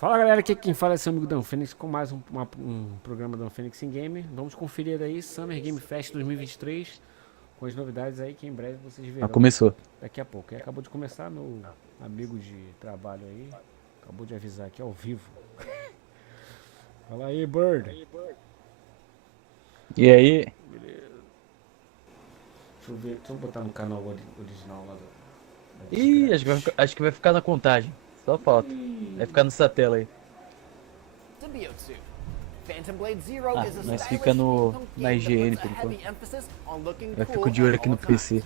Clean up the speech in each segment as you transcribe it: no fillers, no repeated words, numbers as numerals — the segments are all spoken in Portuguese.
Fala galera, aqui quem fala é seu amigo Dan Fênix com mais um programa Dan Fênix em Game. Vamos conferir aí Summer Game Fest 2023 com as novidades aí que em breve vocês Ah, verão começou. daqui a pouco. E acabou de começar, meu amigo de trabalho aí acabou de avisar aqui ao vivo. Fala aí, Bird. E aí? Beleza. Deixa eu botar no canal original lá da Ih, Desgraça. acho que vai ficar na contagem. Só falta. Vai ficar nessa tela aí. Ah, nós fica na IGN por enquanto. Vai ficar de olho aqui no PC.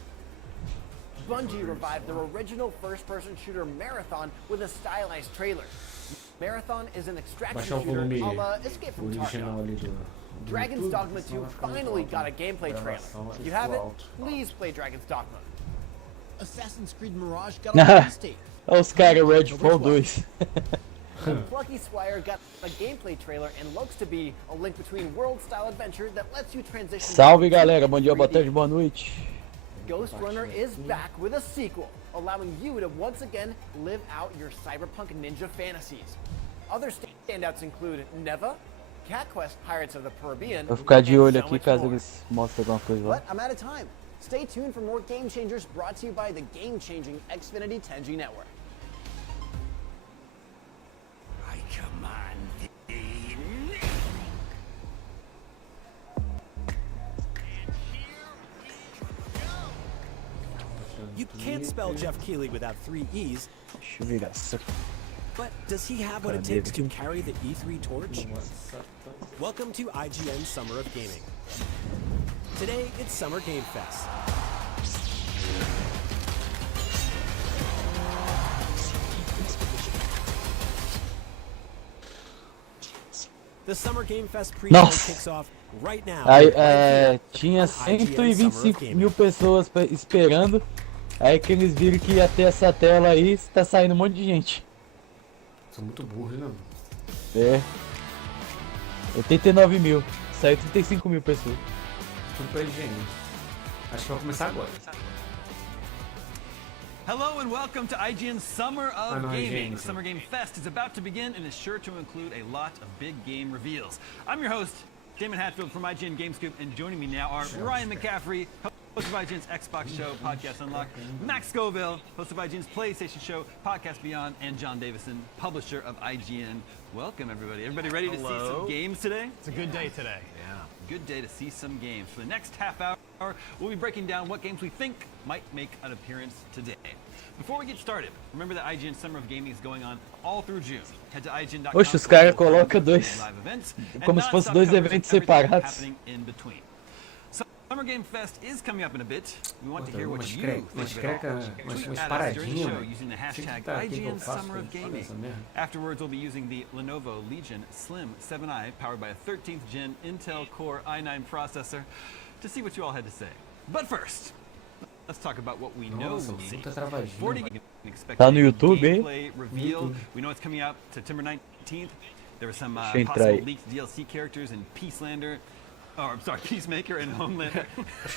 Bungie revived their original first-person shooter Marathon with a stylized trailer. Marathon is an Baixar extraction o shooter volume a la Escape from original Tarkov. ali do Dragon's YouTube, Dogma senão 2 vai ficar muito finally alto, got né? a gameplay trailer. Gravação vai If you have it, alto. please play Dragon's Dogma. Assassin's Creed Mirage got a release date. Olha os caras, Redfall 2. Plucky Swire got a gameplay trailer and looks to be a link between world-style adventure that lets you transition. Salve galera, bom dia, boa tarde, boa noite. Ghost Runner is back with a sequel, allowing you to once again live out your cyberpunk ninja fantasies. Other standouts include Neva, Cat Quest Pirates of the Caribbean, Vou ficar de and olho so aqui much caso more. eles mostrem alguma coisa lá. But I'm out of time. Stay tuned for more Game Changers brought to you by the game-changing Xfinity 10G network. I command thee. You can't spell Jeff Keighley without 3 E's, Deixa eu virar essa. but does he have what it takes to carry the E3 torch? Welcome to IGN Summer of Gaming. Today, it's Summer Game Fest. The Summer Game Fest pre-show Nossa. kicks off right now. Aí, right here tinha on IGN Summer of 125 Gaming. mil pessoas esperando. Aí que eles viram que ia ter essa tela aí, tá saindo um monte de gente. São muito burros, né? Mano? É. 89 mil. Saiu 35 mil pessoas. Tudo pra higiene. Acho que vai começar agora. Hello and welcome to IGN's Summer of no, Gaming. IGN, The Summer Game Fest is about to begin and is sure to include a lot of big game reveals. I'm your host, Damon Hatfield from IGN GameScoop, and joining me now are Ryan McCaffrey, host of IGN's Xbox Show, Podcast Unlocked, Max Scoville, host of IGN's PlayStation Show, Podcast Beyond, and John Davison, publisher of IGN. Welcome, everybody. Everybody ready to see some games today? It's a good day today. Good day to see some games. For the next half hour, we'll be breaking down what games we think might make an appearance today. Before we get started, remember that IGN Summer of Gaming is going on all through June. Head to IGN.com. Oxe, os caras colocam dois. live events, Como and se fosse nonstop dois coverage of eventos everything separados. happening in between. Summer Game Fest is coming up in a bit. We want to hear what Umas you cre- think umas of it all. creca- umas Tweet at us during the paradinhas, show mano. using the Tinha que hashtag tá aqui que eu IGN faço Summer of pra fazer Gaming. essa merda. Afterwards, we'll be using the Lenovo Legion Slim 7i, powered by a 13th gen Intel Core i9 processor, to see what you all had to say. But first, let's talk about what we know Nossa, we'll see. puta travadinha. 40 mano. expected Tá no YouTube, hein? gameplay reveal. We know it's coming out September 19th. There were some Deixa eu entrar possible aí. leaked DLC characters in Peacelander. Oh, I'm sorry, Peacemaker and Homelander.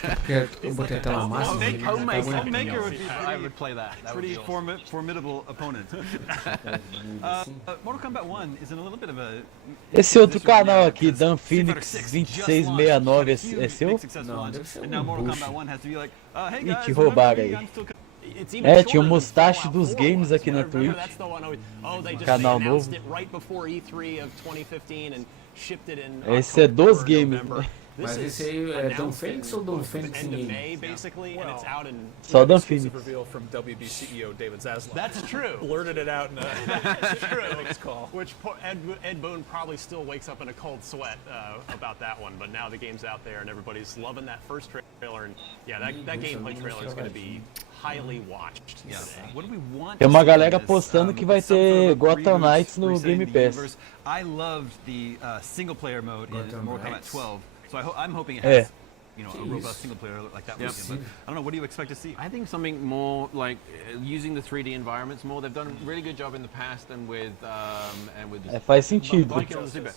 Porque eu botei a tela máxima. ele tá bonito. Homemaker would be I would play that. That would pretty be awesome. formidable opponent. Mortal Kombat 1 is in a little bit of a Esse outro position right canal now aqui, because Dan Street Phoenix Fighter 6 just 2669, launched, é had a seu? huge successful Não, launch, deve ser and now Mortal bucho. Kombat 1 has to be like, hey Ih, guys, que remember roubaram me? aí. I'm still It's even É, shorter tinha um than mustache Fallout dos 4 games was. aqui na Remember, Twitch. that's the one always, they just Canal announced novo. it right before E3 of 2015 and shipped it in Esse é dos October, games. November. Mas This esse is aí é Dan announced Fênix in ou Dan Fênix end of em May, game? basically, and it's out in. Só Dan Exclusive Phoenix. reveal from WB CEO David Zaslav. That's true. Blurted it out in a That's true. earnings call. Which Ed Boon probably still wakes up in a cold sweat about that one, but now the game's out there and everybody's loving that first trailer, and yeah, that gameplay trailer is going to be highly watched. Yeah. today. What do we want Tem to uma see galera in this? postando que vai Some sort ter of Gotham reboots, Knights no resetting Game the Pass. universe. I loved the single player mode in Gotham Mortal Kombat Knights. 12, so I'm hoping it Yeah. has a robust single player like that one. Yep. But I don't know, what do you expect to see? I think something more like using the 3D environments more. They've done a really good job in the past and with É, faz sentido.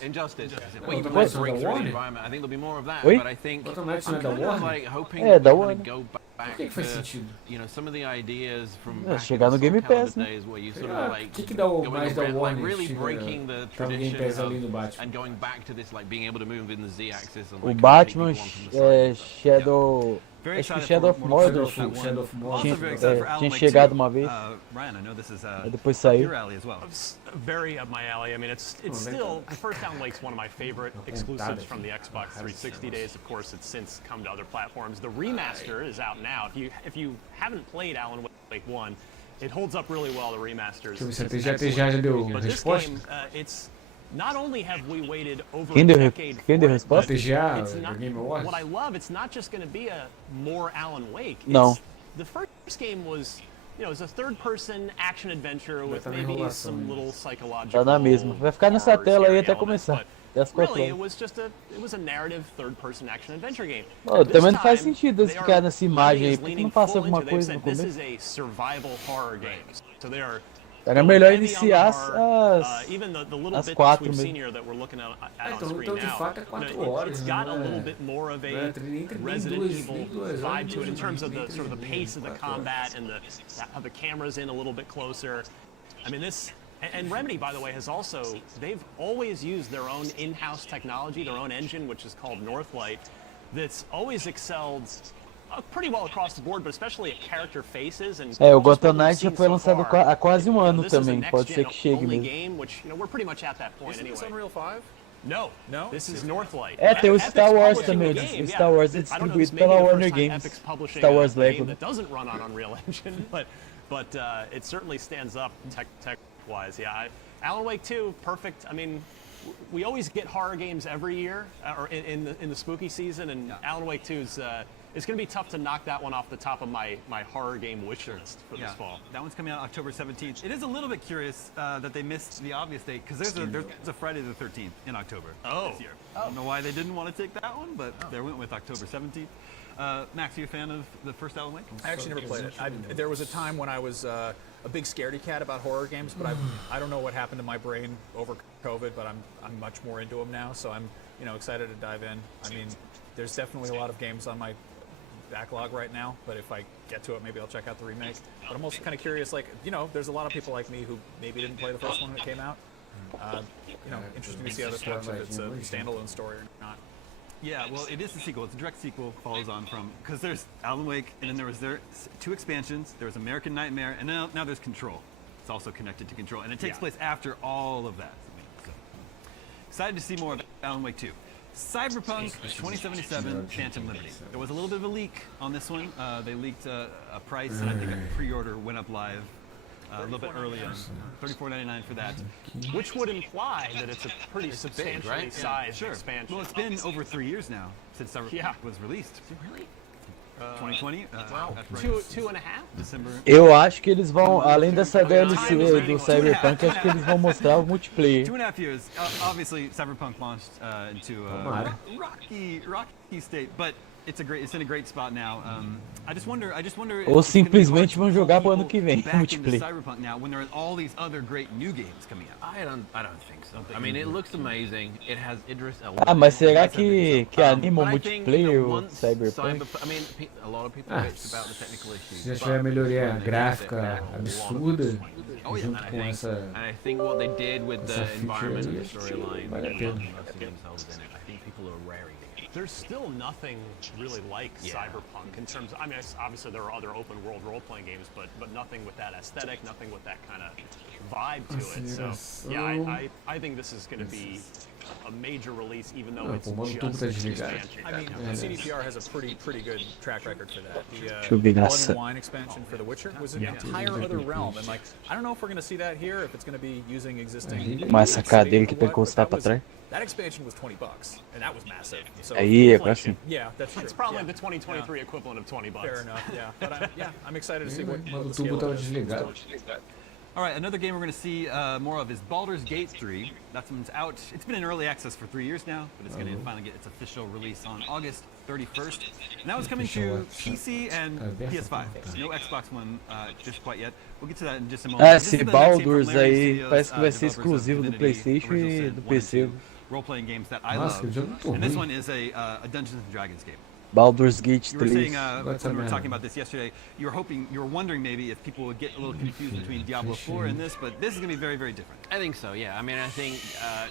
Injustice. Gotham Where you Knights can break é da through the Warner? environment. I think there'll be more of that. Oi? But I think Gotham Knights não é I'm da kind of Warner? like hoping É, da to Warner. go back que faz to, sentido? you know, some of the ideas from É, back chegar in no the Soul Game Pass, Calibur né? days where you Sei sort lá, of o like que dá o going mais da around, like Warner really chega, breaking the tá no Game tradition Pass ali no of, Batman. and going back to this like being able to move in the Z-axis and O like Batman, people on from the side. Shadow... Very Acho que excited Shadow for of Mortal Mordor Kombat that one. Shadow of Mordor. Also tinha, very excited for Alan tinha Wake chegado 2. uma vez, Ryan, I know this is aí depois up saiu. your alley as well. It's very up my alley. I mean, it's still, the first Alan Wake's one of my favorite exclusives from the Xbox 360 days. Of course, it's since come to other platforms. The remaster is out now. If you haven't played Alan Wake 1, it holds up really well, the remaster. Deixa eu ver se a TG já deu But this resposta. game, it's not only have we waited over Quem a deu, decade quem for deu it, resposta? TGA, it's not, do Game Awards. what I love, it's not just going to be a more Alan Wake. No. It's, the first game was, you know, it's a third-person action adventure with tá na maybe enrolação some mesmo. little psychological. Tá na mesma. Vai ficar nessa horror, tela aí scary até elements, começar. but Até as 4 Really, it horas. was just a narrative third-person action adventure game. Oh, This também não faz time, sentido eles they ficarem are- nessa imagem aí, is porque leaning não passa full alguma into, they've coisa no said this começo. is a survival horror game. So they are Era melhor heavy on the iniciar horror, as... even the little as bits quatro we've mesmo. seen here that we're looking at on Então, screen então de now, fato é you 4 know, horas, it's got né? a little bit more of Não a é nem Resident duas, Evil nem 2 vibe horas, to it in terms of nem the sort of the pace of the 4 horas. combat and how the camera's in a little bit closer. I mean, this. And Remedy, by the way, has also, they've always used their own in-house technology, their own engine, which is called Northlight, that's always excelled pretty well across the board, but especially at character faces. And É, o just what Gotham we've Knight já seen foi so lançado far, há quase um ano this is a também, pode ser next-gen que chegue only mesmo. game, which, you know, we're pretty much at that point Isn't anyway. this Unreal 5? No, No? this is Northlight. É, tem o Epic's Star Wars publishing também, the o game, Star Wars é I don't know, this distribuído may be pela the Warner first time Games. Epic's publishing Star Wars a game Lego. that doesn't run on Unreal Engine, but it certainly stands up tech-wise. Yeah, Alan Wake 2, perfect. I mean, we always get horror games every year, or in the spooky season, and Alan Wake 2 is. It's going to be tough to knock that one off the top of my horror game wish list for this fall. That one's coming out October 17th. It is a little bit curious that they missed the obvious date because there's a Friday the 13th in October this year. I don't know why they didn't want to take that one, but they went with October 17th. Max, are you a fan of the first Alan Wake? I actually never played it. There was a time when I was a big scaredy cat about horror games, but I don't know what happened to my brain over COVID, but I'm much more into them now, so I'm excited to dive in. I mean, there's definitely a lot of games on my backlog right now, but if I get to it, maybe I'll check out the remake. But I'm also kind of curious, like, there's a lot of people like me who maybe didn't play the first one when it came out. Interesting to see how this works, if it's a standalone story or not. Yeah, well, it is a sequel. It's a direct sequel. Follows on from because there's Alan Wake, and then there was 2 expansions. There was American Nightmare, and now there's Control. It's also connected to Control, and it takes place after all of that. So, excited to see more of Alan Wake 2. Cyberpunk 2077 Phantom Liberty. There was a little bit of a leak on this one. They leaked a price, and I think a pre-order went up live a little bit early on. $34.99 for that. Which would imply that it's a pretty substantially right? sized expansion. Well, it's been over 3 years now since Cyberpunk was released. Really? 2020. Wow. That's right. 2.5? December. Eu acho que eles vão, além dessa DLC do Cyberpunk, acho que eles vão mostrar o multiplayer. 2.5 years. Obviously, Cyberpunk launched into a rocky state, but it's in a great spot now. I just wonder. Ou simplesmente vão jogar pro ano que vem, back into multiplayer. Cyberpunk now when there are all these other great new games coming out. I don't think so. I mean, it looks amazing. It has Idris Elba. Ah, mas será que anima o But I think, multiplayer, o once Cyberpunk? I mean, a lot of people bitched about the technical issues. Se já but tiver melhoria when they gráfica did it, absurda, Oh yeah, junto com essa... and I think what they did with essa the feature environment and aí, the storyline, vale a pena. immersing themselves in it, I think people are raring to get. There's still nothing really like Cyberpunk in terms of, I mean, obviously there are other open world role-playing games, but nothing with that aesthetic, nothing with that kind of vibe to it. So, yeah, I think this is going to be a major release, even though it's o modo just tubo tá an desligado. expansion. I mean, the CDPR has a pretty good track record for that. eu ver The Blood nessa. and Wine expansion for The Witcher was an entire other realm, and like, I don't know if we're going to see that here, if it's going to be using existing. Mas essa cadeira que tem que encostar pra trás. That expansion was $20, and that was massive. So, Aí, agora sim. yeah, that's true. It's probably yeah. the 2023 equivalent of $20. Fair enough, yeah. But I'm excited to see what Mas o the scale tubo tava of it is. desligado. All right, another game we're going to see more of is Baldur's Gate 3. That one's out. It's been in early access for 3 years now, but it's going to finally get its official release on August 31st. And that was coming to PC and PS5. No Xbox One just quite yet. We'll get to that in just a moment. Ah, This is esse the next game from Baldur's Larian aí Studios, parece que vai ser developers of exclusivo do Divinity, PlayStation Original e Sin do 1 and PC. 2 role-playing games that I Nossa, love. que jogo tão And this ruim. one is a Dungeons and Dragons game. Baldur's Gate You were 3. saying when we were talking about this yesterday, you were wondering maybe if people would get a little confused between Diablo 4 and this, but this is going to be very, very different. I think so, yeah. I mean, I think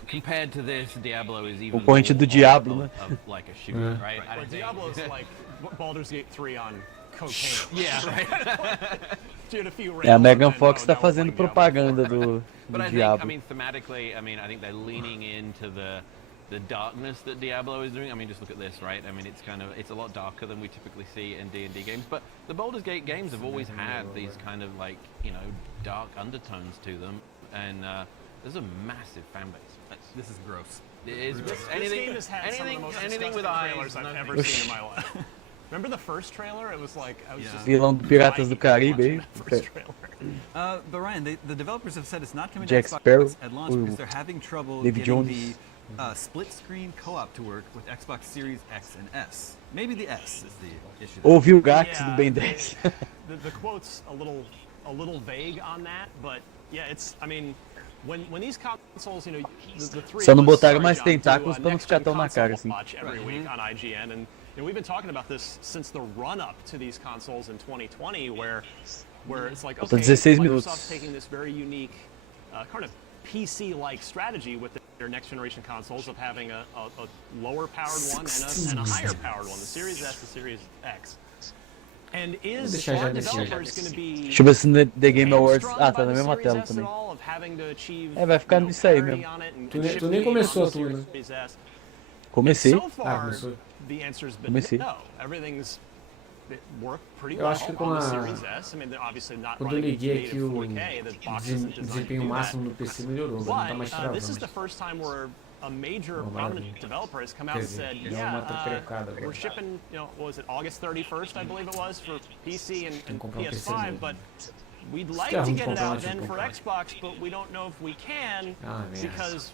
compared to this, Diablo is even Concorrente do Diablo, né? of like a shooter, right? I Well, don't think- Diablo's like Baldur's Gate 3 on cocaine. Yeah, right. Did a few É, a rails Megan and then, Fox oh, tá now we're fazendo playing Diablo propaganda 4. do But I think, Diablo. I mean, thematically, I mean, I think they're leaning into the darkness that Diablo is doing. I mean, just look at this, right? I mean, it's a lot darker than we typically see in D&D games. But the Baldur's Gate games have always had these kind of like, you know, dark undertones to them, and there's a massive fan base. This is gross. It is This game has had some of the most anything with disgusting eyes. trailers I've no ever thanks. seen in my life. Remember the first trailer? It was like I was just Vilão do Piratas do Caribe, watching hein? that first trailer. But Ryan, the developers have said it's not coming Jack to Xbox Sparrow, at launch because they're having trouble David getting Jones. the split-screen co-op to work with Xbox Series X and S. Maybe the S is the issue. there. Ouvi o Gax Yeah, do Ben they- 10. The quote's a little vague on that, but yeah, it's. I mean, when these consoles, you know, the three. Só of não us, botaram sorry, mais John, do tentáculos a pra não next-gen ficar tão na console cara, assim. watch every week on IGN, and you know, we've been talking about this since the run-up to these consoles in 2020, where it's like, Falta okay, 16 Microsoft's minutos. taking this very unique, kind of PC-like strategy with their next-generation consoles of having a lower-powered one and a higher-powered one, the Series S, the Series X. And is deixar já our nesse developers going to be Deixa eu ver se no The Game Awards. hamstrung Ah, by tá na the mesma Series tela S at também. all, of having to achieve, É, vai ficar you know, nisso aí parity mesmo. on it and Tu nem ship começou on a tua, the né? Series S? Comecei. So far, começou. the answer's been Comecei. no. Everything's it worked pretty Eu well acho que com on a- the Series S. I mean, they're obviously not Quando eu running liguei native aqui o 4K. The box isn't designed to desempenho do that. máximo do PC melhorou, agora não tá mais But travando. this is the first time where a major Oh, prominent maravilha. developer has come out and Quer dizer, said, deu yeah, uma trecada agora. we're shipping, you know, what was it, August 31st, I believe it was, for PC and comprar um PC PS5, novo. but we'd like que é to ruim get it comprar out antes de then for comprar. Xbox, but we don't know if we can Ah, merda. because,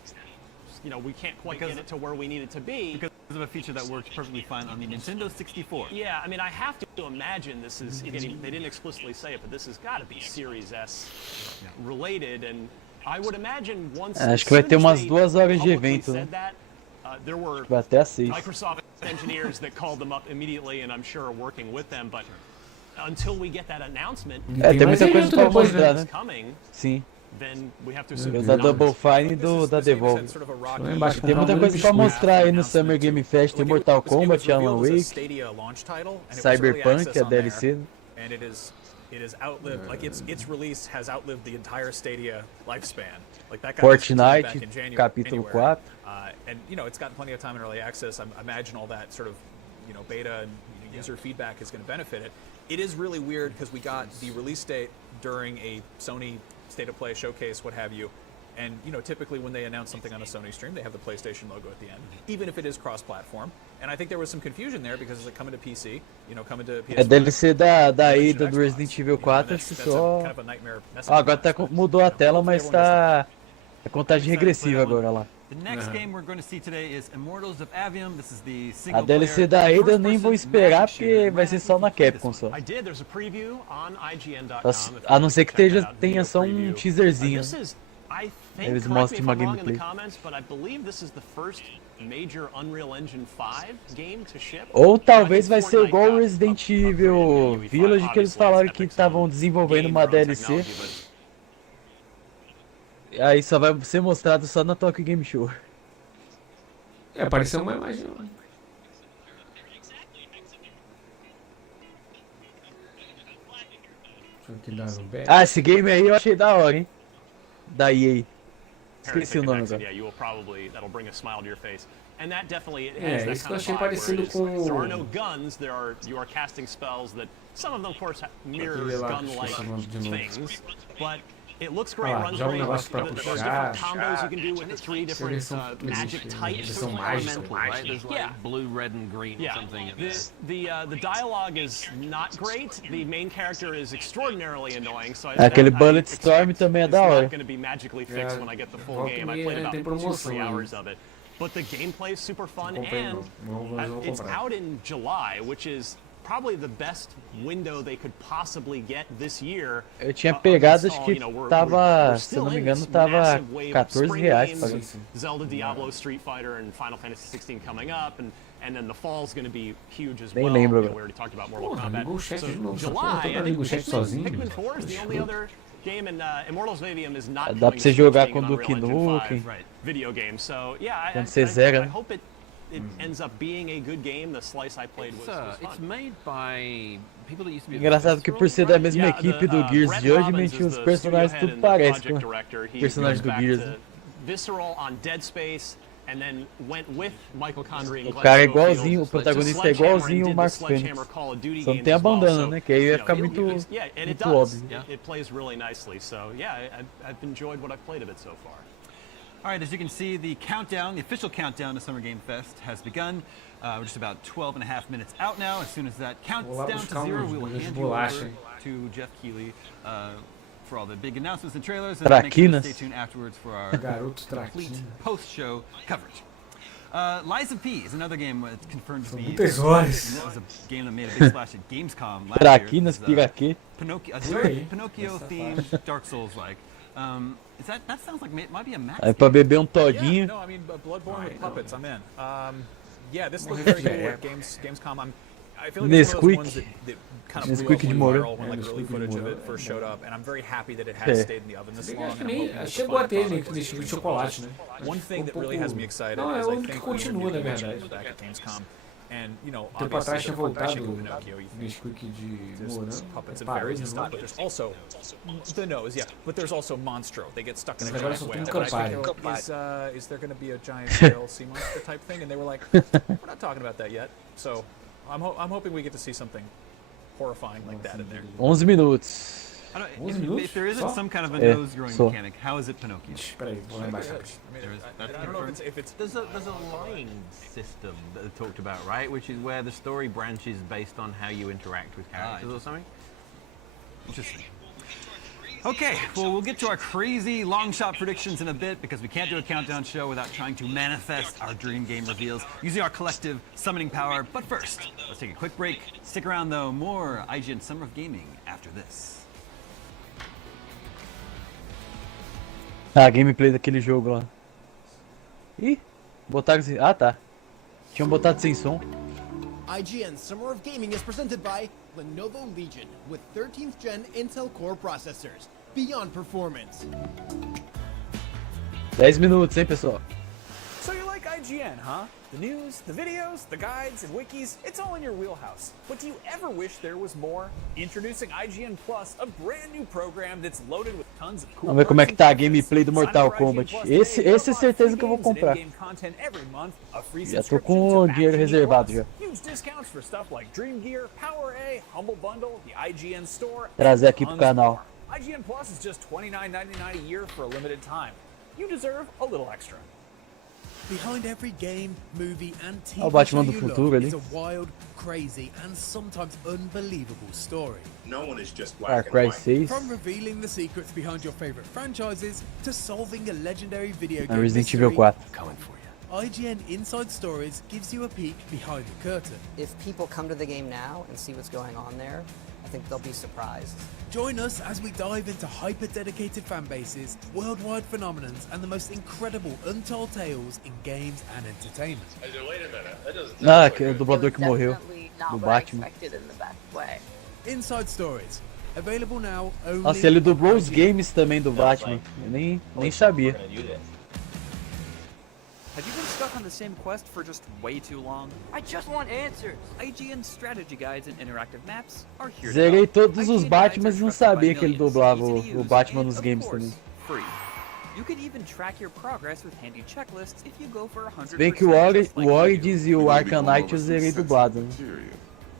you know, we can't quite Because- get it to where we need it to be. Because of a feature that works perfectly fine on the Nintendo 64. Yeah, I mean, I have to imagine this is, again, they didn't explicitly say it, but this has got to be Series S related, and I would imagine once. Acho que vai as ter soon as umas they 2 horas de publicly evento, said né? that, there were Vai até às 6. Microsoft engineers that called them up immediately, and I'm sure are working with them, but until we get that announcement, É, tem muita mais coisa evento pra depois, mostrar, it's né? coming, Sim. then we have to assume O it's da not. Double Fine e This do is- da this game has Devolve. had sort of a rocky- Lá embaixo Tem muita coisa pra mostrar aí no Summer Game Fest. Tem Like, Mortal it was Kombat, Alan revealed as a Wake, Stadia launch title, and it was early Cyberpunk, access a on there, DLC. and it is outlived, like its release has outlived the entire Stadia lifespan. Like that got discontinued back in Fortnite, January. capítulo 4. And you know, it's gotten plenty of time in early access. I imagine all that sort of, you know, beta and user feedback is going to benefit it. It is really weird because we got the release date during a Sony State of Play showcase, what have you. And you know, typically when they announce something on a Sony stream, they have the PlayStation logo at the end, even if it is cross-platform. And I think there was some confusion there because it's like coming to PC, you know, coming to PS5. É DLC da coming to ida do Xbox. Resident Evil You know, 4, that's- acho que that's a só... kind of a nightmare messaging Ah, agora tá, device, but, mudou a you know, tela, hopefully mas everyone gets tá... É contagem regressiva agora lá. The next game we're going to see today is Immortals of Avium. This is the A single DLC da Ada eu nem vou esperar porque vai ser só na Capcom só. I did. There's a preview on IGN.com. A não ser que tenha só um teaserzinho. This is, I think, Eles correct me mostram if uma I'm wrong in the gameplay. comments, but I believe this is the first major Unreal Engine 5 game to ship. Ou talvez I vai think ser igual o Fortnite Resident got upgraded Evil in UE5. Village, que eles Obviously, falaram it's que Epic's estavam own desenvolvendo game, uma their own DLC. technology, but Aí só vai ser mostrado só na Tokyo Game Show. É, apareceu uma imagem lá. Deixa eu aqui dar no back. Ah, esse game aí eu achei da hora, hein? Da EA. Esqueci o Parent nome Picnic, agora. yeah, you will probably, that'll bring a smile to your face. And that definitely has É, that isso que kind eu of achei vibe parecido where it is, com there are no guns, you are casting spells that some of them of course mirror Aquele lá, gun-like esqueci o nome de novo. things, but it looks great, Ah, runs joga great. negócio pra There's puxar. different combos you can do with the three different versão magic existe, types. versão of mágica. elemental, Right? There's like Yeah. blue, red, and green or Yeah, something. in there. the dialogue is not great. The main character is extraordinarily annoying. So Aquele I Bulletstorm expect também é it's da hora. not going to be magically fixed É, when I get the full volta e game. I meia played about tem 2 or promoção 3 aí. hours of it. But the gameplay is super fun, Comprei and não. Vou it's comprar. out in July, which is probably the best window they could possibly get this year. Eu tinha of pegado, acho install. que You know, we're tava, se still eu não me in engano, this tava massive wave of R$14 spring reais games, pra ver. Zelda, Diablo, Street Fighter, and Final Fantasy 16 coming up, and and then the fall is going to be huge as Nem well. lembro, We already talked about Mortal Porra, ligou o Kombat. chat So de novo. essa porra July, toda, I liga think o chat sozinho. Pikmin 4 is the only other game, and Immortals Vivium is not Dá pra coming você soon, jogar being com an Duke Unreal Engine 5 Nukem. video game. So yeah, Quando você zera, I né? hope it ends up being a good game. The slice I played was It's fun. made by people that used to be. Engraçado que por ser da mesma equipe do Gears Brett Judgment, Robbins is os the personagens studio head tudo and the parecem project com director. He personagens goes do back Gears. to Visceral on Dead Space, and then went with Michael Condrey and O Glenn cara é Schofield igualzinho, o to protagonista é Sledgehammer and igualzinho o did the Marcus Sledgehammer Fênix. Call of Duty Só não games tem a as well. bandana, So, né? Que aí ia you know, ficar muito, yeah, and it muito does. óbvio. It plays really nicely. So yeah, I've enjoyed what I've played of it so far. All right, as you can see, the countdown, the official countdown to Summer Game Fest has begun. We're just about 12 and a half minutes out now. As soon as that counts Vou lá down buscar to zero, uns we will bolinhos de hand you over bolacha. to Jeff Keighley for all the big announcements and trailers. And make sure to Traquinas. stay tuned afterwards for our Garoto complete traquinho. post-show coverage. Lies of P is another game that's confirmed to be. Muitas horas. That was a game that made a big splash at Gamescom last Traquinas, year. piraquê. Pinocchio, Oi. Pinocchio-themed Dark Souls-like. Is that sounds like might be a Max Aí pra game. beber um Yeah, todinho. no, I mean, Bloodborne with puppets, I'm in. Yeah, this looks very cool at Gamescom. I feel like it's one of those ones that kind of blew Nesquik up de when molho. viral when like early Nesquik de footage of molho. it first showed up, and I'm very happy that it has É. stayed in the oven this Acho long. que and I'm nem hoping it's chegou a fun ter product. nesse tipo de chocolate, né? One thing that really has me excited Não, é is o I único think que we have continua, new na images verdade. back at Gamescom. And, you know, Tempo atrás obviously, tinha the voltado flagship of o Pinocchio, you think Nesquik de there's morango. puppets and Parou fairies de and stuff, but novo. there's also the nose, yeah. But there's also Monstro. They get stuck in a Mas agora giant só web. tem And I Campari. think, is there going to be a giant feral sea monster type thing? And they were like, we're not talking about that yet. So I'm hoping we get to see something horrifying like that in there. 11 minutos. I don't, 11 minutos? if there isn't Só? some kind of a É, nose-growing só. mechanic, how is it Pinocchio? Espera aí, vou lá embaixo. I There is- that's don't know if it's There's a line system that they talked about, right? Which is where the story branches based on how you interact with characters or something. Interesting. Okay, well, we'll get to our crazy long shot predictions in a bit because we can't do a countdown show without trying to manifest our dream game reveals using our collective summoning power. But first, let's take a quick break. Stick around though, more IGN Summer of Gaming after this. Ah, gameplay daquele jogo lá. Ih, botaram sem... Ah, tá. Tinham botado sem som. IGN Summer of Gaming is presented by Lenovo Legion with 13th gen Intel Core processors. Beyond performance. 10 minutos, hein, pessoal? So you like IGN, huh? The news, the videos, the guides, and wikis, it's all in your wheelhouse. But do you ever wish there was more? Introducing IGN Plus, a brand new program that's loaded with tons of cool Vamos ver como é que tá a perks and gameplay do features. Mortal Sign up for IGN Kombat. Plus Esse today, é unlock certeza free que eu vou games and comprar. in-game content every month, a free Já tô subscription com to o dinheiro Activision reservado Plus, já. huge discounts for stuff like Dream Gear, Power A, Humble Bundle, the IGN Store, Trazer and aqui pro tons canal. more. IGN Plus is just $29.99 a year for a limited time. You deserve a little extra. Behind every game, movie, and TV Ó, o Batman show do you futuro love ali. is a wild, crazy, and sometimes unbelievable story. No one is just Far black and Cry white. 6. From revealing the secrets behind your favorite franchises to solving a legendary video A game Resident mystery, Evil 4. coming for you. IGN Inside Stories gives you a peek behind the curtain. If people come to the game now and see what's going on there, I think they'll be surprised. Join us as we dive into hyper-dedicated fan bases, worldwide phenomenons, and the most incredible untold tales in games and entertainment. Ah, que é o dublador que morreu. Do Batman. Inside Stories. Available now only Nossa, ele dublou on os IGN. games também do Batman. Eu nem sabia. Have you been stuck on the same quest for just way too long? I just want answers. IGN strategy guides and interactive maps are here to Zerei help. todos os IGN Batman, guides mas não are trusted by sabia que ele millions, dublava easy to o use, Batman and, nos of games course, também. free. You can even track your progress with handy checklists if you go for 100%. Bem que o Origins e o Arkham Knight eu zerei dublado. Né?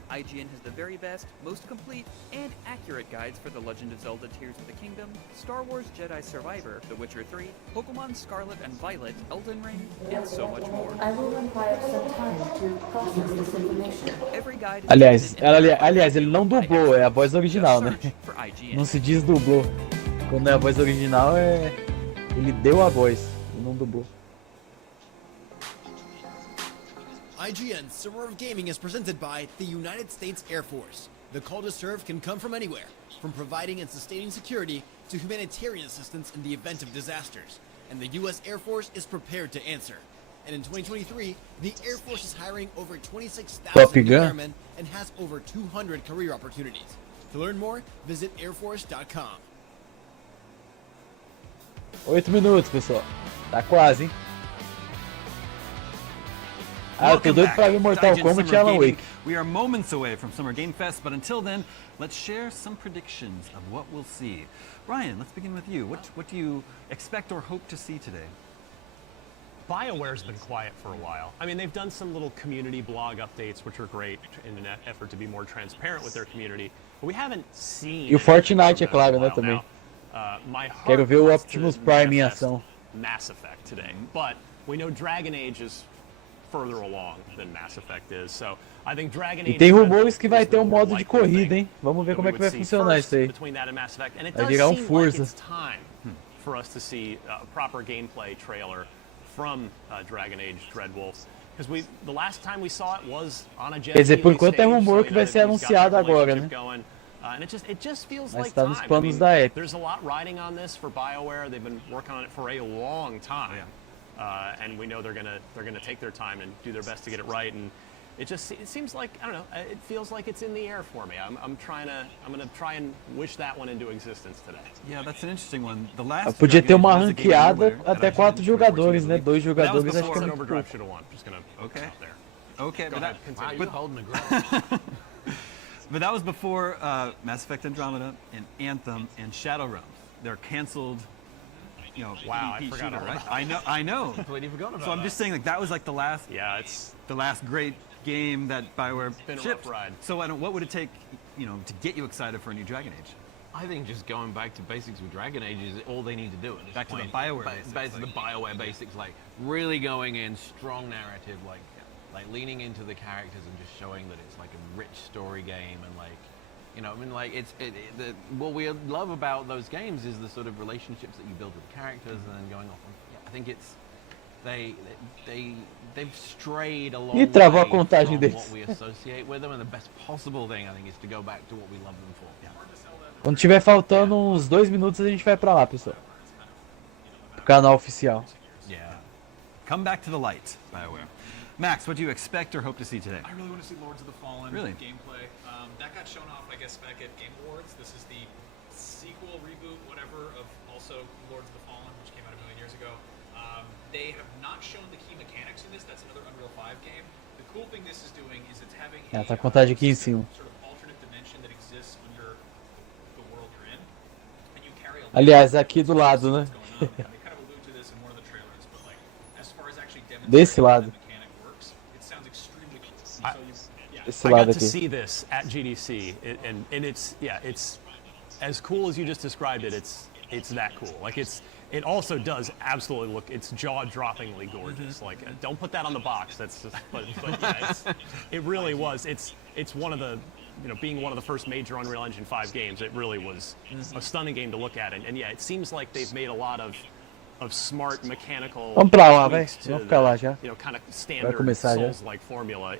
IGN has the very best, most complete, and accurate guides for The Legend of Zelda Tears of the Kingdom, Star Wars Jedi Survivor, The Witcher 3, Pokemon Scarlet and Violet, Elden Ring, and so much more. I will require some time to process this information. Every guide is Aliás, edited and aliás, ele não dublou, é a voz original, né? search for IGN. Não se diz dublou. Quando é a voz original, ele deu a voz, ele não dublou. IGN Summer of Gaming is presented by the United States Air Force. The call to serve can come from anywhere, from providing and sustaining security to humanitarian assistance in the event of disasters. And the U.S. Air Force is prepared to answer. And in 2023, the Air Force is hiring over 26,000 Top new Gun. airmen and has over 200 career opportunities. To learn more, visit airforce.com. 8 minutos, pessoal. Tá quase, hein? Ah, eu tô Welcome doido back pra ver to Mortal IGN Kombat e Summer Alan Gaming. Wake. We are moments away from Summer Game Fest, but until then, let's share some predictions of what we'll see. Ryan, let's begin with you. What do you expect or hope to see today? BioWare's been quiet for a while. I mean, they've done some little community blog updates, which are great in an effort to be more transparent with their community, but we haven't seen. E o Fortnite, é anything from them claro, in a né, while também. now. My heart Quero ver o wants Optimus to Prime em manifest ação. Mass Effect today, but we know Dragon Age is further along than Mass Effect is, so I think Dragon E Age tem Red rumores Wolf que vai is ter the um more modo de likely corrida, thing hein? Vamos ver that como we é que would vai see funcionar first isso aí. between that and Mass Effect, and it Vai does virar um seem like Forza. it's time for us to see a proper gameplay trailer from Dragon Age Dreadwolf. Because the last time we saw it was on a Quer dizer, por enquanto é stage, rumor so, que vai ser he's got that anunciado agora, relationship né? going. And it just feels Mas like tá time. nos planos I mean, da Epic. there's a lot riding on this for BioWare. They've been working on it for a long time, and we know they're gonna take their time and do their best to get it right. And it seems like, I don't know, it feels like it's in the air for me. I'm gonna try and wish that one into existence today. Yeah, that's an interesting one. The last Podia ter Dragon uma Age was the game ranqueada winner at até IGN 4 for jogadores, né? 14 2 But that was jogadores acho que é before muito Overdrive pouco. should have won. Just gonna Okay. put it out there. Okay, Go but ahead, that, continue. You're holding the ground. but that was before Mass Effect Andromeda and Anthem and Shadowrun. They're canceled. You know, Wow, I PvP forgot shooter, all right? about I know. Completely forgot about So I'm that. just saying, like that was like the last It's great game that BioWare been a shipped. rough ride. So I don't, what would it take, you know, to get you excited for a new Dragon Age? I think just going back to basics with Dragon Age is all they need to do at this Back to the point. BioWare Back basics, to the BioWare basics, like really going in, strong narrative, like leaning into the characters and just showing that it's like a rich story game and like, you know, I mean, like what we love about those games is the sort of relationships that you build with the characters and then going off. I think it's they've strayed a long Ih, travou a way contagem from deles. what we associate with them, and the best possible thing I think is to go back to what we love them for. Quando tiver faltando uns 2 minutos a gente vai pra lá, pessoal. Pro canal oficial. Yeah. Come back to the light, BioWare. Max, what do you expect or hope to see today? I really want to see Lords of the Fallen gameplay. That got shown off, I guess, back at Game Awards. This is the sequel, reboot, whatever, of also Lords of the Fallen, which came out a million years ago. They have not shown the key mechanics in this. That's another Unreal 5 game. The cool thing this is doing is it's having Ah, tá a contagem aqui em cima. sort of alternate dimension that exists under the world you're in. And you carry a Aliás, aqui do lado, né? they kind of allude to this in one of the trailers, but like as far as actually Desse demonstrating how lado. that mechanic works, it sounds extremely cool. So Esse I lado got to aqui. see this at GDC, and it's as cool as you just described it. It's that cool. Like it also does absolutely look. It's jaw-droppingly gorgeous. Like don't put that on the box. That's just. But yeah, it really was. It's one of the. You know, being one of the first major Unreal Engine 5 games, it really was a stunning game to look at. And yeah, it seems like they've made a lot of smart mechanical Vamos pra lá, tweaks vai. to Vamos ficar lá the, já. you know, kind of standard começar já. Souls-like formula,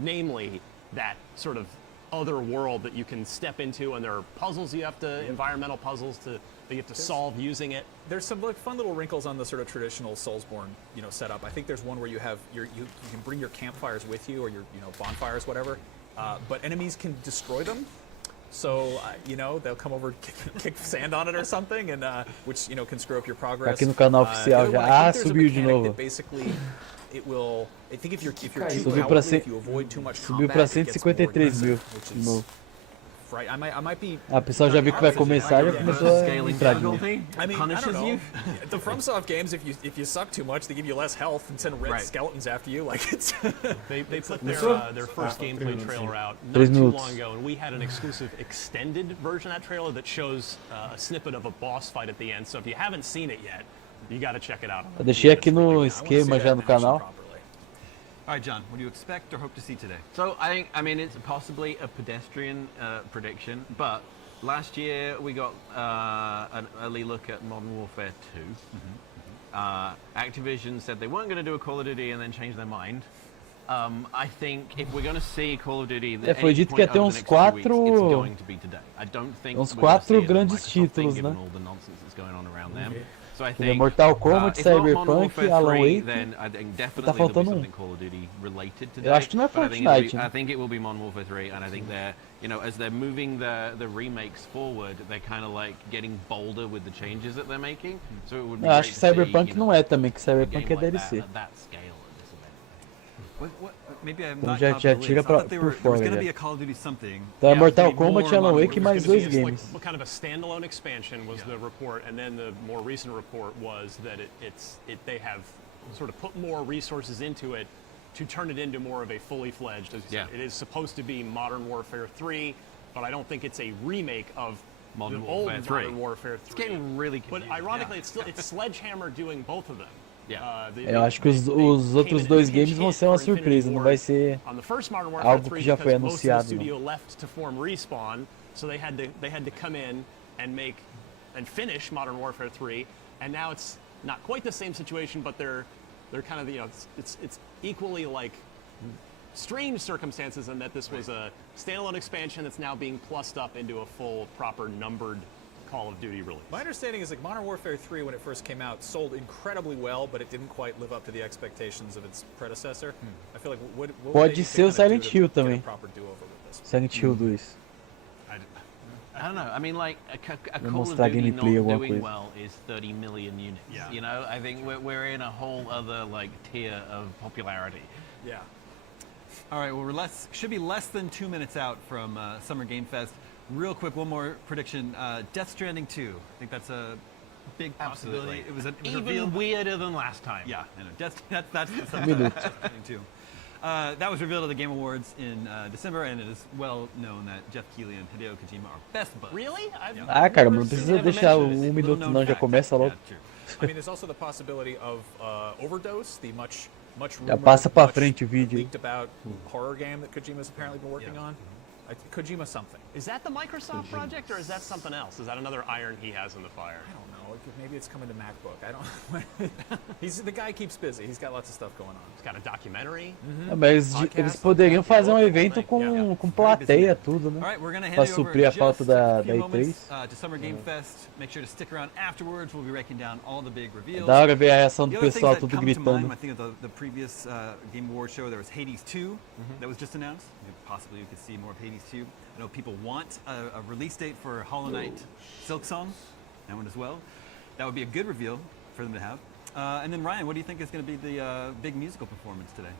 namely that sort of other world that you can step into, and there are puzzles you have to, environmental puzzles that you have to solve using it. There's some like fun little wrinkles on the sort of traditional Soulsborne, setup. I think there's one where you have you can bring your campfires with you or your bonfires, whatever, but enemies can destroy them. So they'll come over, kick sand on it or something, and which can screw up your progress. Tá aqui no canal oficial the other já. one, I Ah, think there's a subiu de mechanic novo. that basically, it will. I think if you're too Subiu pra cowardly, cem- if you avoid too much Subiu combat, pra it gets more 153 mil aggressive, which de is novo. right. I might be. Ah, o pessoal já viu que vai começar, já começou a Scaling entrar de difficulty novo. I mean, I punishes don't know. you. The FromSoft games, if you suck too much, they give you less health and send red Right. skeletons after you. Like it's. They put their first gameplay trailer out not 3 too minutos. long ago, and we had an exclusive extended version of that trailer that shows a snippet of a boss fight at the end. So if you haven't seen it yet, you got to check it out. Eu deixei aqui no I wanna see esquema that já in no action canal. properly. All right, John, what do you expect or hope to see today? So I mean, it's possibly a pedestrian prediction, but last year we got an early look at Modern Warfare 2. Activision said they weren't going to do a Call of Duty and then changed their mind. I think if we're going to see Call of Duty, É, foi dito que ia ter uns it's 4 going to be today. I don't think uns we're gonna see 4 it on the grandes Microsoft thing, títulos, given né? all the nonsense that's going on around them. So I Ele é think Mortal Kombat, if not Modern Cyberpunk, Warfare Alan 3, Wake. then I think Tá definitely there'll be faltando something Call of Duty related to Eu acho que não é but Fortnite, né? I think it will be Modern Warfare 3, and I think they're, you know, as they're moving the remakes forward, they're kind of like getting bolder with the changes that they're making. So it would be Eu acho great que to see, Cyberpunk you know, não é também, que a Cyberpunk game é like DLC. at that scale at this event. Maybe I'm Então not já caught the tira links. I thought por there was fora going to já. be a Call of Duty something. Então é Yeah, Mortal maybe Kombat, more Alan Modern Wake e Warfare mais Gonna be dois a- games. Like, kind of a standalone expansion was the report, and then the more recent report was that they have sort of put more resources into it to turn it into more of a fully fledged. As you said, it is supposed to be Modern Warfare 3, but I don't think it's a remake of Modern the Warfare old 3. Modern Warfare 3. It's getting really But confusing. ironically, it's Sledgehammer doing both of them. Yeah. Eu acho que os outros dois games vão ser uma surpresa, não vai ser On the first Modern Warfare algo 3, que já foi because most of the anunciado. studio Não. left to form Respawn, so they had to come in and finish Modern Warfare 3, and now it's not quite the same situation, but they're kind of, you know, it's equally like strange circumstances in that this was a standalone expansion that's now being plussed up into a full proper numbered Call of Duty release. My understanding is like Modern Warfare 3, when it first came out, sold incredibly well, but it didn't quite live up to the expectations of its predecessor. I feel like what would Pode they ser o need to kinda Silent do Hill to get a também. proper do-over with this? Silent Hill 2. I don't know. I mean, like a Vou Call of mostrar Duty gameplay, not alguma doing coisa. well is 30 million units. Yeah. You know, I think we're in a whole other like tier of popularity. Yeah. All right, well, should be less than 2 minutes out from Summer Game Fest. Real quick, one more prediction. Death Stranding 2. I think that's a big possibility. Absolutely. It was Even revealed. weirder than last time. Yeah, I know. That's the stuff that Death Stranding 2. That was revealed at the Game Awards in December, and it is well known that Jeff Keighley and Hideo Kojima are best buds. Really? Ah, cara, não precisa deixar minuto Little known não, já fact. começa logo. Yeah, true. I mean, there's also the possibility of Overdose, the much Já rumored, passa pra much frente o vídeo. leaked about horror game that Kojima's apparently been working on. Kojima something. Is that the Microsoft project, or is that something else? Is that another iron he has in the fire? I don't know. Maybe it's coming to MacBook. I don't. The guy keeps busy. He's got lots of stuff going on. He's got a documentary. É, mas eles poderiam fazer um evento com plateia, tudo, All né? right, we're going to Pra hand it over suprir a just falta da a few moments, E3. to Summer Game Fest. Make sure to stick around afterwards. We'll be breaking down all the big É reveals. da hora ver a reação The do other things pessoal, that tudo come to mind, gritando. I think of the previous Game Awards show, there was Hades 2 that was just announced. Possibly we could see more of Hades 2. I know people want a release date for Hollow Knight Silk Song, that one as well. That would be a good reveal for them to have. And then Ryan, what do you think is going to be the big musical performance today?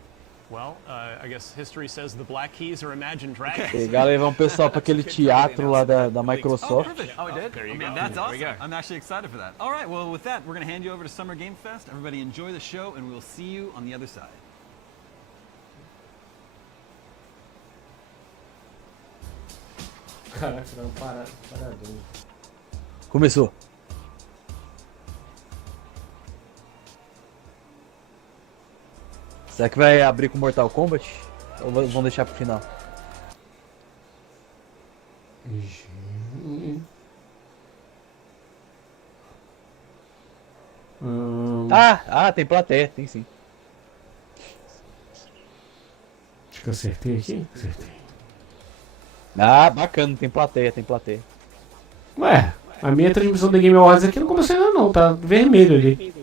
Well, I guess history says the Black Keys are Imagine Dragons. Pegar, levar um pessoal pra aquele teatro lá da Microsoft. Oh, it did? There you I mean, go. that's There we awesome. go. I'm actually excited for that. All right, well, with that, we're going to hand you over to Summer Game Fest. Everybody enjoy the show, and we'll see you on the other side. Caraca, não, paradão. Começou. Será que vai abrir com Mortal Kombat? Ou vão deixar pro final? Tem plateia, tem sim. Acho que eu acertei aqui. Acertei. Ah, bacana, tem plateia, tem plateia. Ué, a minha transmissão da Game Awards aqui não começou ainda não, tá vermelho ali.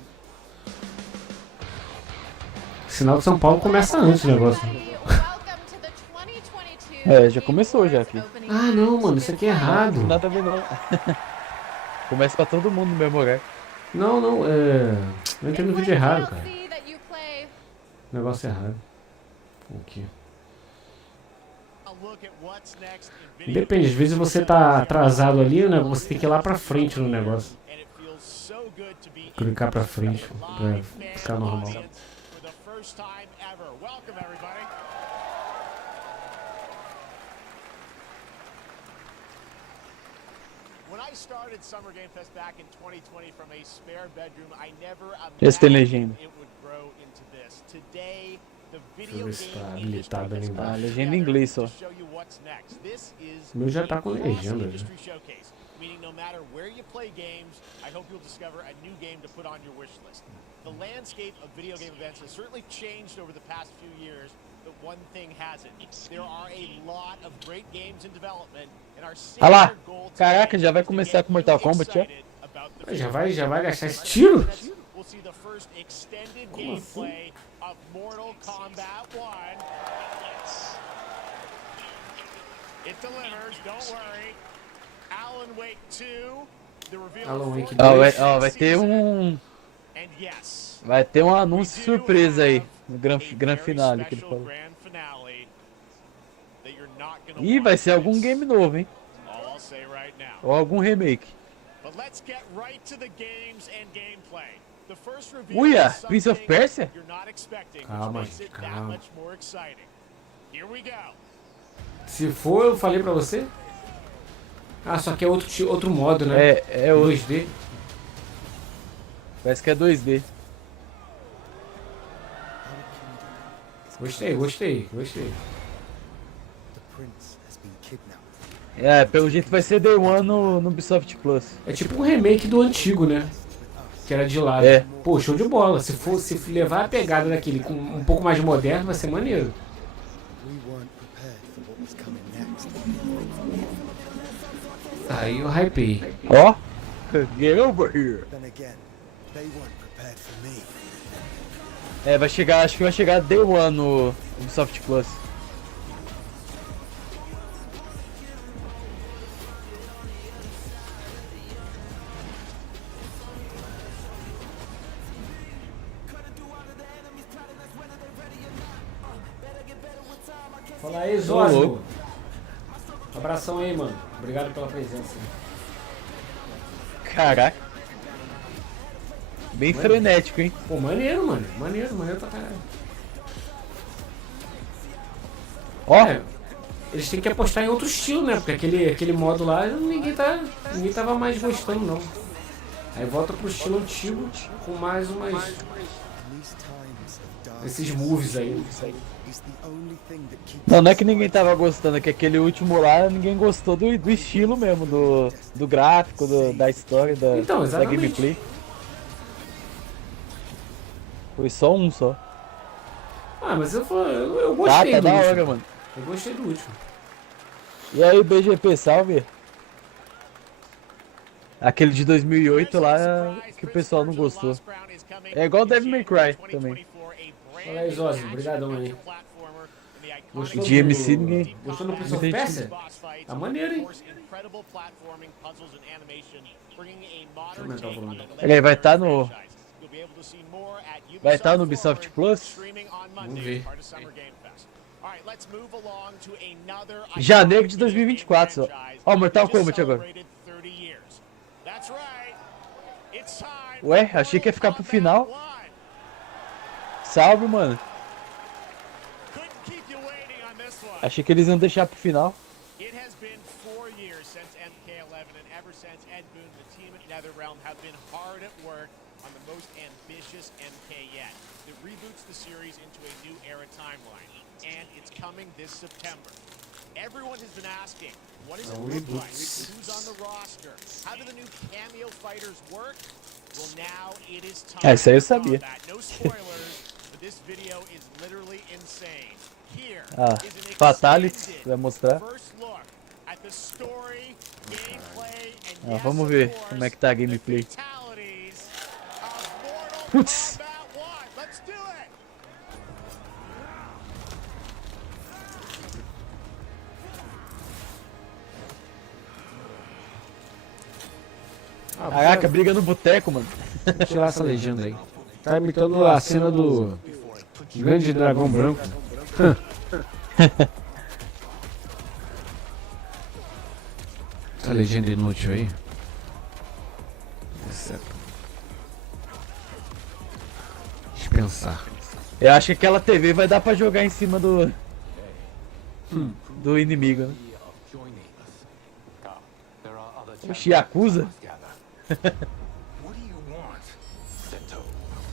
Sinal de São Paulo começa antes o negócio. É, já começou já aqui. Ah não, mano, isso aqui é errado. Nada a ver não. Começa pra todo mundo no mesmo lugar. Não, eu entrei no vídeo errado, cara. Negócio errado. Aqui. Depende, às vezes você tá atrasado ali, né? Você tem que ir lá pra frente no negócio. Clicar pra frente pra ficar normal. Started Summer Game Fest back in 2020 from a spare bedroom. I never Esse tem imagined legenda. it would grow into this. Today, the Deixa eu video ver se tá game habilitado ali Ah, embaixo. legenda em inglês só. show you what's next. This is O meu já tá com a legenda, industry showcase, meaning no matter where you play games, I hope you'll discover a new game to put on your wish list. The landscape of video game events has certainly changed over the past few years, but one thing hasn't. There are a lot of great games in development, and our Ah lá, singular goal caraca, today já vai is to começar get com Mortal you Kombat, já? excited about Já vai gastar esse tiro? We'll see the first extended Como assim? gameplay of Mortal Kombat 1. It delivers, don't worry. Alan Wake 2, the reveal Alan of Wake Fortnite 2. Ó, vai ter um... and yes, Vai ter um anúncio we do surpresa aí. have No a gran very finale que ele special falou. grand finale that you're not gonna Ih, want vai to ser algum miss. game novo, hein? All I'll say right now. Ou algum remake. But let's get right to the games and gameplay. The first reveal Uia, is Prince of something Persia? you're not expecting, which Calma, makes it that calma. much more exciting. Here we go. Se for, eu falei pra você. Ah, só que é outro modo, né? É o 2D. Parece que é 2D. Gostei. É, pelo jeito vai ser Day One no Ubisoft Plus. É tipo um remake do antigo, né? Que era de lado. É. Pô, show de bola. Se levar a pegada daquele com um pouco mais moderno, vai ser maneiro. Aí eu hypei. Ó, get over here. É, vai chegar, acho que vai chegar Day One no Ubisoft Plus. Fala aí, Ô, Zózio. louco. Abração aí, mano. Obrigado pela presença. Caraca. Bem frenético, hein? Pô, maneiro, mano. Maneiro pra caralho. Ó, É, eles têm que apostar em outro estilo, né? Porque aquele modo lá, ninguém tava mais gostando, não. Aí volta pro estilo antigo, com mais esses moves aí. não é que ninguém tava gostando, é que aquele último lá ninguém gostou do estilo mesmo, do gráfico, da história, Então, da exatamente. gameplay. Foi só um só. Ah, mas eu gostei Tá do da último. hora, mano. Eu gostei do último. E aí, BGP, salve? Aquele de 2008 lá que o pessoal não gostou. É igual Devil May Cry também. Fala aí, Zózio. Obrigadão aí. Gostou De MC ninguém. Gostou do Prince of Muita Persia? gente- Tá maneiro, hein? Deixa eu Ele vai estar no... Vai estar no Ubisoft Plus? Vamos ver. Janeiro de 2024 só. Ó, Mortal Kombat agora. Ué, achei que ia ficar pro final. Salve, mano. Achei que eles iam deixar pro final. It has been 4 years since MK11, and ever since Ed Boon and the team at NetherRealm have been hard at work on the most ambitious MK yet. That reboots the series into a new era timeline, and it's coming this September. Everyone has been asking, what does it look like? Who's on the roster? How do the new cameo fighters work? Well, now it is time. Isso aí eu sabia. No spoilers, but this video is literally insane. Here Ah, is an Fatality extended vai mostrar. first look at the story, gameplay, and Ah, yes, vamos of ver course, como é que tá a gameplay. fatalities of Mortal Putz. Kombat 1. Let's do it. Caraca, briga no boteco, mano. Deixa eu tirar essa legenda aí. Tá imitando a cena do Grande Dragão Branco. Essa legenda inútil aí. Dispensar. Eu acho que aquela TV vai dar pra jogar em cima do inimigo, né? Oxi, Yakuza? What do you want? Sento.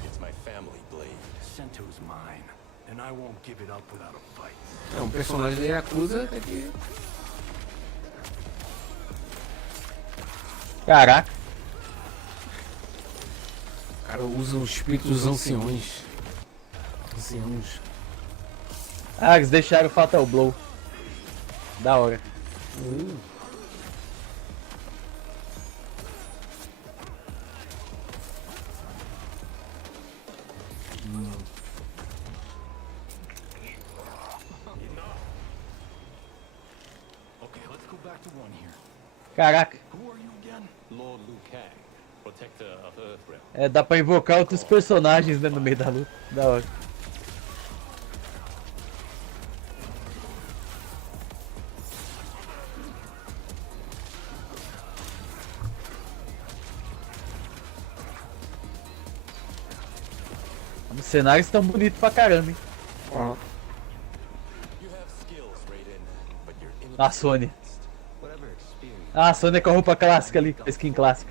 It's my family blade. Sento's mine, and I won't give it up without a fight. É um personagem da Yakuza que... Caraca. O cara usa o espírito dos anciões. Anciãos. Ah, eles deixaram o Fatal Blow. Da hora. the one here. Caraca. Who are you again? Lord Liu Kang, protector of Earthrealm. É, dá pra invocar outros personagens, né, no meio da luta. Da hora. Os cenários estão bonitos pra caramba, hein? Ó. A Sony. Ah, a Sony é com a roupa clássica ali, a skin clássica.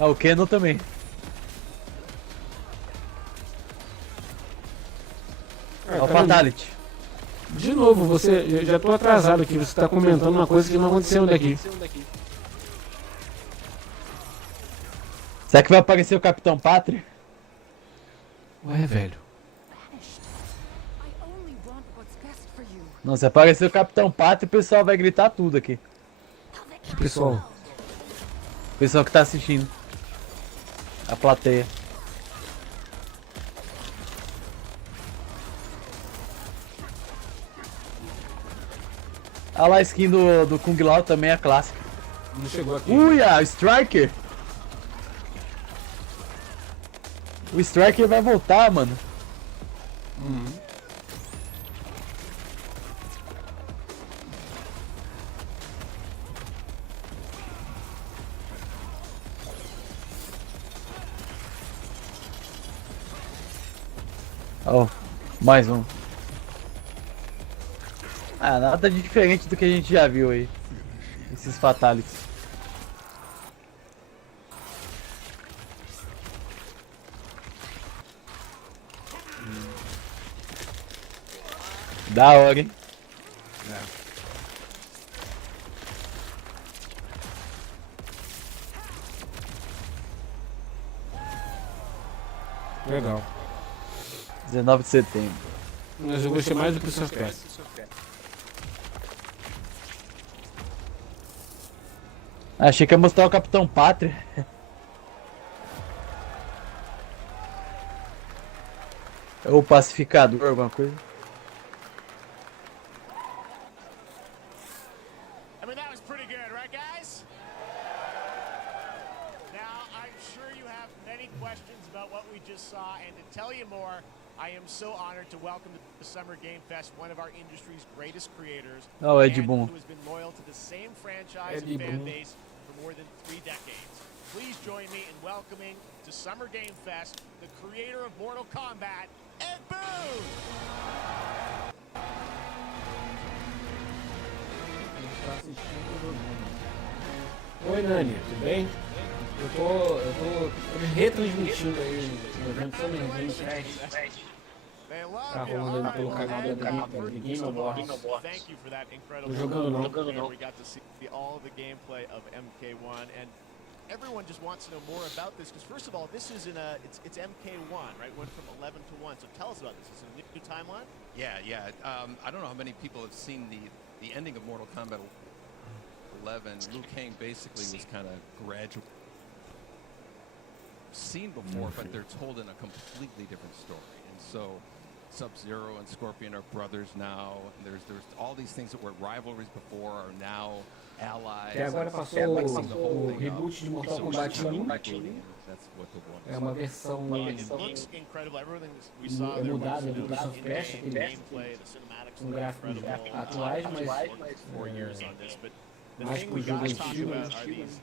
Ah, o Canon também. É o Fatality. De novo, você. Já tô atrasado aqui, você tá comentando uma coisa que não aconteceu daqui. Será que vai aparecer o Capitão Pátria? Ué, velho. Não, se aparecer o Capitão Pátria, o pessoal vai gritar tudo aqui. Que pessoal? O pessoal que tá assistindo. A plateia. Ah lá, a skin do Kung Lao também é clássica. Não chegou aqui. Ui, a Striker! O Striker vai voltar, mano. Oh, mais um. Ah, nada de diferente do que a gente já viu aí. Esses Fatalities. Da hora, hein? Legal. 19 de setembro. Mas eu gostei mais do Prince of Persia. Achei que ia mostrar o Capitão Pátria. Ou o Pacificador, alguma coisa. I mean, that was pretty good, right, guys? Now, I'm sure you have many questions about what we just saw, and to tell you more, I am so honored to welcome to the Summer Game Fest one of our industry's greatest creators, Oh, Ed and Boon. who has been loyal to the same franchise Ed and fan Boon. base for more than 3 decades. Please join me in welcoming to Summer Game Fest the creator of Mortal Kombat, Ed Boon! Oi, Nani, tudo bem? Eu tô retransmitindo aí no evento Summer Game Fest. Tá rolando pelo canal da Game Awards. Thank you for that incredible. Tô jogando não. We got to see all the gameplay of MK1, and everyone just wants to know more about this because first of all, this is it's MK1, right? Went from 11 to 1. So tell us about this. Is it a new timeline? Yeah. I don't know how many people have seen the ending of Mortal Kombat 11. Liu Kang basically was kind of gradual. Seen before, but they're told in a completely different story. And so Sub-Zero and Scorpion are brothers now. There's all these things that were rivalries before are now allies. Até agora passou o reboot de Mortal Kombat 1. É uma versão Looks incredible. Everything we saw there mudada was do Prince of Persia, gameplay, the cinematics com look gráficos incredible. atuais, mas 4 years on this, but the mais thing pro we jogo gotta talk antigo. about are these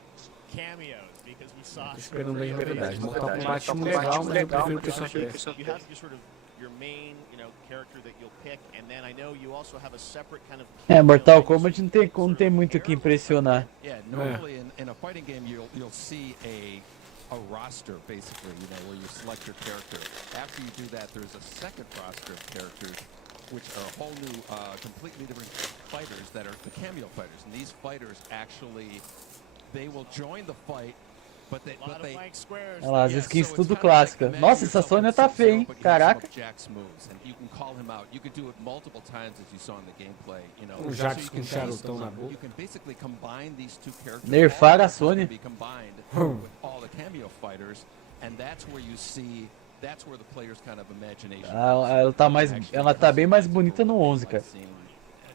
cameos because we saw Tô esperando as novidades. Mortal Kombat 1 legal, mas eu prefiro o Prince of Persia. you have your sort of your main, character that you'll pick, and then I know you also have a separate kind of Mortal Kombat não tem muito o que impressionar. Yeah, normally in a fighting game you'll see a roster basically, where you select your character. After you do that, there's a second roster of characters, which are a whole new, completely different fighters that are the cameo fighters. And these fighters actually, they will join the fight, but they Olha lá, as skins tudo clássica. Nossa, essa Sônia tá feia, hein? Caraca. O Jax com charutão na boca. Nerfaram a Sônia. Ela tá bem mais bonita no 11, cara.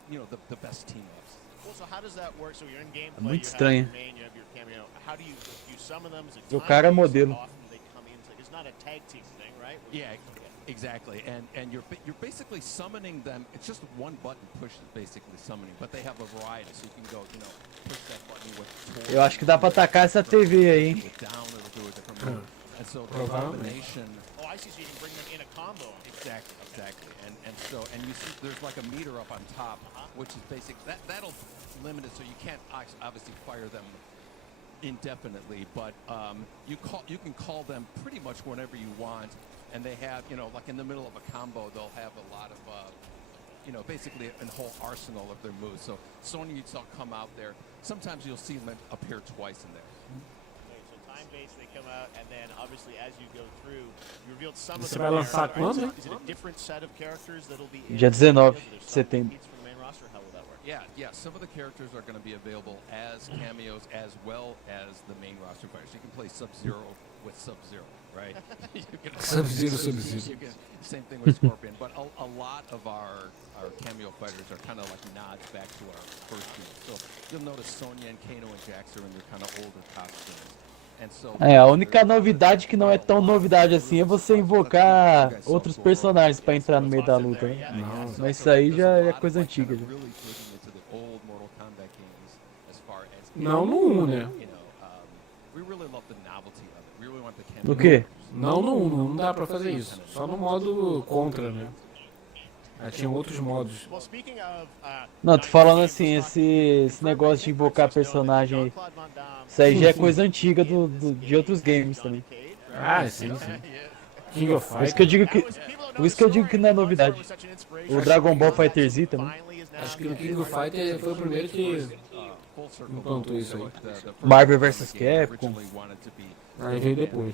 you know, the best team ups. Well, so how does that work? So you're in gameplay, Muito you have estranho. your main, you have your cameo. How do you summon them? Is it O cara é time-based? modelo. How often do they come in? It's not a tag team thing, right? Yeah, exactly. And you're basically summoning them. It's just one button push is basically summoning, but they have a variety, so you can go, you know, push that button with. Eu acho que dá pra atacar essa TV aí, hein? Down, it'll do a different move. And so the combination. Oh, I see. So you can bring them in a combo. Exactly. And you see there's like a meter up on top, which is basic. That'll limit it, so you can't obviously fire them indefinitely, but you can call them pretty much whenever you want, and they have, you know, like in the middle of a combo, they'll have a lot of, you know, basically a whole arsenal of their moves. So Sonya, you saw come out there. Sometimes you'll see them appear twice in there. Okay, so time-based, they come out, and then obviously as you go through, you revealed some of Você them. vai lançar quando, hein? Is it a different set of characters that'll be in? Dia 19 de setembro. From the main roster, how will that work? Yeah. Some of the characters are going to be available as cameos as well as the main roster fighters. You can play Sub-Zero with Sub-Zero, right? Sub-Zero. Same thing with Scorpion. But a lot of our cameo fighters are kind of like nods back to our first team. So you'll notice Sonya and Kano and Jax are in their kind of older costumes. And so É, a única novidade que não é tão novidade assim é você invocar outros personagens pra entrar no meio da luta, né? Mas isso aí já é coisa antiga. Já. Não no 1, né? Do que? Não no 1, não dá pra fazer isso. Só no modo contra, né? Tinha outros modos. Não, tô falando assim, esse negócio de invocar personagem aí. Isso aí já é coisa antiga de outros games também. Ah, sim. King of Fighters. Por isso que eu digo que não é novidade. O Dragon Ball Fighter Z também. Acho que o King of Fighters foi o primeiro que implantou isso aí. Marvel vs Capcom. Aí veio depois.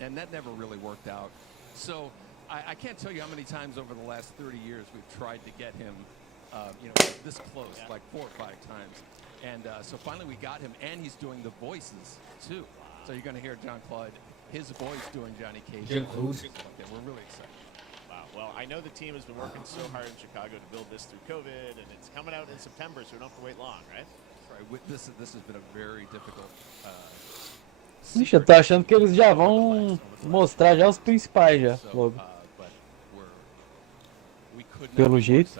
And that never really worked out. So I can't tell you how many times over the last 30 years we've tried to get him, you know, this close, like 4 or 5 times. And so finally we got him, and he's doing the voices too. So you're going to hear John Claude, his voice doing Johnny Cage. We're really excited. Wow. Well, I know the team has been working so hard in Chicago to build this through COVID, and it's coming out in September, so we don't have to wait long, right? Right. This has been a very difficult. Ixi, eu tô achando que eles já vão mostrar já os principais já, logo. Pelo jeito.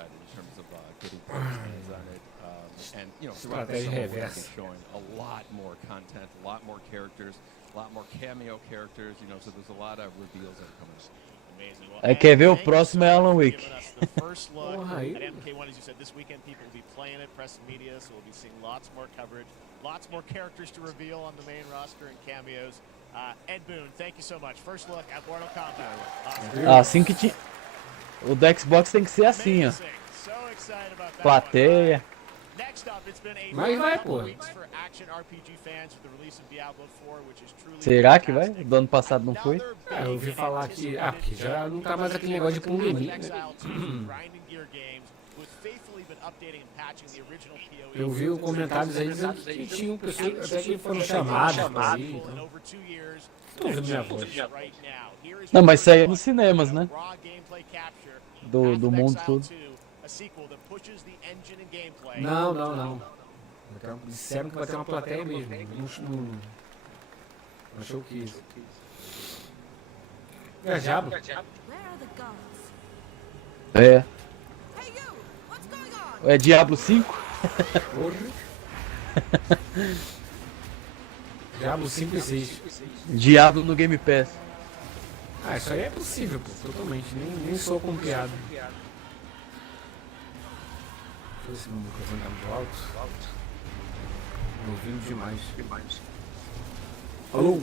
Estratégia reversa. A lot more content, a lot more characters, a lot more cameo characters, you know, so there's a lot of reveals that are coming. Aí quer ver o próximo é Alan Wake. Porra, aí. At MK1, as you said, this weekend people will be playing it, press media, so we'll be seeing lots more coverage, lots more characters to reveal on the main roster and cameos. Ed Boon, thank you so much. First look at Mortal Kombat. Assim que tinha. O do Xbox tem que ser assim, ó. Plateia. Mas vai, pô. Será que vai? Do ano passado não foi? Eu ouvi falar que... porque já não tá mais aquele negócio de pandemia, né? Eu vi os comentários aí dizendo que tinham pessoas até que foram chamadas pra ir. Tô ouvindo minha voz. Não, mas isso aí é nos cinemas, né? Do mundo todo. Não. Disseram que vai ter uma plateia mesmo. Não achou que isso. É Diablo? É. É Diablo 5? Diablo 5 e 6. Diablo no Game Pass. Isso aí é possível, pô, totalmente. Nem sou com piada. Deixa eu ver se meu microfone tá muito alto. Ouvindo demais. Alô?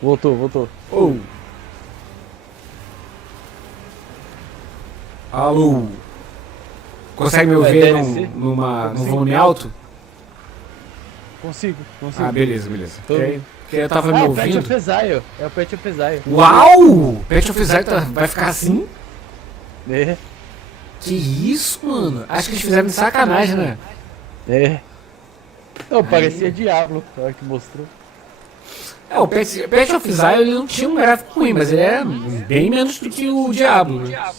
Voltou. Alô? Consegue me ouvir num volume alto? Consigo. Ah, beleza. Porque eu tava me ouvindo. É o Pet of Exile. Uau! Pet of Exile vai ficar assim? É. Que isso, mano? Acho que eles fizeram de sacanagem, né? É. Não, parecia Diablo, na hora que mostrou. O Pet of Exile ele não tinha um gráfico ruim, mas ele era bem menos do que o Diablo, né?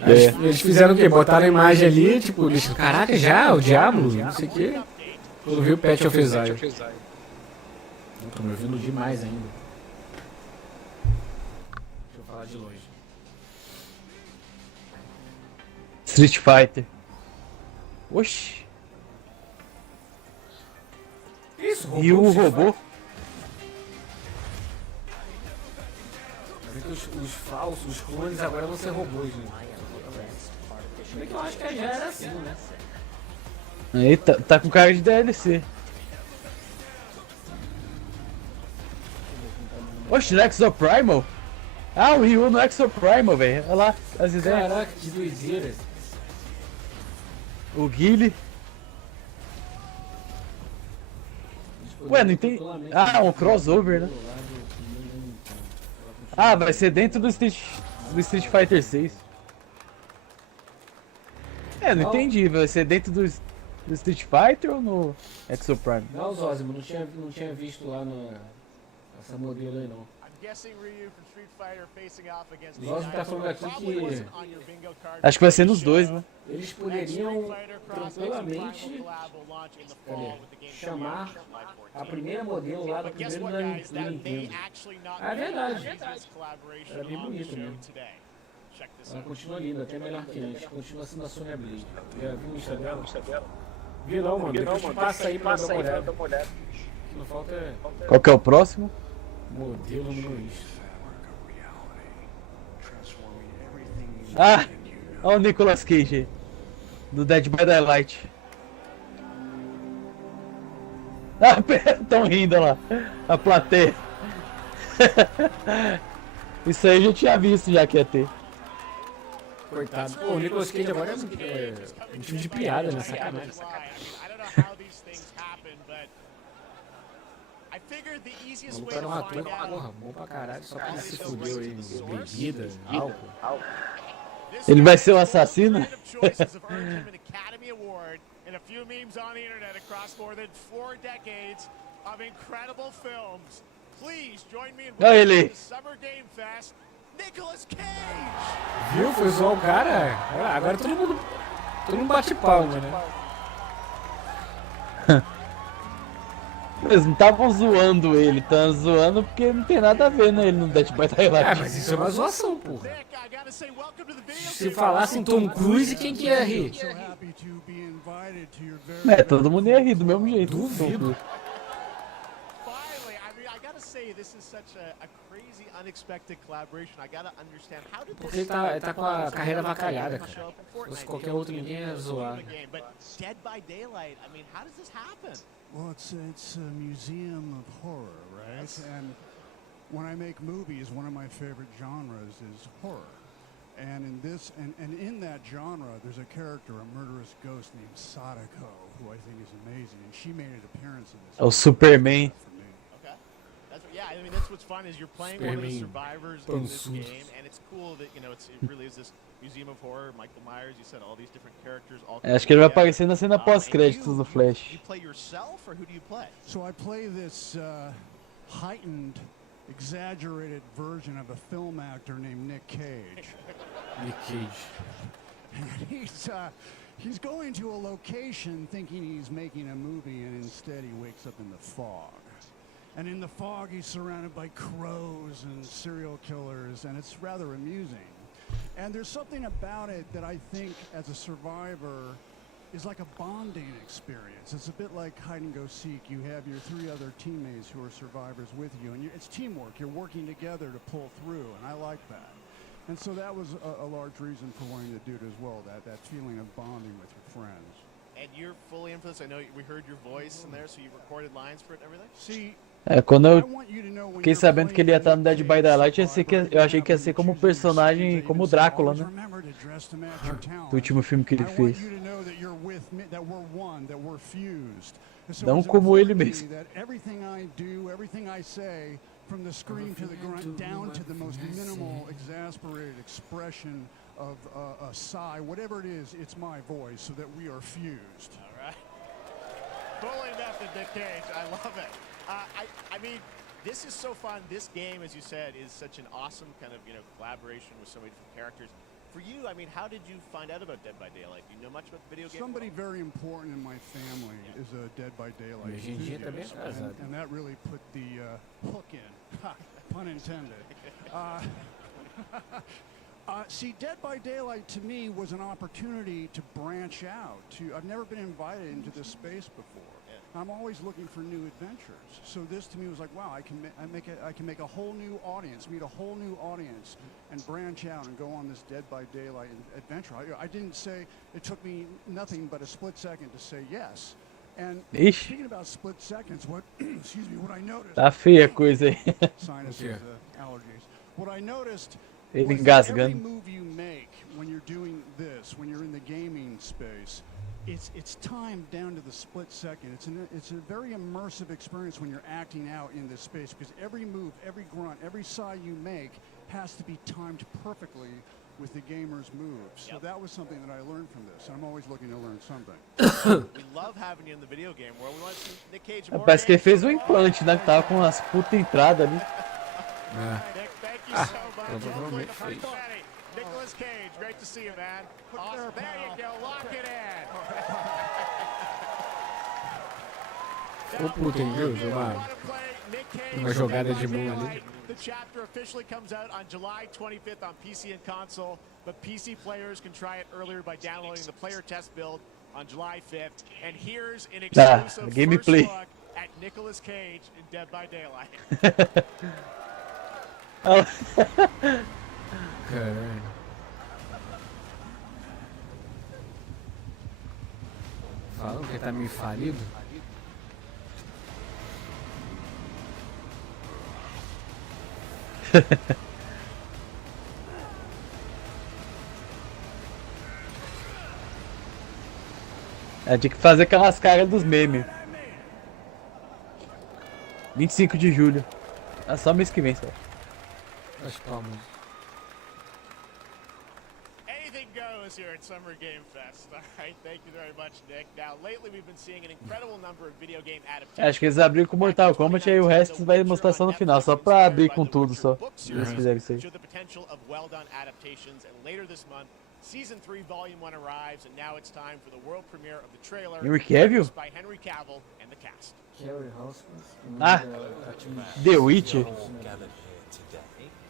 Eles fizeram o quê? Botaram a imagem ali, tipo, eles, caraca, já? O Diablo? Não sei o quê. Quando viu o Patch of Exile. Tô me ouvindo demais ainda. Deixa eu falar de longe. Street Fighter. Oxi. Isso, E o robô? Os falsos, os clones agora vão ser robôs, né? Se bem que eu acho que já era assim, né? Aí tá com cara de DLC. Oxe, no Exoprimal? Ah, o Ryu no Exoprimal, velho. Olha lá, as ideias. Caraca, que doideira. O Guile. Ué, não entendi. Ah, um crossover, né? Ah, vai ser dentro do Street Fighter 6. É, não entendi. Vai ser dentro do Street Fighter ou no Exoprime? Não, Zózimo, não tinha visto lá essa modelo aí, não. O Zózimo tá falando aqui que Acho que vai ser nos dois, né? eles poderiam tranquilamente chamar a primeira modelo lá do primeiro do Nintendo. Ah, é verdade. Era bem bonito mesmo. Ela continua linda, até melhor que antes. Continua sendo a Sonya Blade. Já viu o Insta dela? Vi não, mano. Depois passa aí pra dar uma olhada. O que não falta é... Qual que é o próximo? Modelo número isso. Ah! Olha o Nicolas Cage aí. Do Dead by Daylight. Ah, tão rindo lá. A plateia. Isso aí eu já tinha visto já que ia ter. Coitado. Pô, o Nicolas Cage agora é um tipo de piada, né? Sacanagem. O maluco era um ator, porra, bom pra caralho, só que ele se fudeu aí em bebida, álcool. Ele vai ser o assassino? Olha ele. Viu? Foi só o cara. Agora todo mundo bate palma, né? Eles não estavam zoando ele, estavam zoando porque não tem nada a ver, né? Ele no Dead by Daylight. Ah, mas isso é uma zoação, porra. Se falasse em Tom Cruise, quem que ia rir? É, todo mundo ia rir do mesmo jeito. Duvido. Porque ele tá com a carreira avacalhada, cara. Se fosse qualquer outro, ninguém ia zoar. Dead by Daylight, I mean, how does this happen? Well, it's a museum of horror, right? Yes. And when I make movies, one of my favorite genres is horror. And in this, and in that genre, there's a character, a murderous ghost named Sadako, who I think is amazing, and she made an appearance in this. É o Superman. Okay. Yeah, I mean that's what's fun is you're playing one of the survivors in this game, and it's cool that it really is this museum of horror. Michael Myers, you said all these different characters. Acho que ele vai aparecer na cena pós-créditos do Flash. You play yourself, or who do you play? So I play this heightened, exaggerated version of a film actor named Nick Cage. Nick Cage. And he's going to a location thinking he's making a movie, and instead he wakes up in the fog. And in the fog, he's surrounded by crows and serial killers, and it's rather amusing. And there's something about it that I think, as a survivor, is like a bonding experience. It's a bit like hide and go seek. You have your 3 other teammates who are survivors with you, and it's teamwork. You're working together to pull through, and I like that. And so that was a large reason for wanting to do it as well, that feeling of bonding with your friends. And you're fully in for this? I know we heard your voice in there, so you recorded lines for it and everything? See, É, quando eu fiquei sabendo que ele ia estar no Dead by Daylight, eu achei que ia ser como personagem, como o Drácula, né? Do último filme que ele fez. Não como ele mesmo. From the screen to the grunt, down to the most minimal, exasperated expression of a sigh, whatever it is, it's my voice, so that we are fused. All right. Fully method, Nick Cage. I love it. I mean, this is so fun. This game, as you said, is such an awesome kind of collaboration with so many different characters. for you, I mean, how did you find out about Dead by Daylight? Do you know much about the video game? Somebody very important in my family is a Dead by Daylight enthusiast, and that really put the hook in. Ha, pun intended. See, Dead by Daylight to me was an opportunity to branch out. I've never been invited into this space before. I'm always looking for new adventures. So this to me was like, wow, I can make a whole new audience, meet a whole new audience, and branch out and go on this Dead by Daylight adventure. I didn't say, it took me nothing but a split second to say yes. And speaking about split seconds, what excuse me, what I noticed. Tá feia a coisa aí. Sinuses, allergies. What I noticed Ele was that every engasgando. move you make when you're doing this, when you're in the gaming space, it's timed down to the split second. It's a very immersive experience when you're acting out in this space, because every move, every grunt, every sigh you make has to be timed perfectly with the gamer's moves. So that was something that I learned from this. I'm always looking to learn something. We love having you in the video game world. We want to see Nick Cage. Parece que ele fez um implante, né? Que tava com umas puta entradas ali. Nick, thank you so much. provavelmente fez. Nicolas Cage, great to see you, man. Awesome. There you go, lock it in. Ô puta, hein, viu? Uma jogada de mão ali. The chapter officially comes out on July 25th on PC and console, but PC players can try it earlier by downloading the player test build on July 5th. And here's an exclusive first look at Nicolas Cage in Dead by Daylight. Caralho. Falam que ele tá meio falido. Tinha que fazer aquelas caras dos memes. 25 de julho. É só mês que vem, só. As palmas. Anything goes here at Summer Game Fest. All right, thank you very much, Nick. Now, lately we've been seeing an incredible number of video game adaptations. Acho que eles abriram com Mortal Kombat e aí o resto vai mostrar só no final, só pra abrir com tudo só. Eles fizeram isso aí. Show the potential of well-done adaptations, and later this month, Season 3 Volume 1 arrives, and now it's time for the world premiere of the trailer by Henry Cavill and the cast. Ah, The Witcher.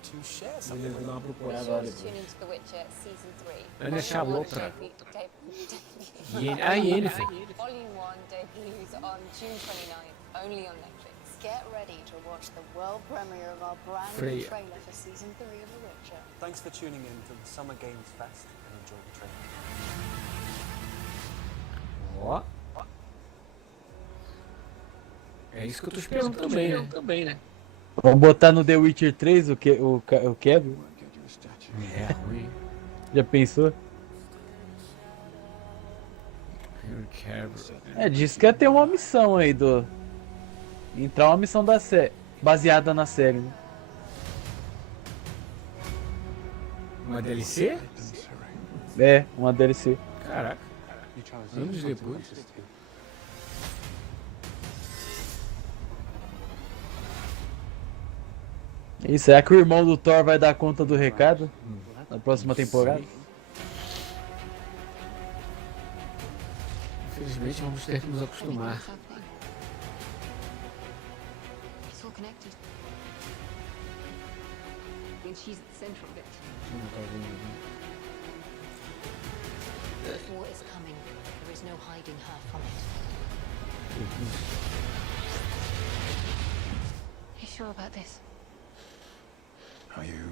To share something with our tune into The Witcher Season 3. Ele é chalotra. E ele Volume 1 debuts on June 29th, only on Netflix. Get ready to watch the world premiere of our brand new trailer for Season 3 of The Witcher. Thanks for tuning in to the Summer Games Fest and enjoy the trailer. Ó. É isso que eu tô esperando também, né? Vamos botar no The Witcher 3 o Kevin? É ruim. Já pensou? Diz que ia ter uma missão aí do... Entrar uma missão da série, baseada na série, né? Uma DLC? É, uma DLC. Caraca. Anos depois. E será que o irmão do Thor vai dar conta do recado na próxima temporada? Infelizmente vamos ter que nos acostumar. It's all connected. And she's at the center of it. If war is coming, there is no hiding her from it. You sure about this? Are you?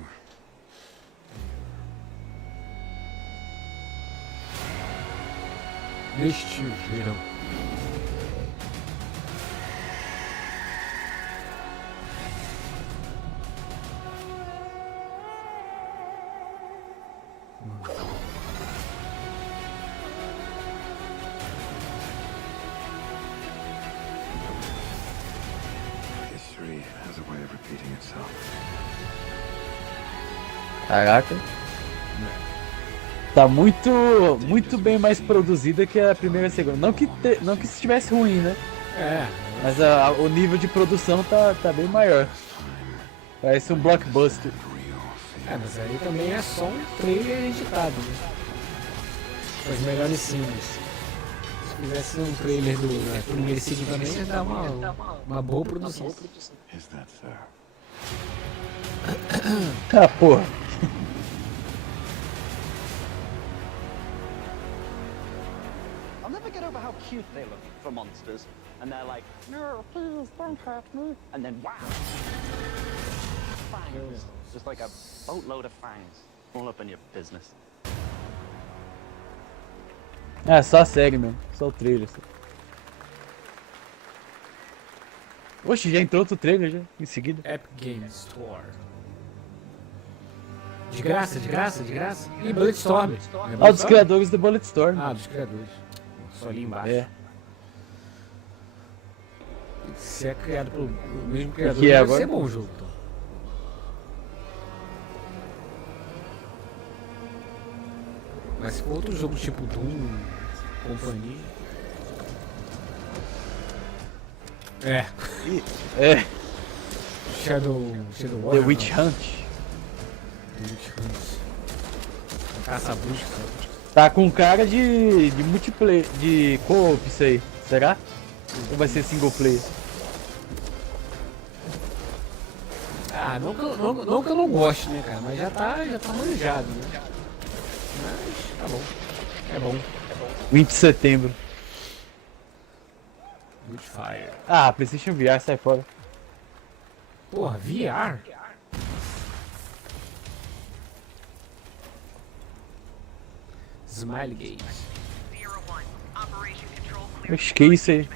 Neste verão. History has a way of repeating itself. Caraca. Tá muito bem mais produzida que a primeira e a segunda. Não que estivesse ruim, né? É. Mas o nível de produção tá bem maior. Parece um blockbuster. É, mas aí também é só um trailer editado, né? Com as melhores cenas. Se fizesse um trailer do primeiro e segundo também, ia dar uma boa produção. Is that fair? Ah, porra. I'll never get over how cute they look for monsters. And they're like, no, please, don't hurt me. And then, wow. Fangs. Just like a boatload of fangs. All up in your business. É, só a série mesmo. Só o trailer. Só. Oxe, já entrou outro trailer já, em seguida. Epic Games Store. De graça, de graça, de graça. E Bulletstorm. Ah, dos criadores do Bulletstorm. Ah, dos criadores. Só ali embaixo. É. Se é criado pelo mesmo criador, que é deve agora? ser bom o jogo. Então. Mas se for outro jogo tipo Doom, companhia... É. É. Shadow The Warrior. Witch não. Hunt. The Witch Hunt. Caça-bruxa. Tá com cara de multiplayer, de co-op isso aí. Será? Ou vai ser single player? Ah, não que eu não goste, né, cara? Mas já tá manjado, né? Mas tá bom. É bom. 20 de setembro. Witchfire. Ah, PlayStation VR, sai fora. Porra, VR? Smile Games. Acho que é isso aí.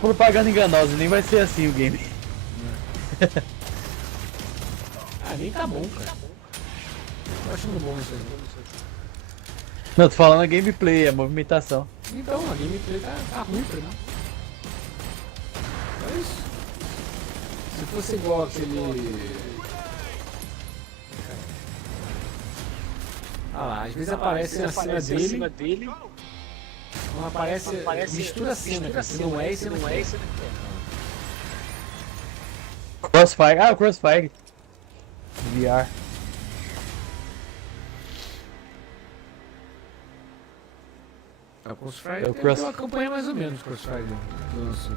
Propaganda enganosa, nem vai ser assim o game. Ah, nem tá bom, cara. Tô achando bom isso aí. Não, tô falando a gameplay, a movimentação. Então, a gameplay tá ruim pra mim. Mas se fosse igual aquele... Ah lá, às vezes aparece acima dele. Não aparece, mistura a cena, cara. Se não é, e se não é, você não quer. Crossfire, ah, o Crossfire. VR. O Crossfire É o Cross... eu acompanho mais ou menos o Crossfire que lançou.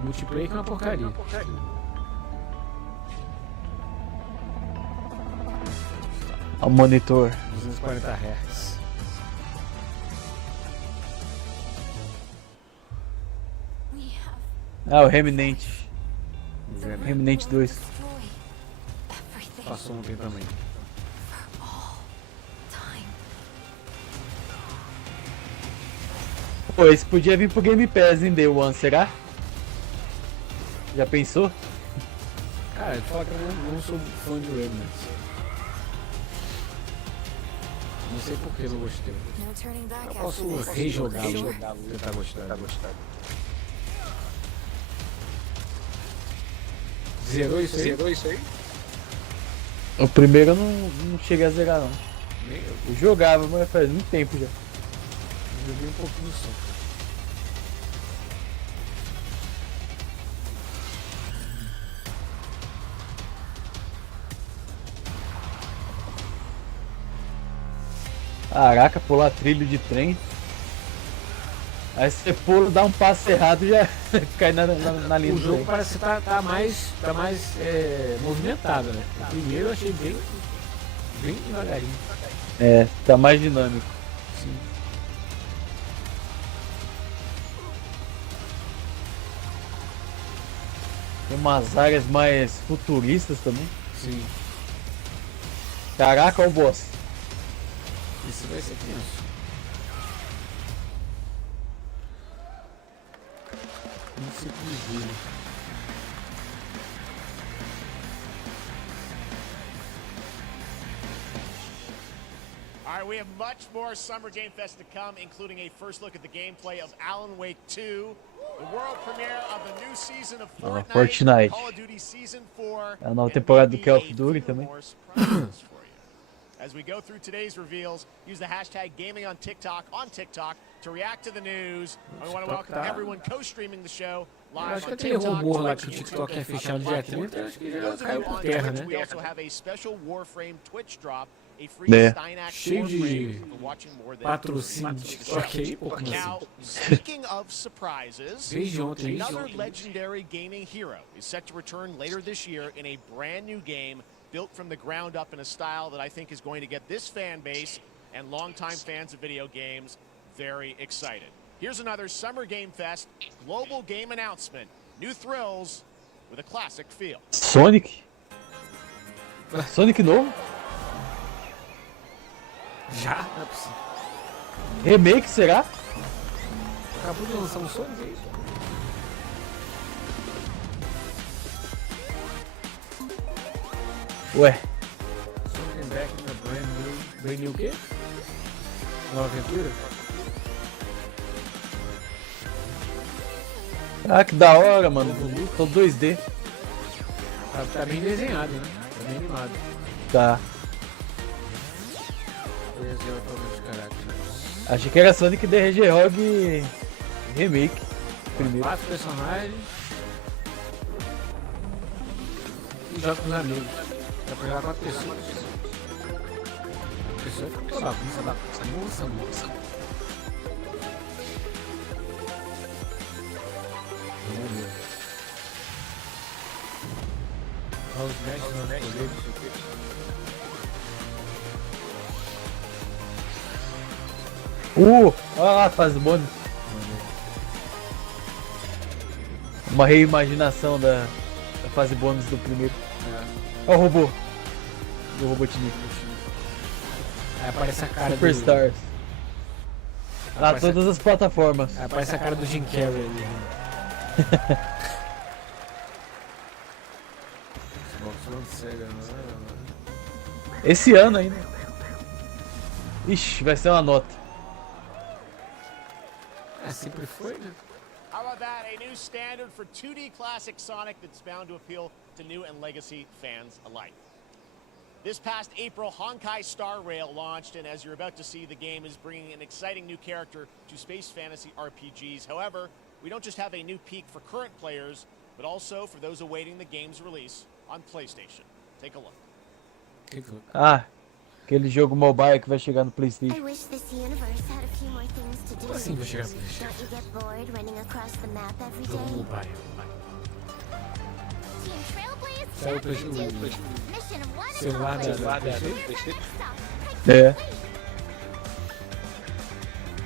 O multiplayer que é uma porcaria. O monitor. 240 Hz. Ah, o Remnant. Remnant 2. Passou ontem também. Pô, esse podia vir pro Game Pass em Day One, será? Já pensou? Cara, eu te falo que eu não sou fã de Remnant. Não sei por que não gostei. Eu posso rejogá-lo e tentar gostar. Zerou isso aí? O primeiro eu não cheguei a zerar não. Eu jogava, mas faz muito tempo já. Joguei um pouquinho só. Caraca, pular trilho de trem. Aí você pula, dá um passo errado e já cai na linha O do jogo trem. parece que tá mais movimentado, né? O primeiro eu achei bem devagarinho. É, tá mais dinâmico. Sim. Tem umas áreas mais futuristas também. Sim. Caraca, olha o boss. Isso vai ser tenso. Não sei como dizer. All right, we have much more Summer Game Fest to come, including a first look at the gameplay of Alan Wake 2, the world premiere of the new season of Fortnite. Call of Duty Season 4, É a nova temporada do Call of Duty também. As we go through today's reveals, use the hashtag gaming on TikTok to react to the news. I want to welcome everyone co-streaming the show Eu acho que aquele rumor lá que o TikTok é fechado dia 30, acho que já caiu por terra, né? We also have a special Warframe Twitch drop, a free É. Steinac Cheio de Warframe for watching more than patrocínio do TikTok aí, pô, como Now, assim? speaking of surprises, Desde ontem, another legendary gaming hero is set to return later this year in a brand new game built from the ground up in a style that I think is going to get this fan base and longtime fans of video games very excited. Here's another Summer Game Fest global game announcement. New thrills with a classic feel. Sonic? Sonic novo? Já? Não é possível. Remake, será? Acabou de lançar um Sonic, é isso? Ué. Sonic Back in the Brand New o quê? Nova aventura? Ah, que da hora, mano. Tô 2D. Tá bem desenhado, né? Tá bem animado. Tá. Desenho pra alguns caracteres. Achei que era Sonic the Hedgehog Remake. Primeiro. 4 personagens. E joga com os amigos. Dá pra jogar 4 pessoas. A pessoa fica toda bagunça. Nossa. Vamos ver. Olha os mestres. Ah, faz bônus. Uma reimaginação da fase bônus do primeiro. Olha o robô. Do Robotnik. Aí aparece a cara Superstars. Ah, todas as plataformas. Aí aparece a cara do Jim Carrey ali. Né? Esse ano ainda. Ixi, vai ser uma nota. Sempre foi, né? How about that? A new standard for 2D classic Sonic that's bound to appeal to new and legacy fans alike. This past April, Honkai Star Rail launched, and as you're about to see, the game is bringing an exciting new character to space fantasy RPGs. However, we don't just have a new peak for current players, but also for those awaiting the game's release on PlayStation. Take a look. Ah, aquele jogo mobile que vai chegar no PlayStation. Como assim vai chegar no PlayStation? Jogo mobile. Saiu o celular da PlayStation? É.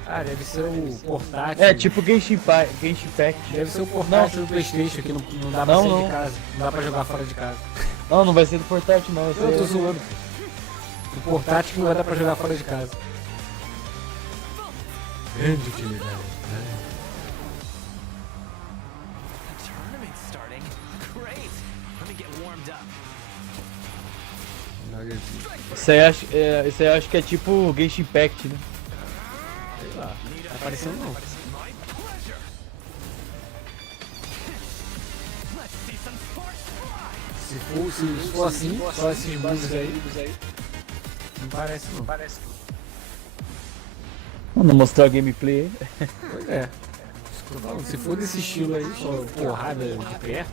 Ah, deve ser o portátil. É, tipo Genshin Impact. Deve ser o portátil do PlayStation que não dá pra sair de casa. Não dá pra jogar fora de casa. Não vai ser do portátil não. Eu tô zoando. O portátil que não vai dar pra jogar fora de casa. Grande utilidade. Isso aí eu acho que é tipo Genshin Impact, né? Sei lá. Tá aparecendo não. Se for assim, só esses bugs aí. Não parece não. Vamos mostrar o gameplay aí. Pois é. Se for desse estilo aí, só porrada de perto.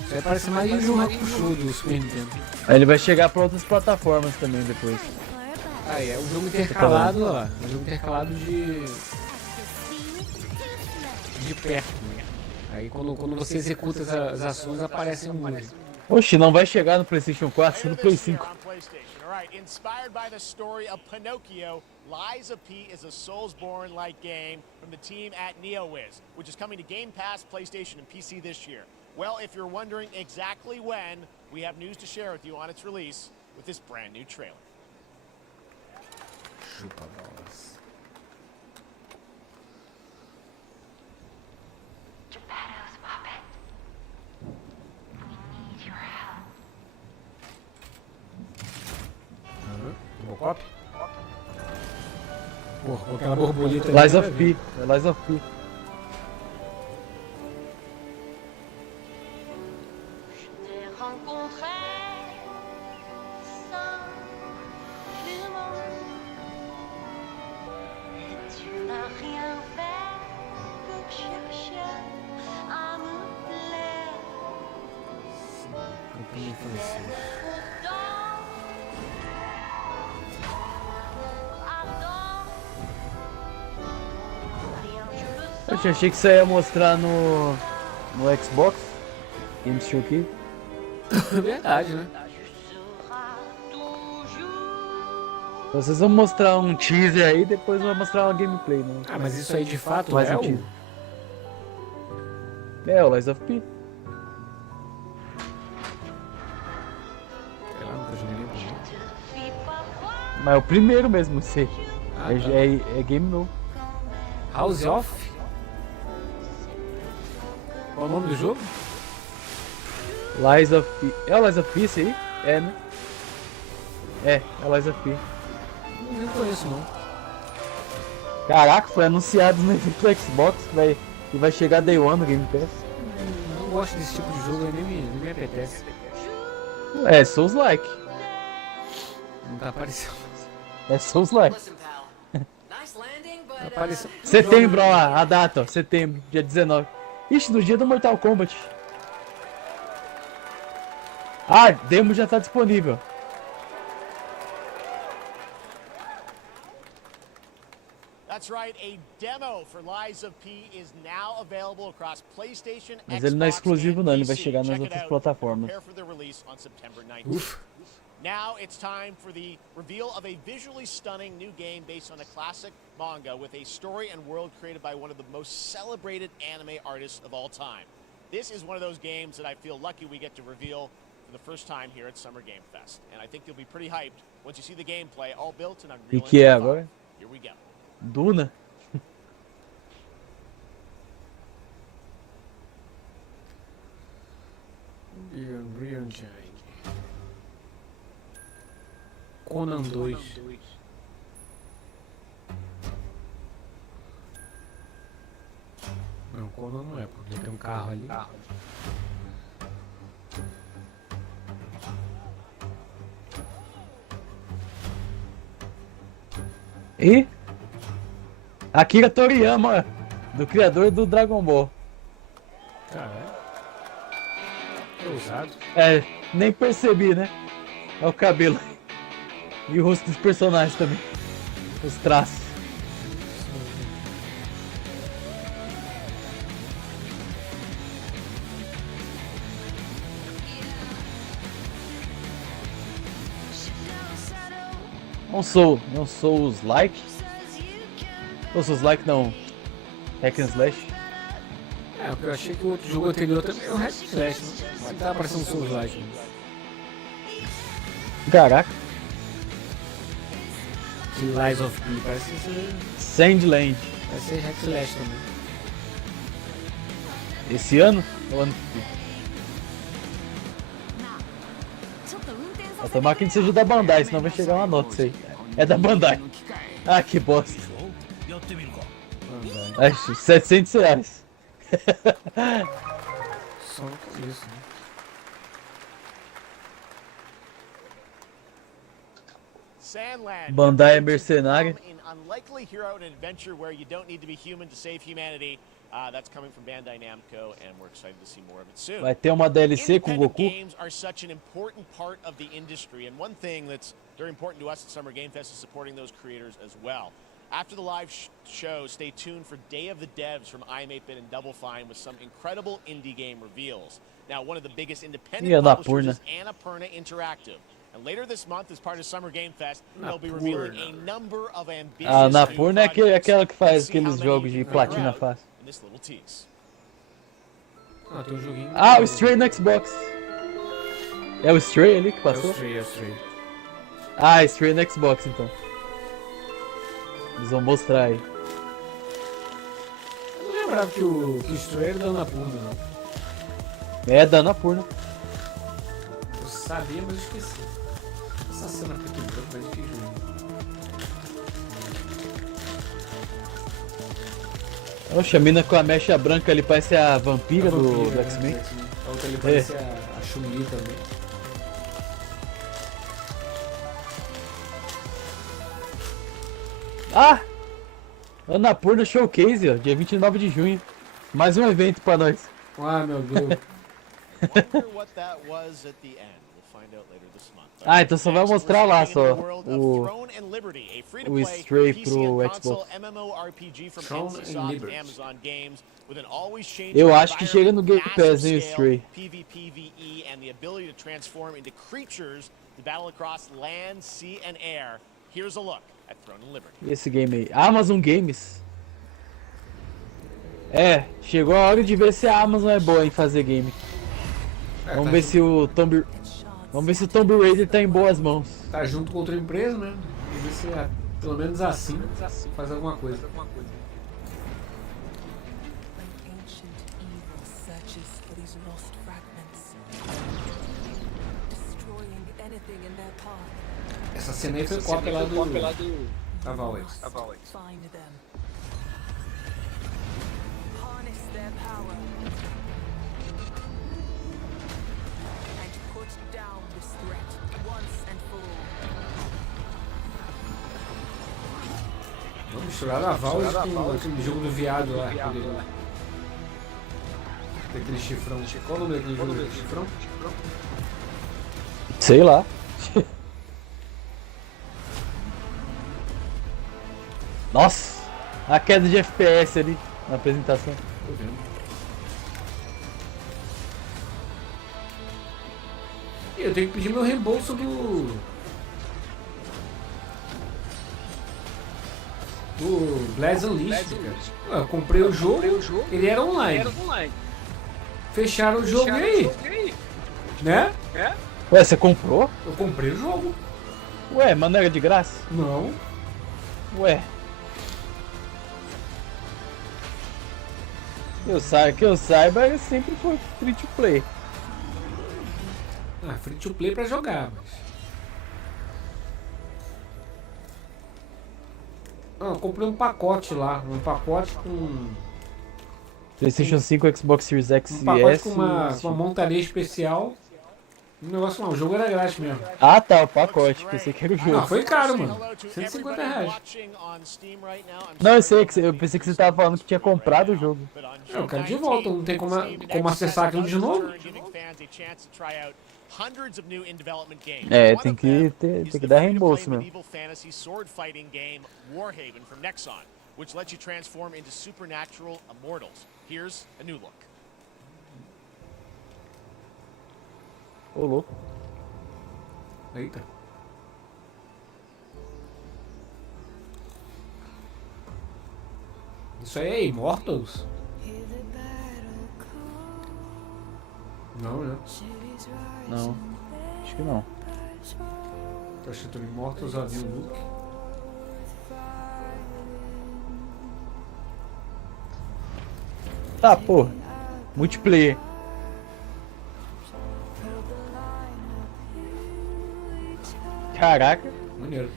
Isso aí parece mais um jogo show do Super Nintendo. Aí ele vai chegar pra outras plataformas também depois. Aí é um jogo intercalado, ó. Um jogo intercalado de perto. Né? Aí quando você executa as ações aparecem um. Oxe, não vai chegar no PlayStation 4, só no Play 5. Inspired by the story of Pinocchio, Lies of P is a Soulsborne-like game from the team at NeoWiz, which is coming to Game Pass, PlayStation, and PC this year. Well, if you're wondering exactly when, we have news to share with you on its release with this brand new trailer. Chupa bolas. Robocop? Porra, com aquela borboleta ali. Lies of P. É Lies of P. francês. Eu achei que você ia mostrar no Xbox Games Showcase. Verdade, né? Vocês vão mostrar um teaser aí, depois vão mostrar uma gameplay, né? Ah, mas isso aí de fato mais é um o... teaser. É, o Lies of P. Sei lá, nunca joguei nenhum. Mas é o primeiro mesmo, sei. Ah, tá. É game novo. House of? Qual é o nome do jogo? Lies of P. É o Lies of P esse aí? É, né? É o Lies of P. Não conheço não. Caraca, foi anunciado no evento do Xbox que vai chegar Day One no Game Pass. Não gosto desse tipo de jogo, nem me apetece. É Souls-like. Não tá aparecendo. É Souls-like. Tá aparecendo. Setembro, ó lá, a data, ó, setembro, dia 19. Ixi, no dia do Mortal Kombat. Ah, demo já tá disponível. That's right, a demo for Lies of P is now available across PlayStation, Mas ele não é exclusivo não, ele vai chegar nas Check it outras out. plataformas. Prepare for the release on September 19th. Now it's time for the reveal of a visually stunning new game based on a classic manga with a story and world created by one of the most celebrated anime artists of all time. This is one of those games that I feel lucky we get to reveal for the first time here at Summer Game Fest. And I think you'll be pretty hyped once you see the gameplay all built in Unreal E que é Engine 5. agora? Here we go. Duna? Unreal Engine. Conan 2. Não, Conan não é, porque tem um carro ali. E Akira Toriyama, do criador do Dragon Ball. Caralho. Que ousado. É, nem percebi, né? É o cabelo. E o rosto dos personagens também. Os traços. Não sou os like. Ou sou os like não. Hack and Slash. É, porque eu achei que o outro jogo anterior também era um Hack and Slash, né? Mas tá parecendo um Souls-like. Caraca. De Lies of P, parece ser... Sandland. Vai ser Hack and Slash também. Esse ano? Ou ano que vem? Tomara que não seja da Bandai, senão vai chegar uma nota isso aí. É da Bandai. Ah, que bosta. Acho, R$700. Só no começo, né? Sandland. Bandai é mercenário. An unlikely hero and adventure where you don't need to be human to save humanity. That's coming from Bandai Namco, and we're excited to see more of it soon. Vai ter uma DLC com o Goku. Games are such an important part of the industry, and one thing that's very important to us at Summer Game Fest is supporting those creators as well. After the live show, stay tuned for Day of the Devs from I'm8bit and Double Fine with some incredible indie game reveals. Now, one of the biggest independent publishers is Annapurna Interactive. And later this month, as part of Summer Game Fest, they'll be revealing a number of ambitious A Annapurna é aquela que faz aqueles jogos de platina fácil. this little tease. Ah, tem um joguinho. Ah, o Stray no Xbox. É o Stray ali que passou? É o Stray. Ah, Stray no Xbox então. Eles vão mostrar aí. Eu não lembrava que o Stray era da Annapurna, não. É da Annapurna. Eu sabia, mas eu esqueci. Essa cena preto e branco, mas que jogo. Oxe, a mina com a mecha branca ali parece a vampira do X-Men. A outra ali parece a Chun-Li também. Ah! Annapurna Showcase, ó, dia 29 de junho. Mais um evento pra nós. Ah, meu Deus. Wonder what that was at the end. Ah, então só vai mostrar lá só o Stray pro Xbox. Eu acho que chega no Game Pass, hein, o Stray. PvPvE and the ability to transform into creatures to battle across land, sea and air. Here's a look at Throne and Liberty. Esse game aí. Amazon Games. É, chegou a hora de ver se a Amazon é boa em fazer game. Vamos ver se o Tomb Raider tá em boas mãos. Tá junto com outra empresa, né? Vamos ver se pelo menos assim faz alguma coisa. Essa cena aí foi cópia lá do Cavalex. Vamos misturar a Valve com aquele jogo do viado lá. Daquele chifrão. Qual o nome daquele jogo? Chifrão? Sei lá. Nossa, a queda de FPS ali na apresentação. Tô vendo. E eu tenho que pedir meu reembolso do Blades Unleashed, cara. Eu comprei o jogo, ele era online. Fecharam o jogo e aí? Né? Ué, você comprou? Eu comprei o jogo. Ué, mas não era de graça? Não. Ué. Que eu saiba, sempre foi free to play. Ah, free to play pra jogar, mas... Ah, eu comprei um pacote lá, um pacote com... PlayStation 5, Xbox Series X um pacote e S. Com uma montaria especial. Um negócio não, o jogo era grátis mesmo. Ah tá, o pacote, pensei que era o jogo. Ah, foi caro, mano. R$150. Não, eu sei, eu pensei que você tava falando que tinha comprado o jogo. Eu quero de volta, não tem como acessar aquilo de novo. É, tem que dar reembolso mesmo. Which lets you transform into supernatural immortals. Here's a new look. Ô, louco. Eita. Isso aí é Immortals? Não, né? Não, acho que não. Tá escrito Immortals, a new look. Tá, porra. Multiplayer. Caraca. Maneiro.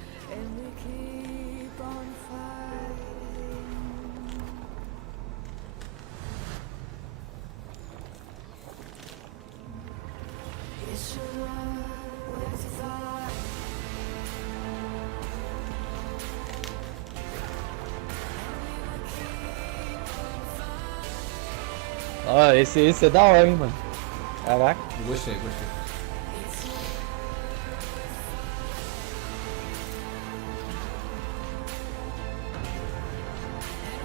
Ó, esse é da hora, hein, mano. Caraca. Gostei.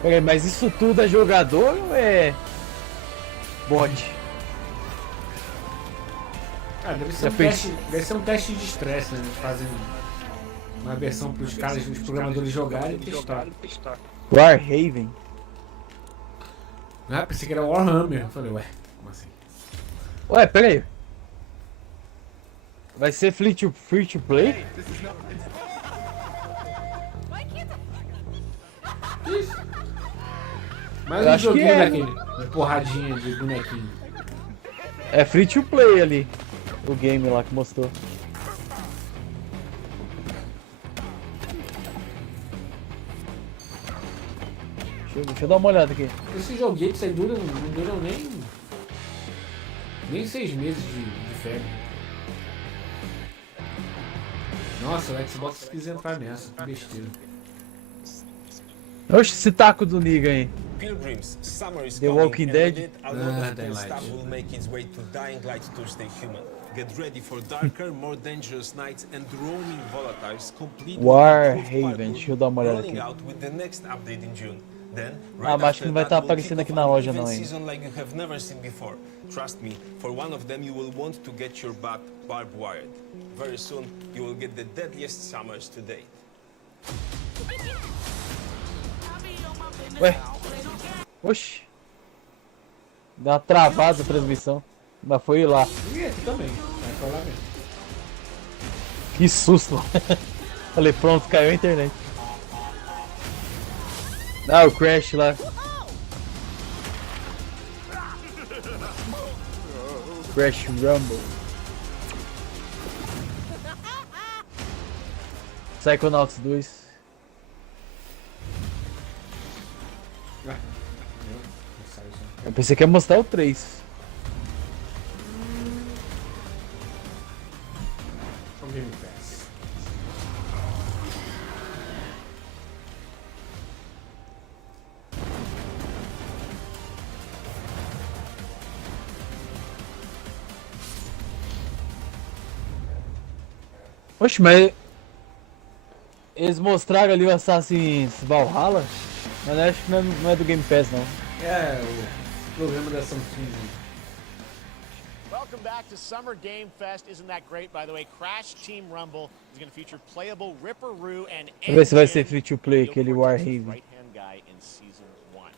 Peraí, mas isso tudo é jogador ou é bot? Ah, deve ser um teste de estresse, né? Eles fazem uma versão para os caras, os programadores jogarem e testar. Warhaven. Ah, pensei que era Warhammer. Eu falei, ué, como assim? Ué, peraí. Vai ser free to play? Isso. Mais um joguinho daquele. Uma porradinha de bonequinho. É free to play ali. O game lá que mostrou. Deixa eu dar uma olhada aqui. Esses joguetes aí não duram nem 6 meses de febre. Nossa, o Xbox quis entrar nessa, que besteira. Oxe, esse taco do Niga aí. Pilgrims, summer is The Walking Dead. A lot of Star will make its way to Dying Light Thursday Human. Get ready for darker, more dangerous nights and roaming volatiles complete Warhaven, deixa eu dar uma olhada aqui. out with the next update in June. Then, Ah, mas acho que não vai estar aparecendo aqui na loja não, hein? season like you have never seen before. Trust me, for one of them you will want to get your butt barbed wired. Very soon you will get the deadliest summers to date. Ué? Oxi. Deu uma travada a transmissão. Mas foi lá. E aqui também. Vai falar mesmo. Que susto. Falei, pronto, caiu a internet. Ah, o crash lá. Crash Rumble. Psychonauts 2. Eu pensei que ia mostrar o 3. O Game Pass. Oxe, mas eles mostraram ali o Assassin's Valhalla, mas acho que não é do Game Pass não. É, o programa da Samsung. Welcome back to Summer Game Fest. Isn't that great, by the way? Crash Team Rumble is going to feature playable Ripperoo and Vamos ver se vai ser free to play aquele Warhaven. right-hand guy in season 1.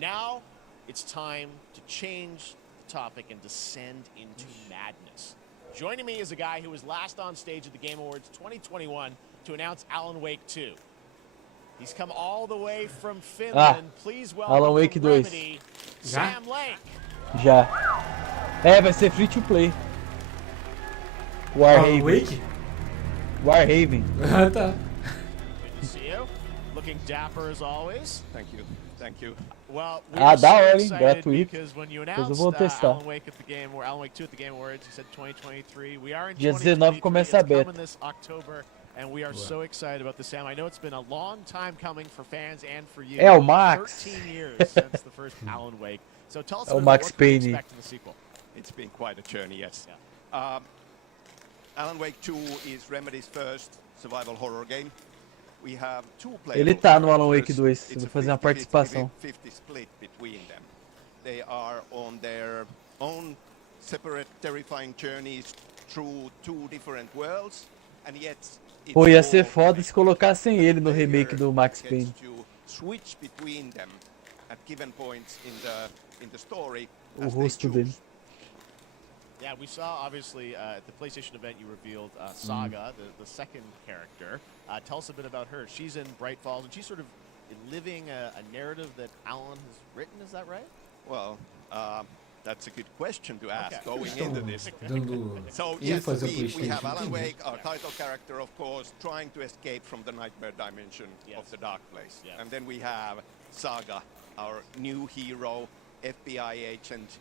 Now, it's time to change the topic and descend into madness. Joining me is a guy who was last on stage at the Game Awards 2021 to announce Alan Wake 2. He's come all the way from Finland. Please welcome Alan Wake 2. Remedy, Sam Lake. Já. É, vai ser free to play. Warhaven. Alan Wake? Warhaven. Ah, tá. Good to see you. Looking dapper as always. Thank you. Thank you. Well, we Ah, are da so hora, hein? excited Gratuito. because when you Depois eu announced vou testar. Alan Wake at the game, or Alan Wake 2 at the Game Awards, you said 2023. We are in Dia 2023. 19 começa a It's beta. coming this October, and we are so excited about this, Sam. I know it's been a long time coming for fans and for you. É o Max. 13 years since the first Alan Wake. So tell us É o about Max what can we Payne. expect in the sequel. It's been quite a journey, yes. Alan Wake 2 is Remedy's first survival horror game. We have two players. Ele tá no Alan Wake 2. Eu vou fazer uma participação. 50 split between them. They are on their own separate terrifying journeys through two different worlds, and yet Pô, ia ser foda se colocassem ele no remake do Max Payne. to switch between them at given points in the story. O rosto dele. Yeah, we saw obviously at the PlayStation event you revealed Saga, the second character. Tell us a bit about her. She's in Bright Falls, and she's sort of living a narrative that Alan has written. Is that right? Well, that's a good question to ask going Estão into this. dando So yes, ênfase ao we PlayStation. have Alan Entendi. Wake, our title character, of course, trying to escape from the nightmare dimension of the dark place. Yes. And then we have Saga, our new hero, FBI agent,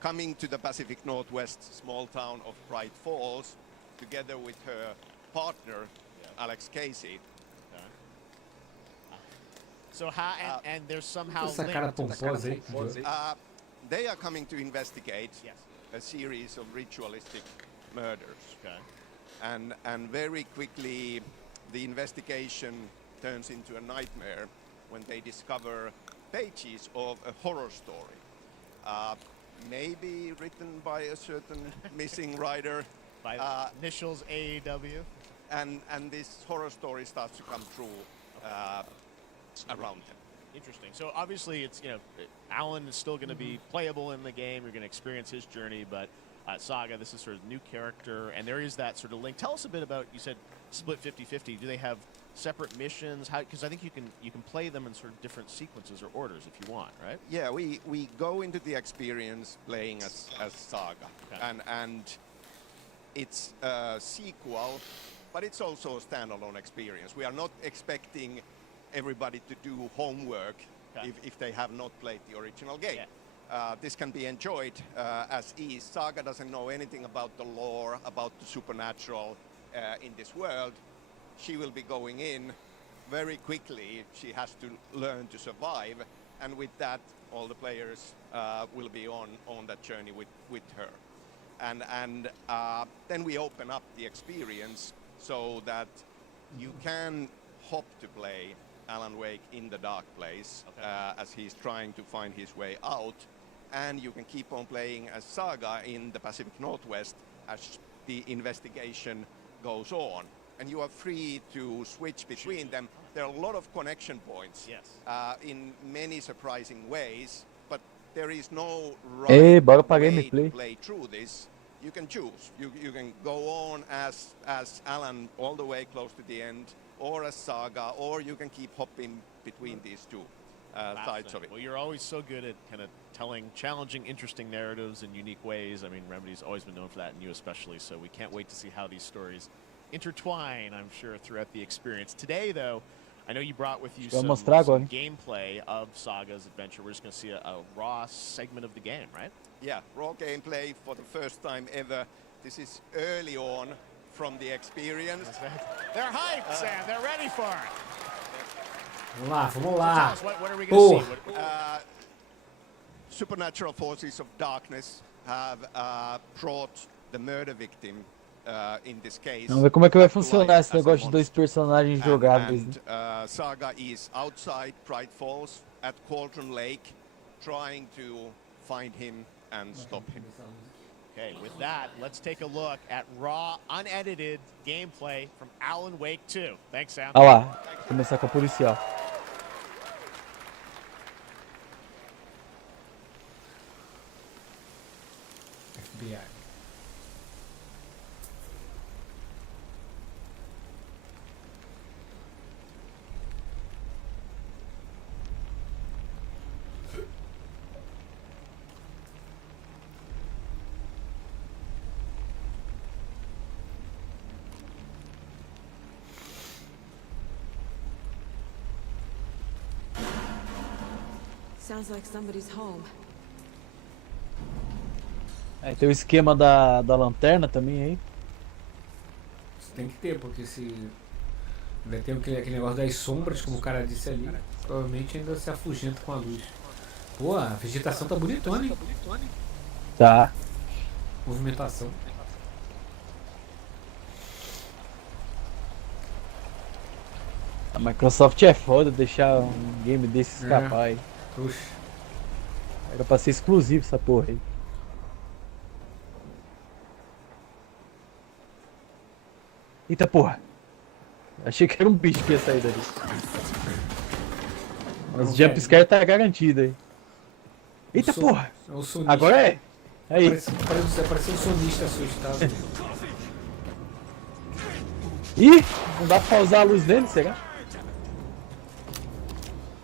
coming to the Pacific Northwest small town of Bright Falls, together with her partner, Alex Casey. So how and there's somehow Essa cara pomposa aí. They are coming to investigate a series of ritualistic murders. Okay. And very quickly, the investigation turns into a nightmare when they discover pages of a horror story. Maybe written by a certain missing writer. By initials AEW. And this horror story starts to come true around them. Interesting. So obviously, it's Alan is still going to be playable in the game. You're going to experience his journey, but Saga, this is sort of new character, and there is that sort of link. Tell us a bit about. You said split 50-50. Do they have separate missions? How? Because I think you can play them in sort of different sequences or orders if you want, right? Yeah, we go into the experience playing as Saga, and it's a sequel, but it's also a standalone experience. We are not expecting everybody to do homework if they have not played the original game. This can be enjoyed as is. Saga doesn't know anything about the lore, about the supernatural in this world. She will be going in very quickly. She has to learn to survive, and with that, all the players will be on that journey with her. and then we open up the experience so that you can hop to play Alan Wake in the dark place as he's trying to find his way out, and you can keep on playing as Saga in the Pacific Northwest as the investigation goes on, and you are free to switch between them. There are a lot of connection points in many surprising ways, but there is no right bora pra way gameplay. to play through this. You can choose. You can go on as Alan all the way close to the end, or as Saga, or you can keep hopping between these two sides of it. Well, you're always so good at kind of telling challenging, interesting narratives in unique ways. I mean, Remedy's always been known for that, and you especially, so we can't wait to see how these stories intertwine, I'm sure, throughout the experience. Today, though, I know you brought with you some gameplay of Saga's adventure. We're just going to see a raw segment of the game, right? Yeah, raw gameplay for the first time ever. This is early on from the experience. They're hyped, Sam. They're ready for it. Vamos lá. What are we going to see? Supernatural forces of darkness have brought the murder victim, in this case. Vamos ver como é que vai funcionar esse negócio de 2 personagens jogáveis. Saga is outside Pride Falls at Cauldron Lake, trying to find him and stop him. Okay, with that, let's take a look at raw, unedited gameplay from Alan Wake 2. Thanks, Sam. Olha lá, começar com a policial. FBI. Sounds like somebody's home. Aí tem o esquema da lanterna também aí. Tem que ter, porque se vai ter aquele negócio das sombras, como o cara disse ali, provavelmente ainda se afugenta com a luz. Pô, a vegetação tá bonitona, hein? Tá. Movimentação. A Microsoft é foda deixar um game desse escapar aí. Oxe. Era pra ser exclusivo essa porra aí. Eita porra. Achei que era um bicho que ia sair dali. Mas o jumpscare tá garantido aí. Eita porra. Agora é. Aí. Pareceu um sonista assustado. Ih, não dá pra usar a luz dele, será?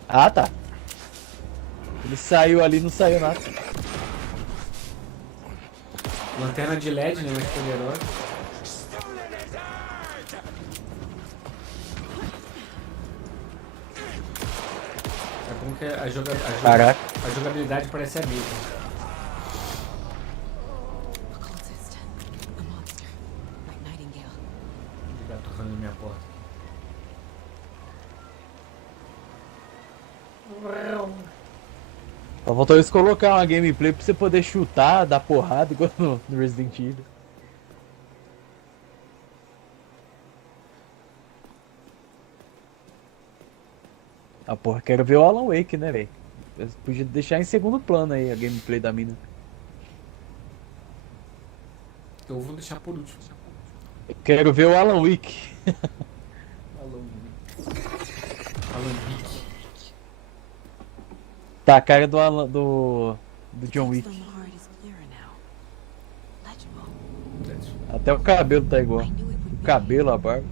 Ah, tá. Ele saiu ali, não saiu nada. Lanterna de LED, né? Mais poderosa. É bom que a jogabilidade parece a mesma. Tá tocando na minha porta. Só faltou eles colocar uma gameplay pra você poder chutar, dar porrada igual no Resident Evil. Ah, porra, quero ver o Alan Wake, né, velho? Podia deixar em segundo plano aí a gameplay da mina. Eu vou deixar por último. Eu quero ver o Alan Wake. Alan Wake. Tá, a cara do John Wick. Até o cabelo tá igual. O cabelo, a barba.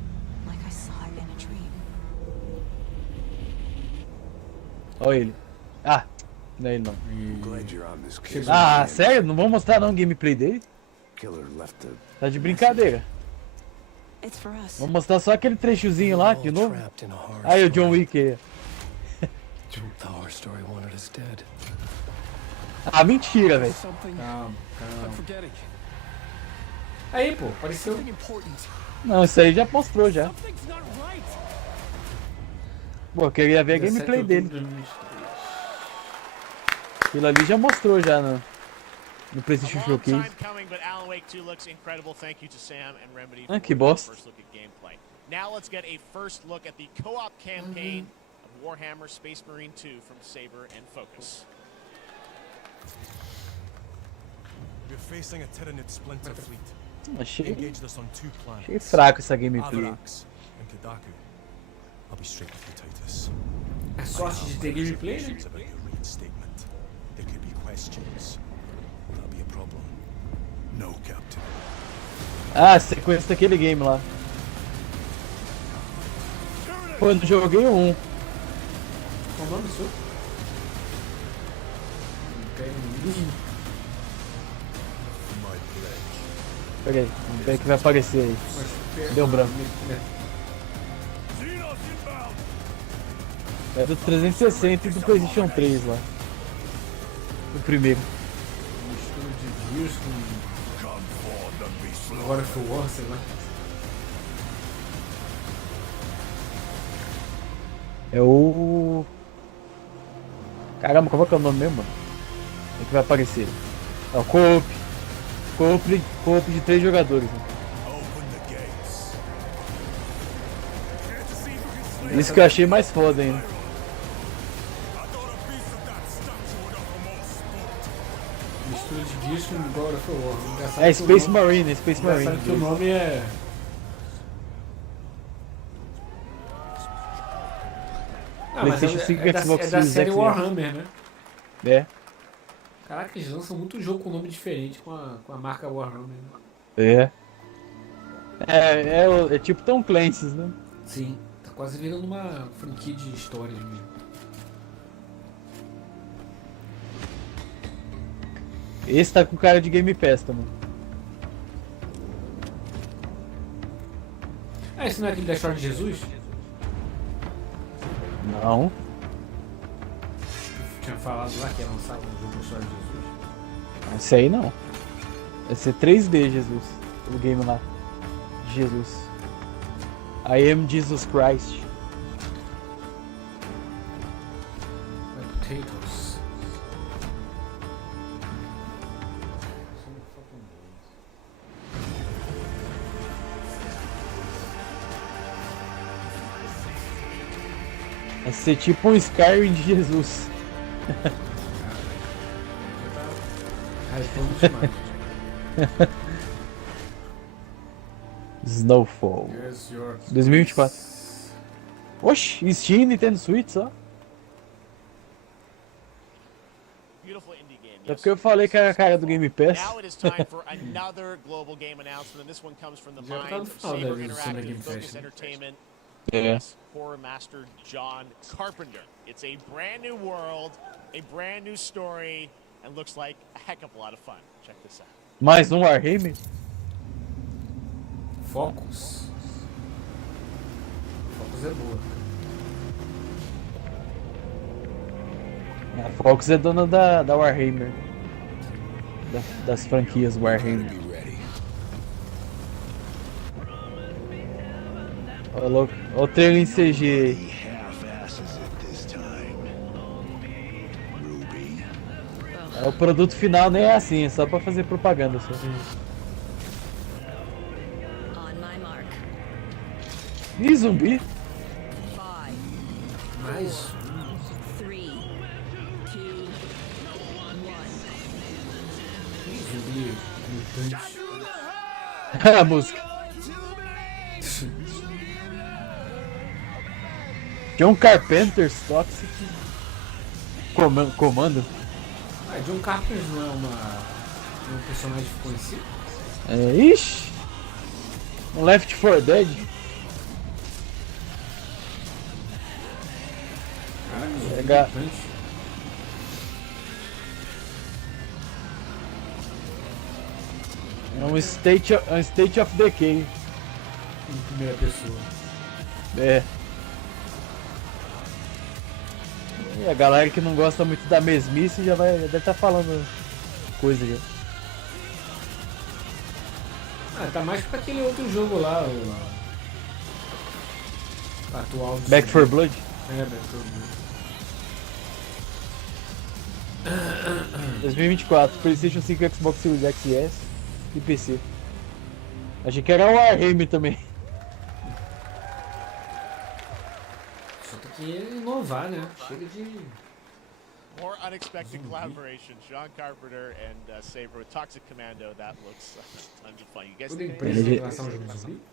Olha ele. Ah, não é ele não. Ah, sério? Não vão mostrar não o gameplay dele? Tá de brincadeira. Vamos mostrar só aquele trechozinho lá de novo. Aí o John Wick aí. Ah, mentira, velho. Calma. Aí, pô, apareceu. Não, isso aí já mostrou já. Pô, eu queria ver a gameplay dele. Aquilo ali já mostrou já, né? no PlayStation Showcase. Ah, que bosta. Now let's get a first look at the co-op campaign of Warhammer Space Marine 2 from Saber and Focus. We're facing a Tyranid splinter fleet. Achei Engaged us on 2 planets. Achei fraco essa gameplay. Avarax and Kadaku. I'll be straight with you, Titus. É sorte de ter gameplay, né? About your reinstatement. There could be questions. Will that be a problem? No, Captain. Ah, sequência daquele game lá. Pô, eu não joguei um. Qual o nome do seu? Pega aí, vamos ver o que vai aparecer aí. Deu branco. É do 360 e do PlayStation 3 lá. O primeiro. Mistura de Gears com God of War, sei lá. É o... Caramba, qual é que é o nome mesmo, mano? É que vai aparecer. É o Co-op. Co-op de 3 jogadores. Né? Isso que eu achei mais foda ainda. Mistura de Gears com God of War. É Space Marine, Space Marine. Engraçado que o nome é... Ah, mas PlayStation 5 e Xbox é da Series série X. Warhammer, né? É. Caraca, eles lançam muito jogo com nome diferente com a marca Warhammer. É. É tipo Tom Clancy's, né? Sim, tá quase virando uma franquia de histórias mesmo. Esse tá com cara de Game Pass também. Ah, esse não é aquele da história de Jesus? Não. Tinha falado lá que ia lançar um jogo da história de Jesus. Esse aí não. Vai ser 3D, Jesus. O game lá. Jesus. I am Jesus Christ. Potatoes. Vai ser tipo um Skyrim de Jesus. Snowfall. 2024. Oxi, Steam, Nintendo Switch, ó. É porque eu falei que era a cara do Game Pass. Now it is time for another global game announcement, and this one comes from the mind of Saber Interactive Focus Entertainment. Yes. Horror master John Carpenter. It's a brand new world, a brand new story, and looks like a heck of a lot of fun. Check this out. Mais um Warhammer? Focus. Focus é boa. A Fox é dona da Warhammer. Das franquias Warhammer. Olha o trailer em CG. O produto final nem é assim, é só pra fazer propaganda. Só. Ih, zumbi? Mais zumbi mutante. A música. John Carpenter's Toxic Comando. Ah, John Carpenter não é um personagem conhecido? É, ixi! Um Left 4 Dead. Caraca, é um State of Decay. Em primeira pessoa. É. E a galera que não gosta muito da mesmice já deve estar falando coisa já. Ah, tá mais pra aquele outro jogo lá, o atual. Back 4 Blood? É, Back 4 Blood. 2024, PlayStation 5, Xbox Series X e S e PC. Achei que era o Warhammer também. Só tem que inovar, né? Chega de... More unexpected collaboration. Sean Carpenter and Saber with Toxic Commando. That looks tons of fun. You guys think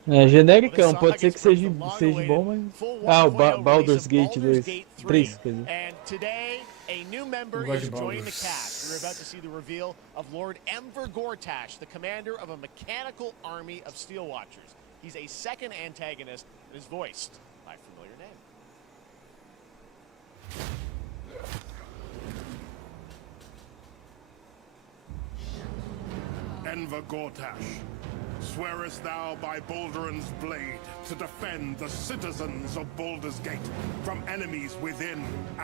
É genericão, pode ser que seja bom, mas... Ah, o Baldur's Gate 2. 3, quer dizer. And today, a new member is joining the cast. We're about to see the reveal of Lord Enver Gortash, the commander of a mechanical army of Steel Watchers. He's a second antagonist and is voiced by a familiar name. Enver Gortash, swearest thou by Balduran's blade to defend the citizens of Baldur's Gate from enemies within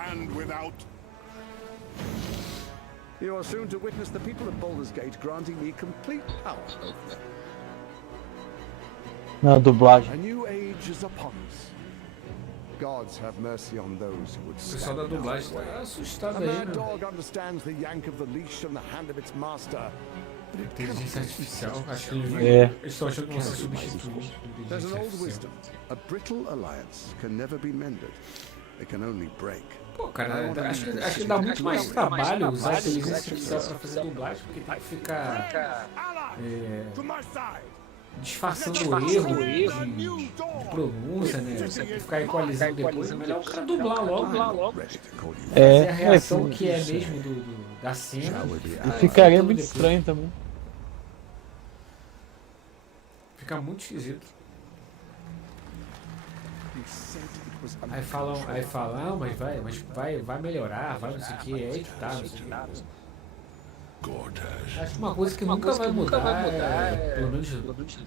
and without? You are soon to witness the people of Baldur's Gate granting me complete power over them. Não, dublagem. A new age is upon us. Gods have mercy on those who would O pessoal da dublagem tá assustado aí, A mad né? dog understands the yank of the leash from the hand of its master. Inteligência artificial, acho que eles estão achando que vão ser substituídos por There's inteligência an old artificial. wisdom. A brittle alliance can never be mended. It can only break. Pô, cara, acho que dá muito mais trabalho usar a inteligência artificial pra fazer dublagem, porque tem que ficar disfarçando erro de pronúncia, né? Tem que ficar equalizando depois. É melhor o cara dublar logo. Fazer a reação que é mesmo da cena. E ficaria muito estranho também. Fica muito esquisito. Aí falam, mas vai melhorar, vai não sei o que, é aí que tá, não sei o que. Acho que uma coisa que nunca vai mudar, pelo menos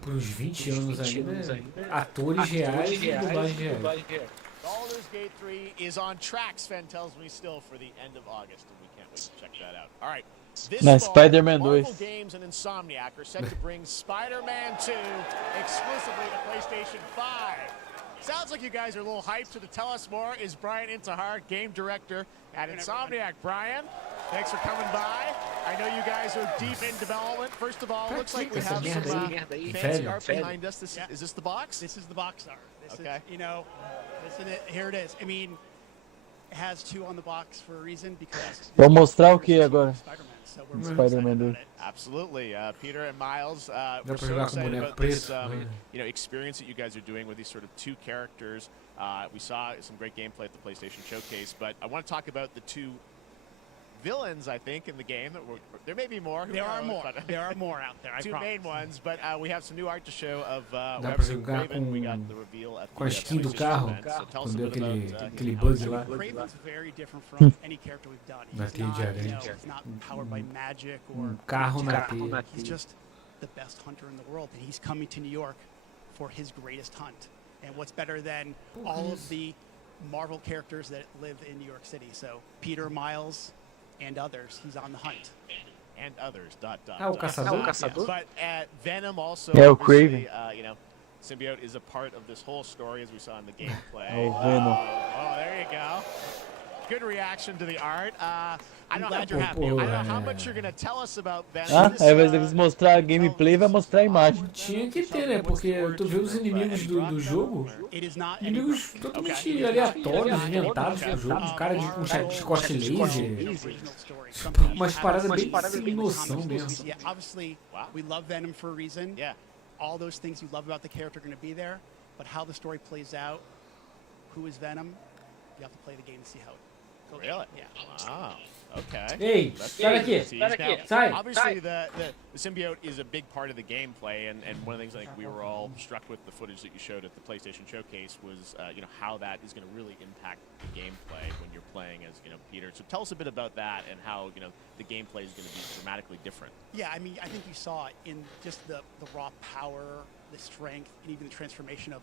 por uns 20 anos ainda, é atores reais e dublagem reais. Baldur's Gate 3 is on track, Sven tells me still, for the end of August, and we can't wait to check that out. All right. This fall, Spider-Man 2. Marvel Games and Insomniac are set to bring Spider-Man 2 exclusively to PlayStation 5. Sounds like you guys are a little hyped, so to tell us more is Brian Intihar, game director at Insomniac. Brian, thanks for coming by. I know you guys are deep in development. First of all, looks like we have some fancy art behind us. Is this the box? This is the box art. This Okay. is, you know, here it is. I mean, it has 2 on the box for a reason because... Vou mostrar o que agora? Spider-Man 2. Absolutely, Peter and Miles. We're pra so jogar com excited boneco about this, preto. experience that you guys are doing with these sort of 2 characters. We saw some great gameplay at the PlayStation Showcase, but I want to talk about the 2 villains, I think, in the game. There may be more. There are more. There are more out there. I 2 promise. main ones, but we have some new art to show of Dá pra Weapons of jogar Craven. We got the reveal at com a the skin do PlayStation carro, event. So tell us quando a deu bit about aquele how bug it's lá. Craven's very different from any character we've done. Na He's teia not, de aranha. you know, he's not powered by magic or... Carro na teia. He's just the best hunter in the world, and he's coming to New York for his greatest hunt. And what's better than all of the Marvel characters that live in New York City? So Peter, Miles, and others, he's on the hunt. And others, Ah, o caçador? But Venom also, É o obviously, Craven. Symbiote is a part of this whole story, as we saw in the gameplay. É o Venom. Oh, there you go. Good reaction to the art. I don't glad know, you're happy. I don't know how much you're going to tell us about Venom. Ah, aí vai ter que mostrar a gameplay, vai mostrar a imagem. Tinha que ter, né? Porque tu vê os inimigos do jogo, inimigos totalmente aleatórios, inventados pro jogo. Um cara com um chicote laser. Umas paradas bem sem noção mesmo. Yeah, obviously, we love Venom for a reason. Yeah. All those things you love about the character are going to be there, but how the story plays out, who is Venom, you have to play the game to see how it goes. Really? Yeah. Wow. Okay. Ei, sai daqui, Now, sai daqui, sai, obviously, sai. the symbiote is a big part of the gameplay, and one of the things I think we were all struck with the footage that you showed at the PlayStation Showcase was, how that is going to really impact the gameplay when you're playing as, Peter. So tell us a bit about that and how, the gameplay is going to be dramatically different. Yeah, I mean, I think you saw it in just the raw power, the strength, and even the transformation of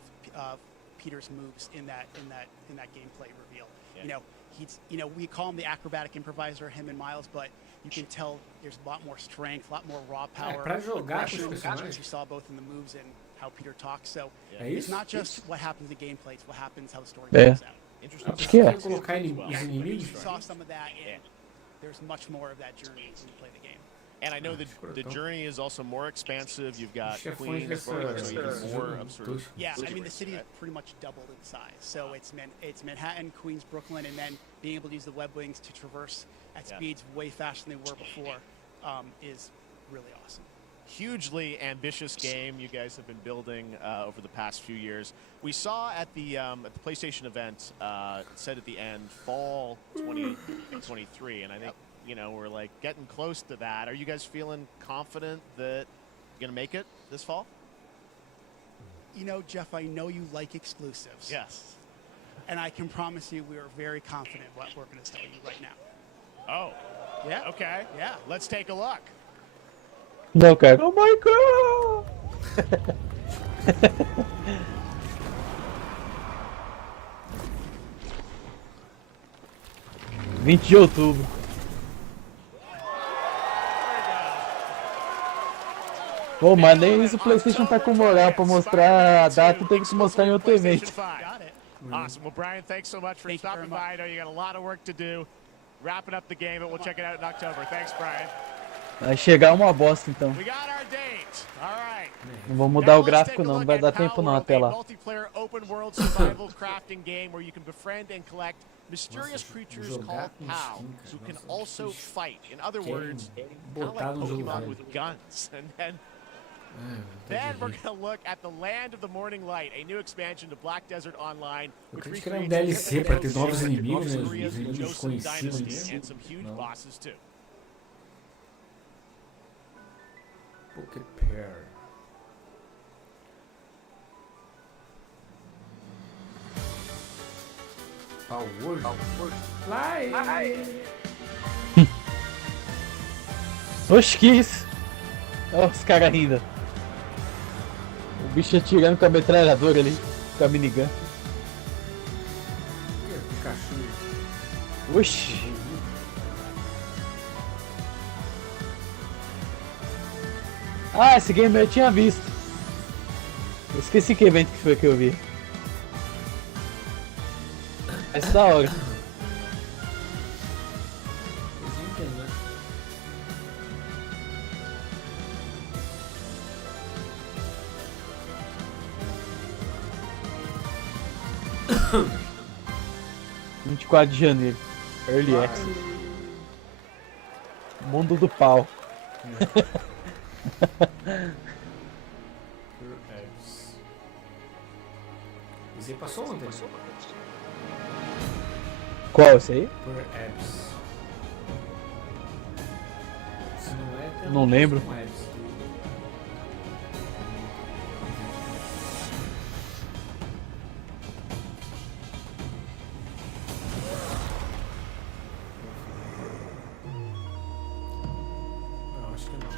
Peter's moves in that gameplay reveal. Yeah. He's, we call him the acrobatic improviser, him and Miles, but you can tell there's a lot more strength, a lot more raw power. pra jogar com os aggression, personagens. as you saw both in the moves and how Peter talks. So É it's isso? not just what happens in gameplay, it's what happens, how the story É. plays out. Acho que é. Colocar os inimigos. You saw some of that in there's much more of that journey when you play the game. And I know the journey is also more expansive. You've got Queens, so even more of sort of. Yeah, I mean the city is pretty much doubled in size. So it's Manhattan, Queens, Brooklyn, and then being able to use the web wings to traverse at speeds way faster than they were before is really awesome. Hugely ambitious game you guys have been building over the past few years. We saw at the PlayStation event, it said at the end, fall 2023, and I think we're like getting close to that. Are you guys feeling confident that you're gonna make it this fall? Jeff, I know you like exclusives. Yes. And I can promise you we are very confident what we're going to tell you right now. Oh. Yeah. Okay. Yeah. Let's take a look. Não, cara. Oh my god! 20 de outubro. Pô, mas nem isso o PlayStation tá com moral pra mostrar a data, teve que mostrar em outro evento. Awesome. Well, Brian, thanks so much for stopping by. I know you got a lot of work to do. Wrapping up the game, but we'll check it out in October. Thanks, Brian. Vai chegar uma bosta então. We got our date. All right. Não vou mudar o gráfico não vai dar tempo não até lá. Multiplayer open world survival crafting game where you can befriend and collect mysterious creatures called pals who can also fight. In other words, kind of like Pokemon with guns. And then we're going to look at the Land of the Morning Light, a new expansion to Black Desert Online, which recreates DLC para ter novos inimigos, né? Korea's Os inimigos Joseon conhecidos. Dynasty and some huge bosses too. Pocket Pair. Power. Fly. Oxe, que isso? Olha os caras rindo. O bicho atirando com a metralhadora ali, com a minigun. Pikachu. Oxi. Ah, esse game eu tinha visto. Eu esqueci que evento que foi que eu vi. Essa é da hora. (24 de janeiro). Early Access. Mundo do pau. Esse aí passou ontem. Qual esse aí? Por apps. Se não é, não lembro. Não, acho que não.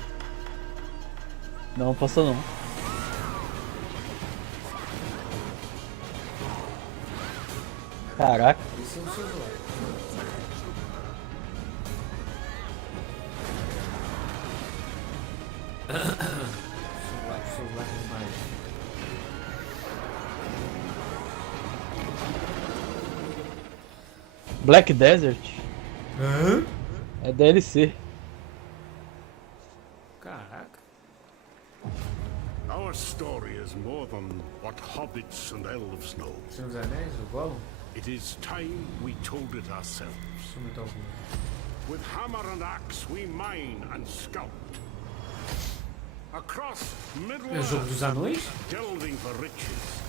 Não passou não. Caraca. Esse é o celular. Celular demais. Black Desert? Hã? É DLC. Caraca. Our story is more than what hobbits and elves know. Senhor dos Anéis, o Gollum? It is time we told it ourselves. With hammer and axe we mine and sculpt. Across É o jogo dos anões? delving for riches.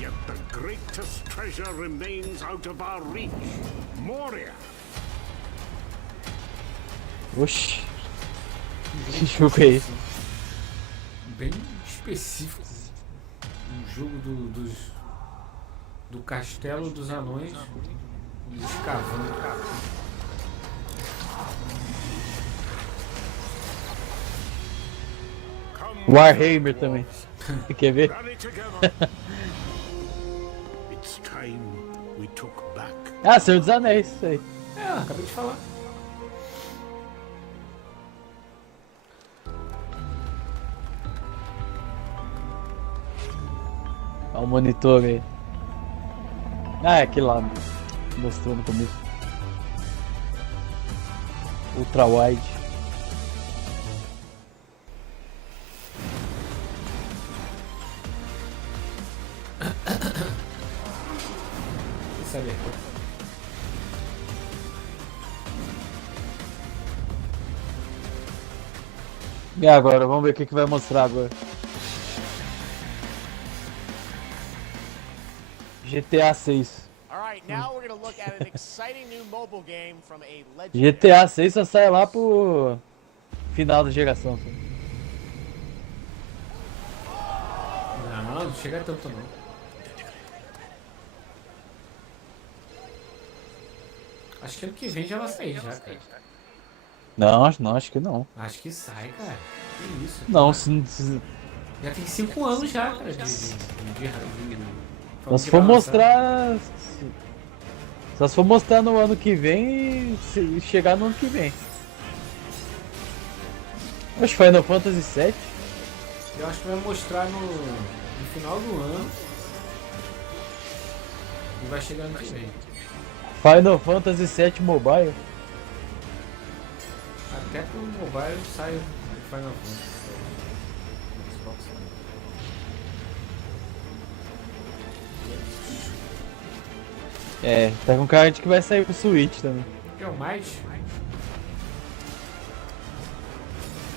Yet the greatest treasure remains out of our reach. Moria. Oxi. Que jogo é esse? Bem específico. Um jogo do castelo dos anões escavando. Warhammer também. Você quer ver? It's time we took back. Ah, Senhor dos Anéis, isso aí. É, acabei de falar. Olha o monitor aí. Ah, é aquele lá. Mostrou no começo. Ultra wide. Isso ali. E agora? Vamos ver o que vai mostrar agora. GTA 6. GTA 6 só sai lá pro final da geração. Não chega tanto não. Acho que ano que vem já vai sair já, cara. Não, acho que não. Acho que sai, cara. Que isso? Não, já tem 5 anos já, cara, só se for mostrar. Só se for mostrar no ano que vem e chegar no ano que vem. Acho que Final Fantasy VII. Eu acho que vai mostrar no final do ano. E vai chegar ano que vem. Final Fantasy VII Mobile. Até pro mobile sai o Final Fantasy. É, tá com cara de que vai sair pro Switch também. Que é o Might?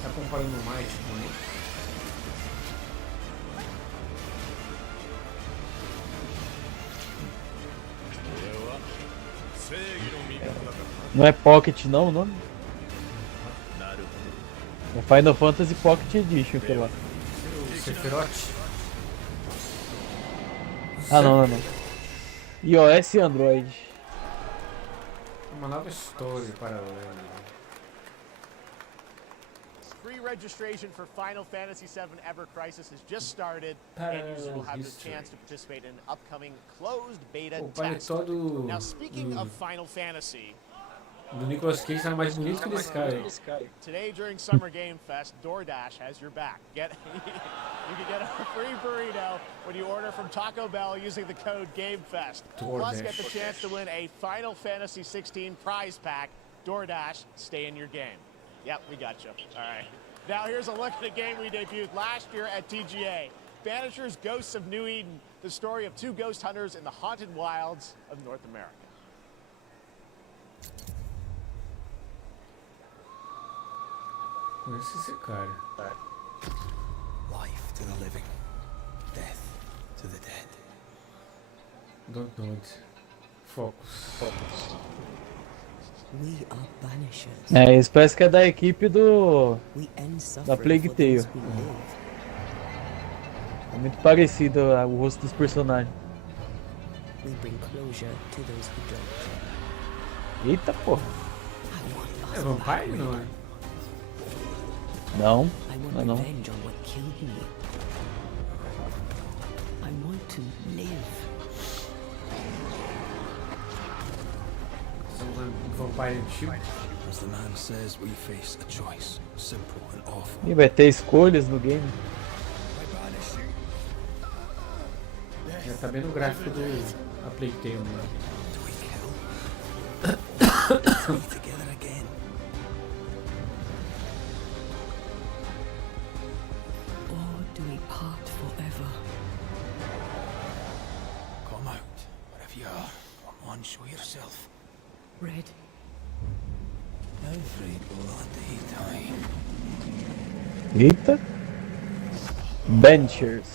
Tá comparando o Might com ele? Não é Pocket não o nome? É Final Fantasy Pocket Edition, sei lá. O Sephiroth? Ah não. iOS e Android. Uma nova história paralela. Pre-registration for Final Fantasy VII Ever Crisis has just started, and users will have the chance to participate in an upcoming closed beta test. Now, speaking of Final Fantasy, do Nicolas Cage tá mais bonito que desse cara aí. Today during Summer Game Fest, DoorDash has your back. You can get a free burrito when you order from Taco Bell using the code GameFest. Plus, get the chance to win a Final Fantasy 16 prize pack. DoorDash, stay in your game. Yep, we got you. All right. Now here's a look at a game we debuted last year at TGA. Banishers Ghosts of New Eden, the story of 2 ghost hunters in the haunted wilds of North America. Conhece esse cara. Life to the living, death to the dead. Don't know it. Focus. We are banishers. É, isso parece que é da equipe da Plague Tale. É muito parecido o rosto dos personagens. We bring closure to those who don't. Eita porra. É vampire, não é? Não, I want não. revenge on what killed me. I want to live. Vampire antigo. As the man says, we face a choice, simple and awful. E vai ter escolhas no game. Já tá bem no gráfico do a Plague Tale, né? Together again. Or do we part forever? Come out, wherever you are. Come on, show yourself. Red. Every bloody time. Eita. Banishers.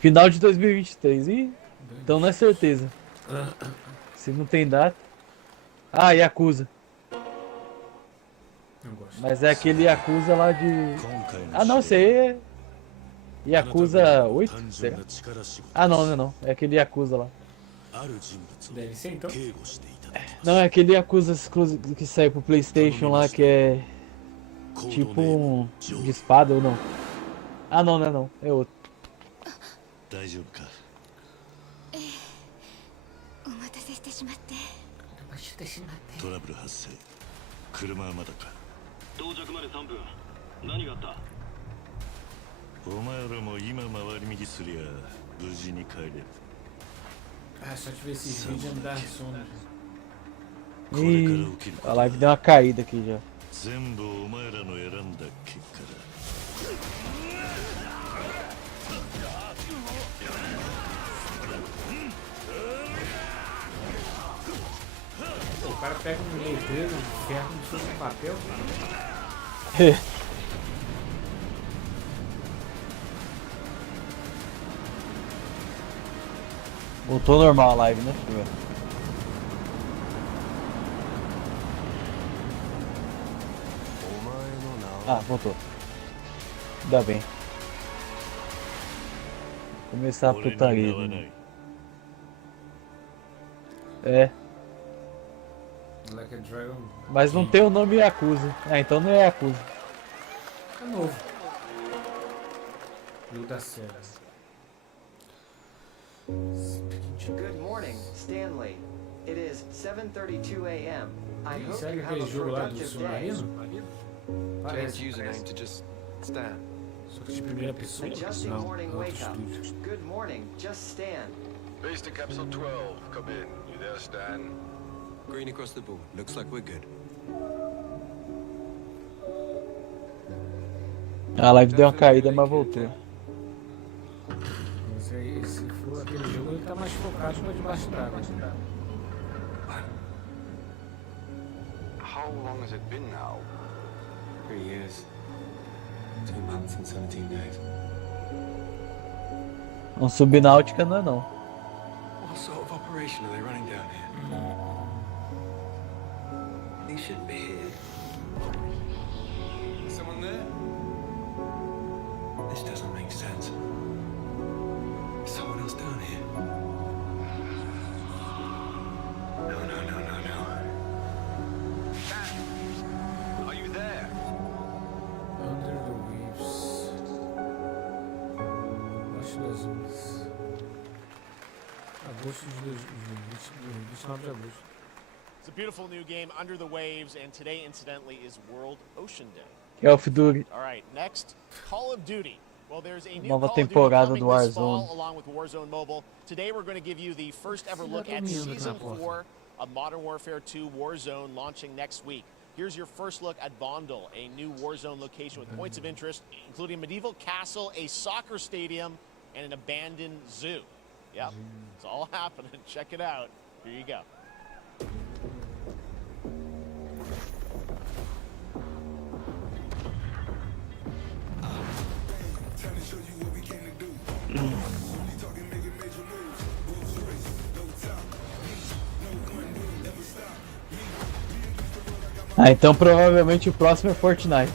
Final de 2023. Ih, então não é certeza. Se não tem data. Ah, Yakuza. Mas é aquele Yakuza lá de... Ah não, esse aí é... Yakuza 8? Será? Ah não. É aquele Yakuza lá. Deve ser então. Não, é aquele Yakuza exclusivo que saiu pro PlayStation lá que é... Tipo um... de espada ou não? Ah não. É outro. 大丈夫か。お待たせしてしまって。トラブル発生。車はまだか。到着まで3分。何があった？お前らも今回り右すりゃ無事に帰れる。Ah, só te ver esses vídeos me dá sono. Ih, a live deu uma caída aqui já. 全部お前らの選んだ結果だ。 O cara pega um letreiro de ferro como se fosse um papel. Voltou normal a live, né? Deixa eu ver. Ah, voltou. Ainda bem. Vou começar a putaria. Né? É. Like a Dragon. Mas não tem o nome Yakuza. Ah, então não é Yakuza. É novo. Jogo da série. Good morning, Stanley. It is 7:32 a.m. I hope Será que you have aquele a jogo lá do productive day. submarino? Change username to just Stan. Só que de primeira pessoa? Adjusting Não, morning é outro wake up. estúdio. Good morning, just Stan. Base to capsule 12. Come in. You there, Stan? Green across the board. Looks like we're good. A live deu uma caída, mas voltou. Se for aquele jogo, ele tá mais focado para debaixo d'água. How long has it been now? 3 years. 2 months and 17 days. Um subnáutica não é não. What sort of operation are they running down here? He shouldn't be here. Someone there? This doesn't make sense. Is someone else down here? No. Are you there? Under the Waves. Abaixo das ondas. Agosto de 29 de agosto. It's a beautiful new game, Under the Waves, and today, incidentally, is World Ocean Day. Call of Duty. All right, next, Call of Duty. Well, there's a new Nova Call of Duty temporada coming do this Warzone. fall, along with Warzone Mobile. Today, we're going to give you the first ever look at Season 4 of Modern Warfare 2 Warzone, launching next week. Here's your first look at Vondel, a new Warzone location with points of interest, including a medieval castle, a soccer stadium, and an abandoned zoo. Yep, it's all happening. Check it out. Here you go. Ah, então provavelmente o próximo é Fortnite.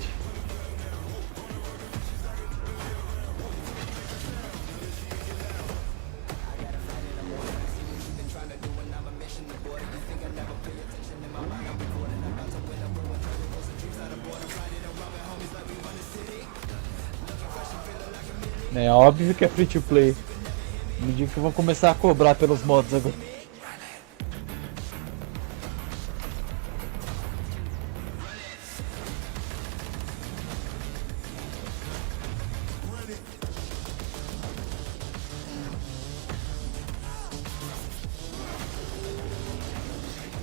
É óbvio que é free to play. Me diga que vão começar a cobrar pelos mods agora.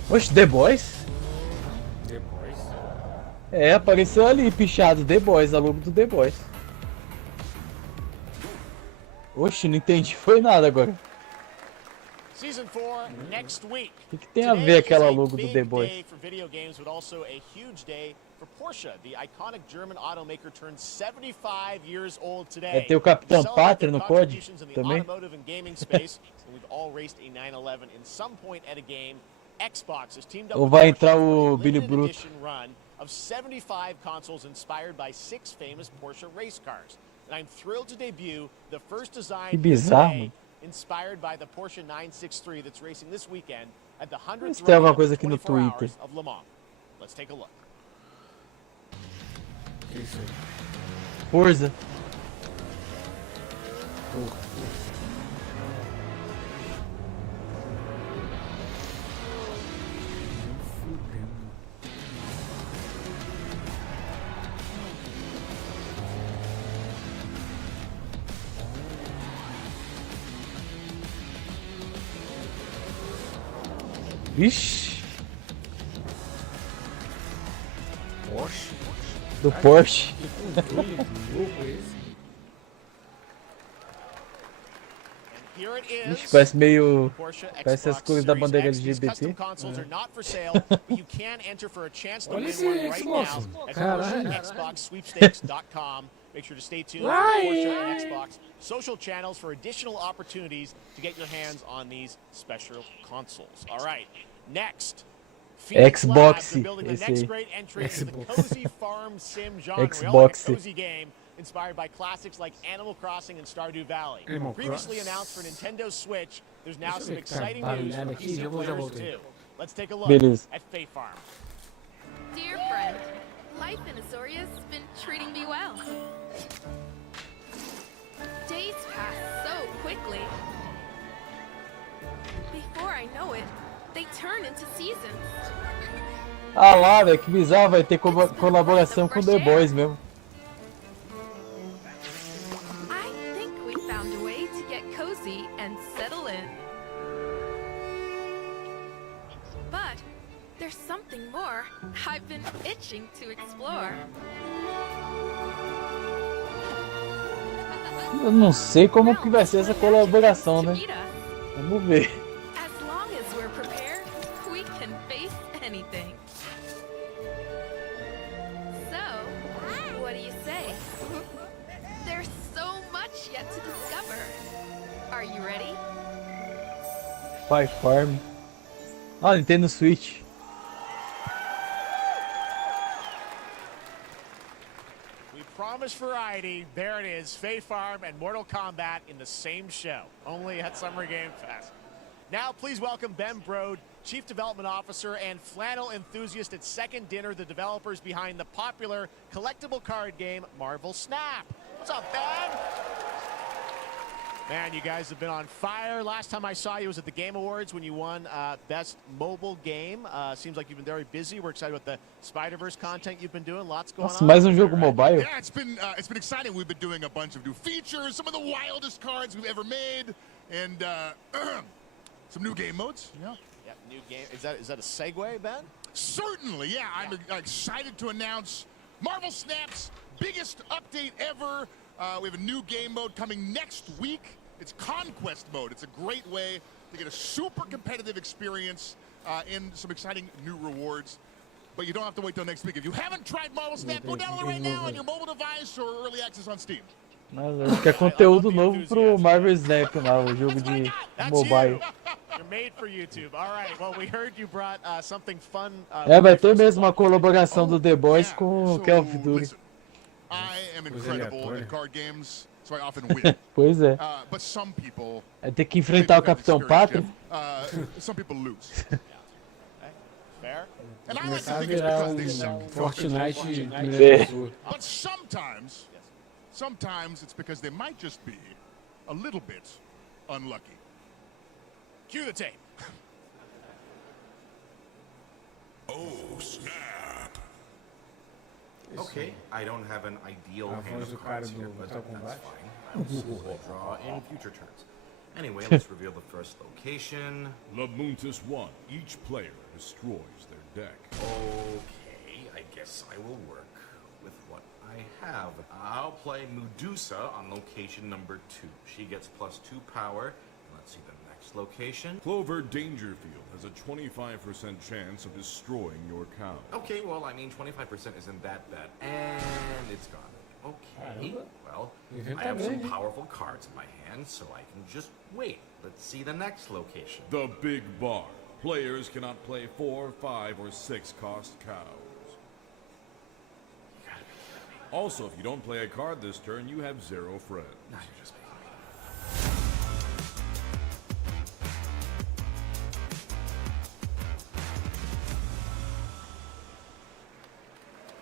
Oxe, The Boys? The Boys? É, apareceu ali, pichado, The Boys, a logo do The Boys. Oxe, não entendi, foi nada agora. Season 4 next week. O que tem a ver aquela logo do The Boys? Day for video games, but also a huge day for Porsche. The iconic German automaker turns 75 years old today. Ter o Capitão Pátria no COD também. Automotive and gaming space, and we've all raced a 911 in some point at a game. Xbox has teamed up Ou with vai Porsche entrar for a o limited Billy Bruto. edition run of 75 consoles inspired by 6 famous Porsche race cars. And I'm thrilled to debut the first design Que bizarro, today, mano. inspired by the Porsche 963 that's racing this weekend at the 100th Mas tem alguma running coisa of aqui no 24 Twitter. Hours of Le Mans. Let's take a look. Que isso aí? Forza. Vixe. Porsche? Do Porsche. Que controle louco esse. Here it is. Vixe, parece meio... Porsche Parece as Xbox cores da Series bandeira X. These custom LGBT. consoles are not for sale, but you can enter for a chance to Olha win esse one right Xbox. now at Caralho. PorscheXboxSweepstakes.com. Make sure to stay tuned to Right. Porsche and Xbox social channels for additional opportunities to get your hands on these special consoles. All right, next. Phoenix Xbox, Labs are building the esse next aí. great entry into the cozy farm sim genre. We all like a Xbox. cozy game inspired by classics like Animal Crossing and Stardew Valley. Animal Previously Crossing. announced for Nintendo Switch, there's now Deixa eu some ver que tá exciting news for barulhado aqui, PC já players voltei. too. Let's take a look Beleza. at Fae Farm. Dear friend, life in Azoria's been treating me well. Days pass so quickly. Before I know it, they turn into seasons. Ah lá, velho, que bizarro, vai ter colaboração com The Boys mesmo. I think we found a way to get cozy and settle in. But there's something more I've been itching to explore. Eu não sei como que vai ser essa colaboração, né? Vamos ver. As long as we're prepared, we can face anything. So, what do you say? There's so much yet to discover. Are you ready? Fae Farm. Ah, Nintendo Switch. We promised variety. There it is, Fae Farm and Mortal Kombat in the same show, only at Summer Game Fest. Now, please welcome Ben Brode, Chief Development Officer and flannel enthusiast at Second Dinner, the developers behind the popular collectible card game Marvel Snap. What's up, Ben? Man, you guys have been on fire. Last time I saw you was at the Game Awards when you won Best Mobile Game. Seems like you've been very busy. We're excited about the Spider-Verse content you've been doing. Lots going Nossa, on. mais jogo mobile. Yeah, it's been exciting. We've been doing a bunch of new features, some of the wildest cards we've ever made, and some new game modes. Yeah. Yep, new game. Is that a segue, Ben? Certainly, yeah. I'm excited to announce Marvel Snap's biggest update ever. We have a new game mode coming next week. It's Conquest mode. It's a great way to get a super competitive experience and some exciting new rewards. But you don't have to wait till next week. If you haven't tried Marvel Snap, go download it right now on your mobile device or early access on Steam. Acho que é conteúdo novo pro Marvel Snap lá, o jogo de mobile. You're made for YouTube. All right. Well, we heard you brought something fun. É, vai ter mesmo uma colaboração do The Boys com o Call of Duty. I am incredible at card games, so I often win. Pois é. But some people Vai ter que enfrentar o Capitão Pátria. Some people lose. Fair. And I like to Começar a think it's virar because they suck. Fortnite É. pessoa. But sometimes it's because they might just be a little bit unlucky. Cue the tape. Oh, snap! Okay, I don't have an ideal A hand voz do of cara cards do here, but Mortal that's Kombat. fine. I will simply draw in future turns. Anyway, let's reveal the first location. Lamuntis 1. Each player destroys their deck. Okay, I guess I will work with what I have. I'll play Medusa on location number 2. She gets +2 power. Let's see the next location. Clover Dangerfield has a 25% chance of destroying your cow. Okay, well, I mean, 25% isn't that bad. And it's gone. Okay, well, I have some powerful cards in my hand, so I can just wait. Let's see the next location. The Big Bar. Players cannot play 4, 5, or 6 cost cows. Also, if you don't play a card this turn, you have 0 friends. No, you're just making me.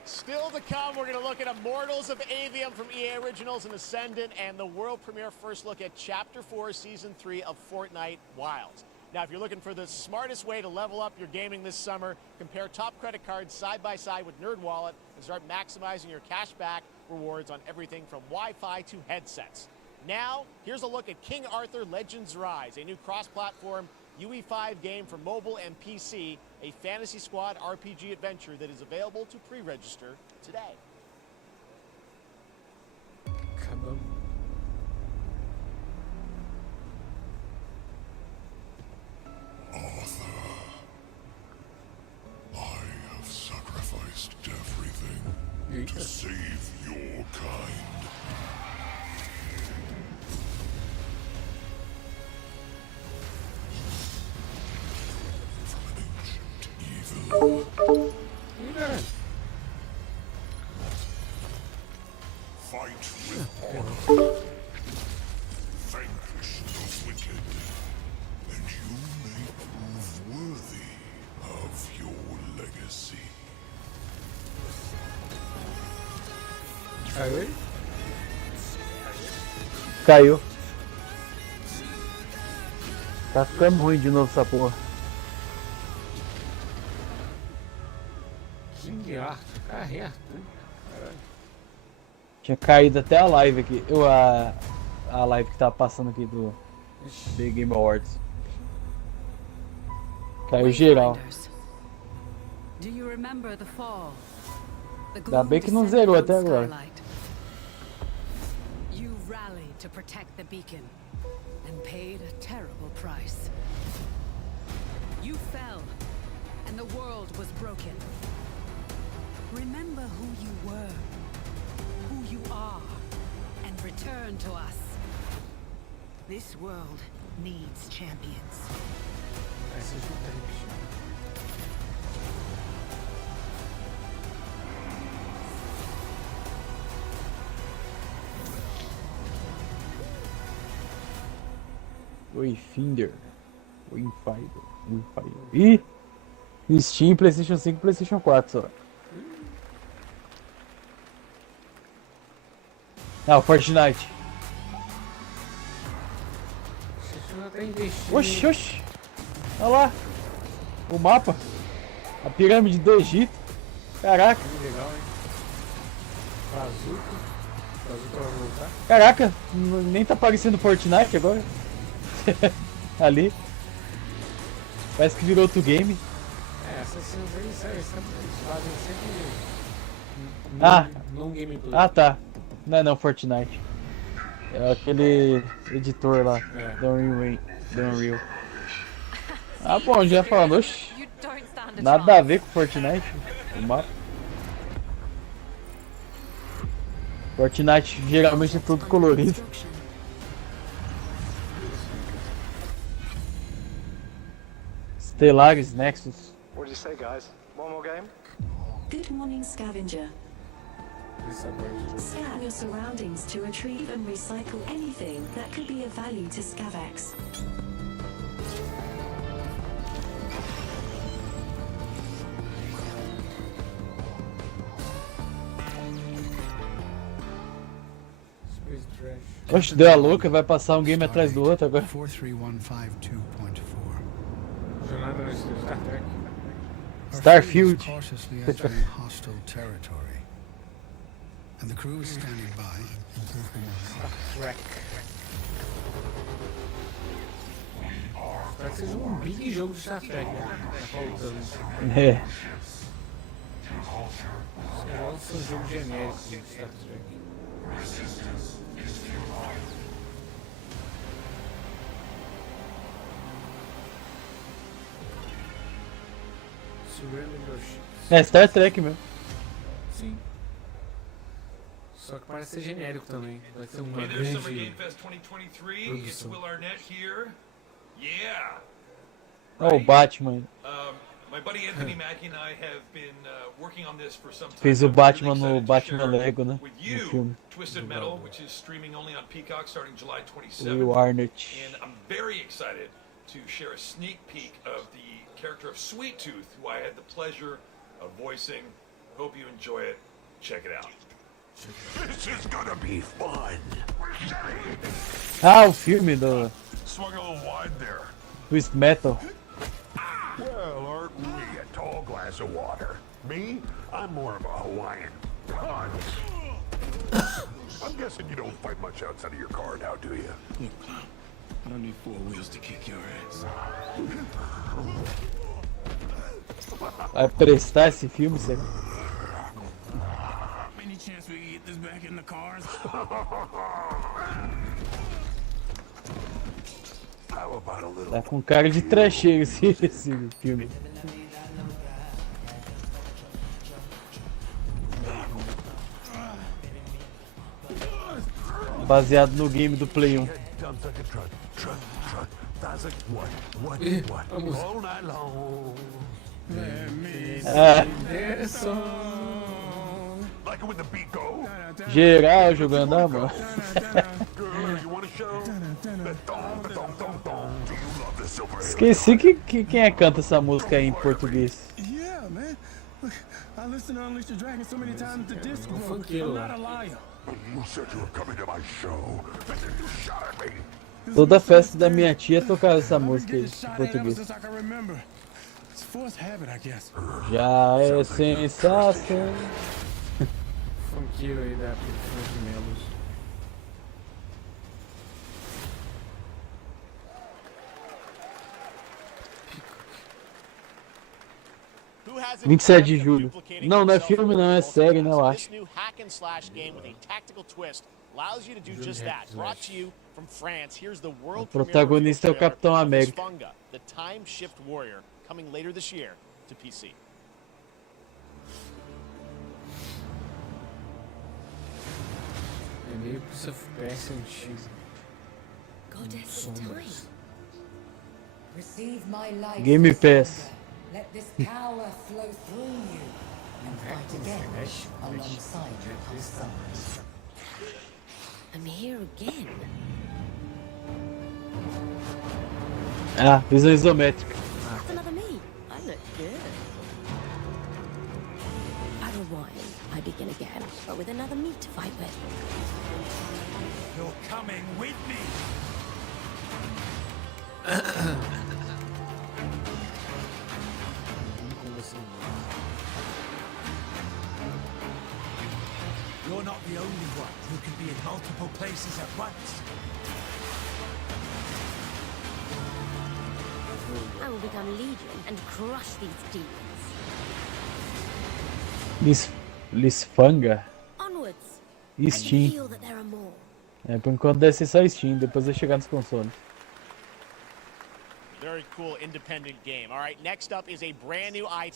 Still to come, we're going to look at Immortals of Avium from EA Originals and Ascendant, and the world premiere first look at Chapter 4, Season 3 of Fortnite Wilds. Now, if you're looking for the smartest way to level up your gaming this summer, compare top credit cards side by side with NerdWallet and start maximizing your cashback rewards on everything from Wi-Fi to headsets. Now, here's a look at King Arthur Legends Rise, a new cross-platform UE5 game for mobile and PC, a Fantasy Squad RPG adventure that is available to pre-register today. Acabamos. I have sacrificed everything to save your kind. From an ancient evil. Fight with honor. Vanquish the wicked. And you may prove worthy of your legacy. Caiu ele? Caiu. Tá ficando ruim de novo essa porra. Que arte, carreto. Caralho. Tinha caído até a live aqui. A live que tava passando aqui do The Game Awards. Caiu geral. Do you remember the fall? Ainda bem que não zerou até agora. You rallied to protect the beacon and paid a terrible price. You fell and the world was broken. Remember who you were, who you are, and return to us. This world needs champions. Wayfinder. Ih! Steam, PlayStation 5, PlayStation 4 só. Ah, o Fortnite. Oxi, oxi. Olha lá. O mapa. A pirâmide do Egito. Caraca. Que legal, hein? Bazuca. Bazuca vai voltar. Caraca, nem tá parecendo Fortnite agora. Ali. Parece que virou outro game. É, essas cenas aí, sério, eles fazem sempre num gameplay. Ah, tá. Não é não, Fortnite. É aquele editor lá, do Unreal. Ah, bom, já falando, oxi. Nada a ver com Fortnite. O mapa. Fortnite geralmente é todo colorido. Stellaris Nexus. What do you say, guys? One more game? Good morning, scavenger. Scan your surroundings to retrieve and recycle anything that could be of value to Scavex. Oxe, deu a louca, vai passar um game atrás do outro agora. 43152.4. Jornada no Star Trek. Starfield. Cautiously entering hostile territory. And the crew is standing by. Star Trek. Parece que seja um big jogo de Star Trek, né? Tá faltando. É. Os caras lançam um jogo genérico de Star Trek. É Star Trek mesmo. Sim. Só que parece ser genérico também. Vai ser uma Hey there, Summer grande Game Fest 2023. It's produção. Will Arnett here. Yeah. Ó, o Batman. My buddy Anthony Mackie and I have been working on this for some time. Fez o Batman no Batman Lego, né? No filme. Twisted Metal, which is streaming only on Peacock starting July 27th. Will Arnett. And I'm very excited to share a sneak peek of the character of Sweet Tooth, who I had the pleasure of voicing. Hope you enjoy it. Check it out. This is gonna be fun. Ah, o filme do Swung a little wide there. Twist Metal. Well, aren't we a tall glass of water? Me? I'm more of a Hawaiian punch. I'm guessing you don't fight much outside of your car now, do you? Look, Clown, I don't need four wheels to kick your ass. Vai prestar esse filme, será? Any chance we can get this back in the cars? Tá com cara de trecheiro esse filme. Baseado no game do Play 1. Geral jogando a mão. Esqueci que quem é que canta essa música aí em português. Yeah, man. Look, I listened to Unleash the Dragon so many times at the disco. I'm not a liar. You said you were coming to my show, and then you shot at me. Toda festa da minha tia tocava essa música aí em português. Já é sensação. Funkeiro aí da época dos Melos. Who has 27 de julho. Não é filme não, é série, né, eu acho. This new hack and slash game with a tactical twist allows you to do just that. Brought to you from France. Here's the world O protagonista é o Capitão América. Funga, the time shift warrior, coming later this year to PC. É meio que FPS antigo. Goddess of time. Receive my life. Game Pass. Let this power flow through you and fight again alongside your sons. I'm here again. Ah, visão isométrica. That's another me. I look good. After a while, I begin again, but with another me to fight with. You're coming with me. You're not the only one who can be in multiple places at once. I will become Legion and crush these demons. Lisfanga. Onwards. E Steam. Feel that there are more. É, por enquanto deve ser só Steam, depois vai chegar nos consoles. Very cool independent game. All right, next up is a brand new IP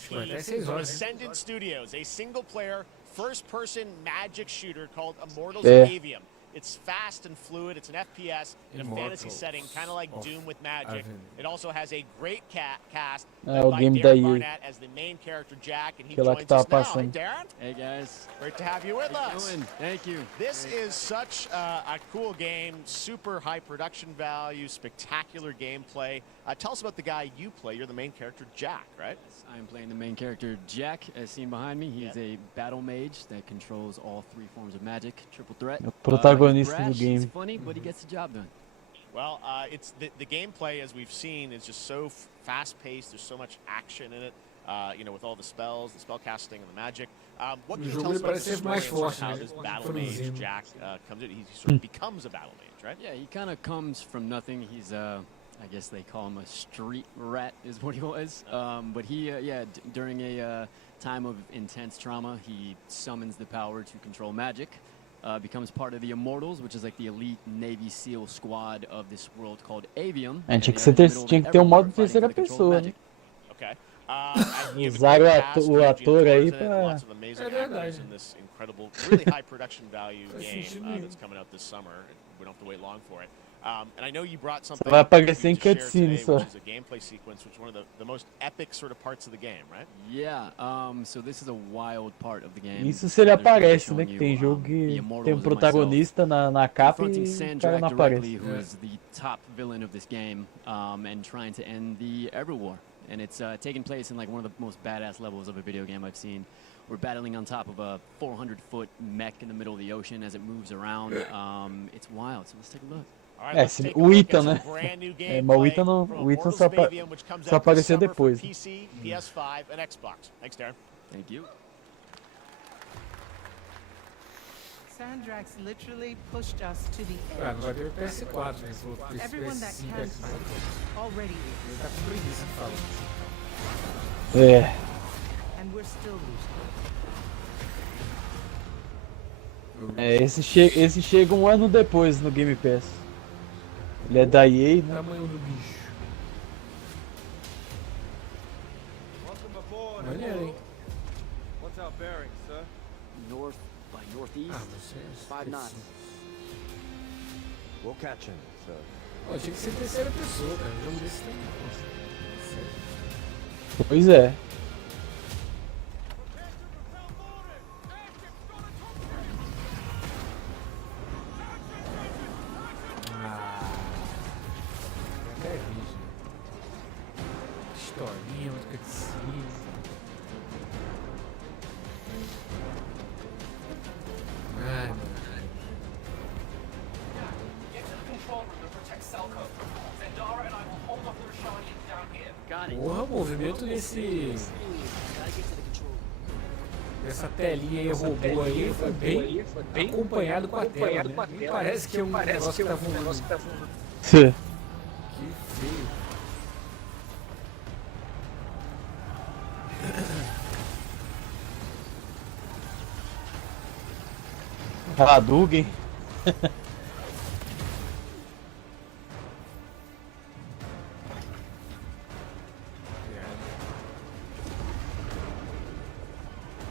from Ascendant Studios, a single-player, first-person magic shooter called Immortals Avium. It's fast and fluid. It's an FPS in a fantasy setting, kind of like Doom with magic. It also has a great cast led by Darren Barnett as the main character Jack, and he joins us now. Hey, Darren. Hey, guys. Great to have you with us. Thank you. This is such a cool game, super high production value, spectacular gameplay. Tell us about the guy you play. You're the main character, Jack, right? I'm playing the main character, Jack, as seen behind me. He's a battle mage that controls all three forms of magic, triple threat. O protagonista do game. He's funny, but he gets the job done. Well, it's the gameplay, as we've seen, is just so fast-paced. There's so much action in it. You know, with all the spells, the spell casting, and the magic. What can you tell us about the story of how this battle mage Jack comes in? He sort of becomes a battle mage, right? Yeah, he kind of comes from nothing. He's I guess they call him a street rat, is what he was. But he, during a time of intense trauma, he summons the power to control magic. Becomes part of the Immortals, which is like the elite Navy SEAL squad of this world called Avium. Tinha que ter modo de terceira pessoa, né? Okay. Usaram o ator aí pra... É verdade. This incredible, really high production value game that's coming out this summer. We don't have to wait long for it. And I know you brought something vai aparecer em to share cutscene today, só. which is a gameplay sequence, which is one of the most epic sort of parts of the game, right? Yeah. So this is a wild part of the game. Isso se ele aparece, né? Que tem jogo que tem um protagonista na capa e o cara não aparece. Who is the top villain of this game, and trying to end the Ever War. And it's taking place in like one of the most badass levels of a video game I've seen. We're battling on top of a 400-foot mech in the middle of the ocean as it moves around. It's wild, so let's take a look. O Ethan, né? Mas o Ethan não, o Ethan só apareceu depois. PC, PS5, and Xbox. Thanks, Darren. Thank you. Sandrax literally pushed us to the edge. Agora tem o PS4, né? Se for Everyone that PS5, can Xbox. fight already Ele is. tá com preguiça de falar. É. And we're still losing. É, esse chega um ano depois no Game Pass. Ele é da EA, né? Tamanho do bicho. Maneiro, hein? What's our bearing, sir? North by northeast. Ah, você é 5 knots. We'll catch him, sir. Pô, tinha que ser terceira pessoa, cara. O jogo desse tem. Pois é. Até vídeo. Historinha, muito cutscene. Ai, mano. Porra, o movimento dessa telinha aí, robô aí, foi bem acompanhado com a tela, né? Nem parece que é um negócio que tá voando. Sim. Que feio. Hadouken.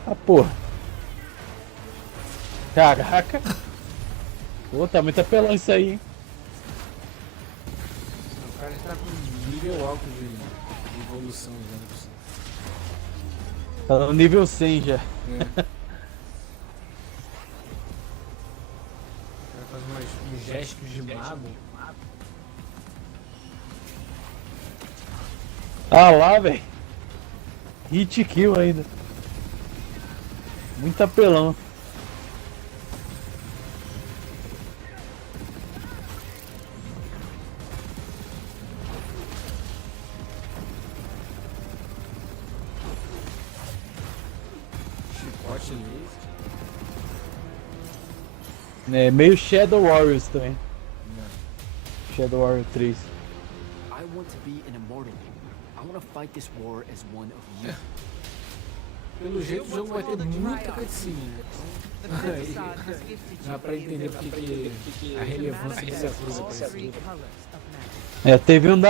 Ah, porra. Caraca. Pô, tá muito apelão isso aí, hein? O cara já tá com nível alto de evolução já, não precisa. Tá no nível 100 já. É. O cara faz uns gestos de mago. Ah lá, velho. Hit kill ainda. Muito apelão. Chicote laser. É meio Shadow Warriors também. Shadow Warrior 3. I want to be an immortal. I want to fight this war as one of you. Pelo jeito o jogo vai ter muita cutscene, né? Aí dá pra entender porque que a relevância dessa coisa pra esse jogo. É, teve um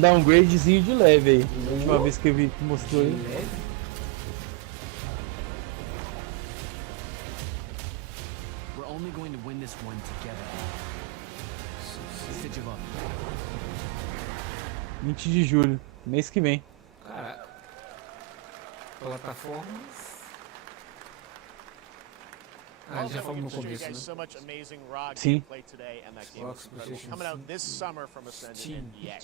downgradezinho de leve aí. A última vez que eu vi que mostrou aí. Leve? We're only going to win this one together. Stitch him up. 20 de julho, mês que vem. Caraca. Plataformas. Ah, já falamos no começo, né? Sim. Xbox, PlayStation Coming out this summer from Ascension and EA.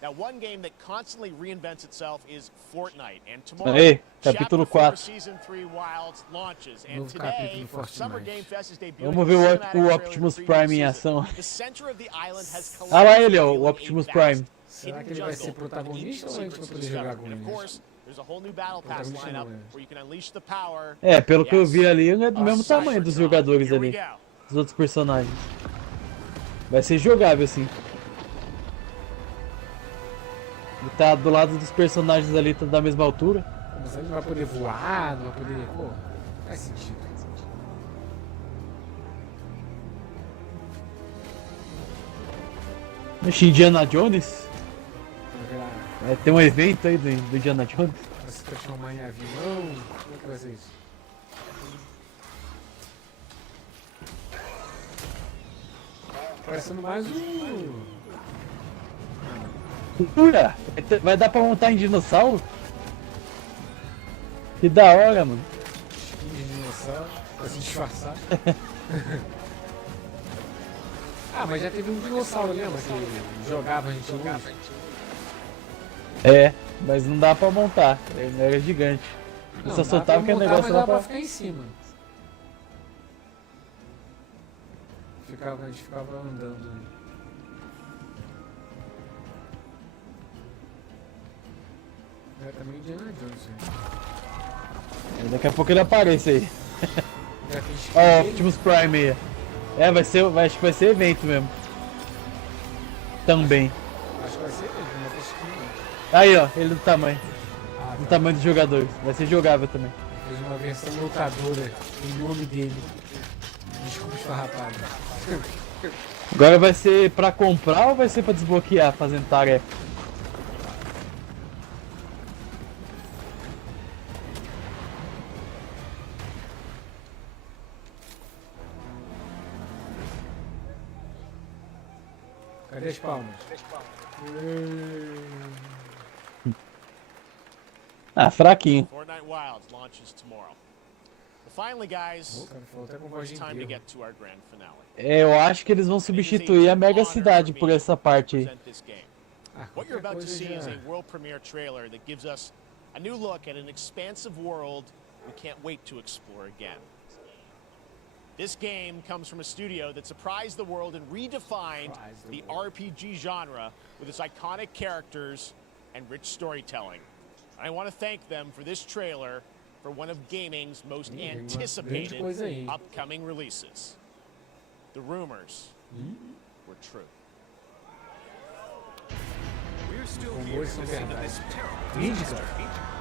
Now, one game that constantly reinvents itself is Fortnite, and tomorrow, Aí, capítulo Chapter 4 4. Season 3 Wilds launches, and Novo today, capítulo Summer Fortnite. Game Fest is debuting Vamos ver a o cinematic Optimus trailer Prime em for ação. the center of the island has Ah lá ele, ó, collapsed, o Optimus revealing a Prime. vast Será que ele vai ser protagonista ou a gente vai poder jogar com and of ele? course, there's a whole new battle pass Protagonista lineup não, é. where you can unleash the power. É, pelo que eu vi Yes. ali, ele é do mesmo tamanho dos jogadores ali. Dos outros personagens. Vai ser jogável, sim. Ele tá do lado dos personagens ali, tá da mesma altura. Mas ele não vai poder voar, não vai poder. Pô, faz sentido. Oxe, Indiana Jones? Vai ter um evento aí do Indiana Jones. Vai se transformar em avião? Como é que vai ser isso? Parecendo mais um. Cultura! Vai dar pra montar em dinossauro? Que da hora, mano. Skin de dinossauro pra se disfarçar. Ah, mas já teve um dinossauro, lembra? Que jogava a gente longe. É, mas não dá pra montar. Ele era gigante. Ele Não, só dá soltava pra aquele montar, negócio mas lá dá pra pra. ficar em cima. A gente ficava andando. É também Indiana Jones. Daqui a pouco ele aparece aí. Ó, Optimus Prime aí. É, acho que vai ser evento mesmo. Também. Acho que vai ser mesmo, uma pesquisa. Aí, ó, ele do tamanho. Do tamanho dos jogadores. Vai ser jogável também. Fez uma versão lutadora em nome dele. Desculpa esfarrapado. Agora vai ser pra comprar ou vai ser pra desbloquear, fazendo tarefa? Cadê as palmas? Ah, fraquinho. Fortnite Wilds launches tomorrow. But finally, guys, it's time to get to our grand finale. É, eu acho que eles vão substituir a Mega Cidade por essa parte aí. What you're about to see is a world premiere trailer that gives us a new look at an expansive world we can't wait to explore again. This game comes from a studio that surprised the world and redefined the RPG genre with its iconic characters and rich storytelling. I want to thank them for this trailer for one of gaming's most anticipated upcoming releases. The rumors were true. We're still here to listen to this terrible disaster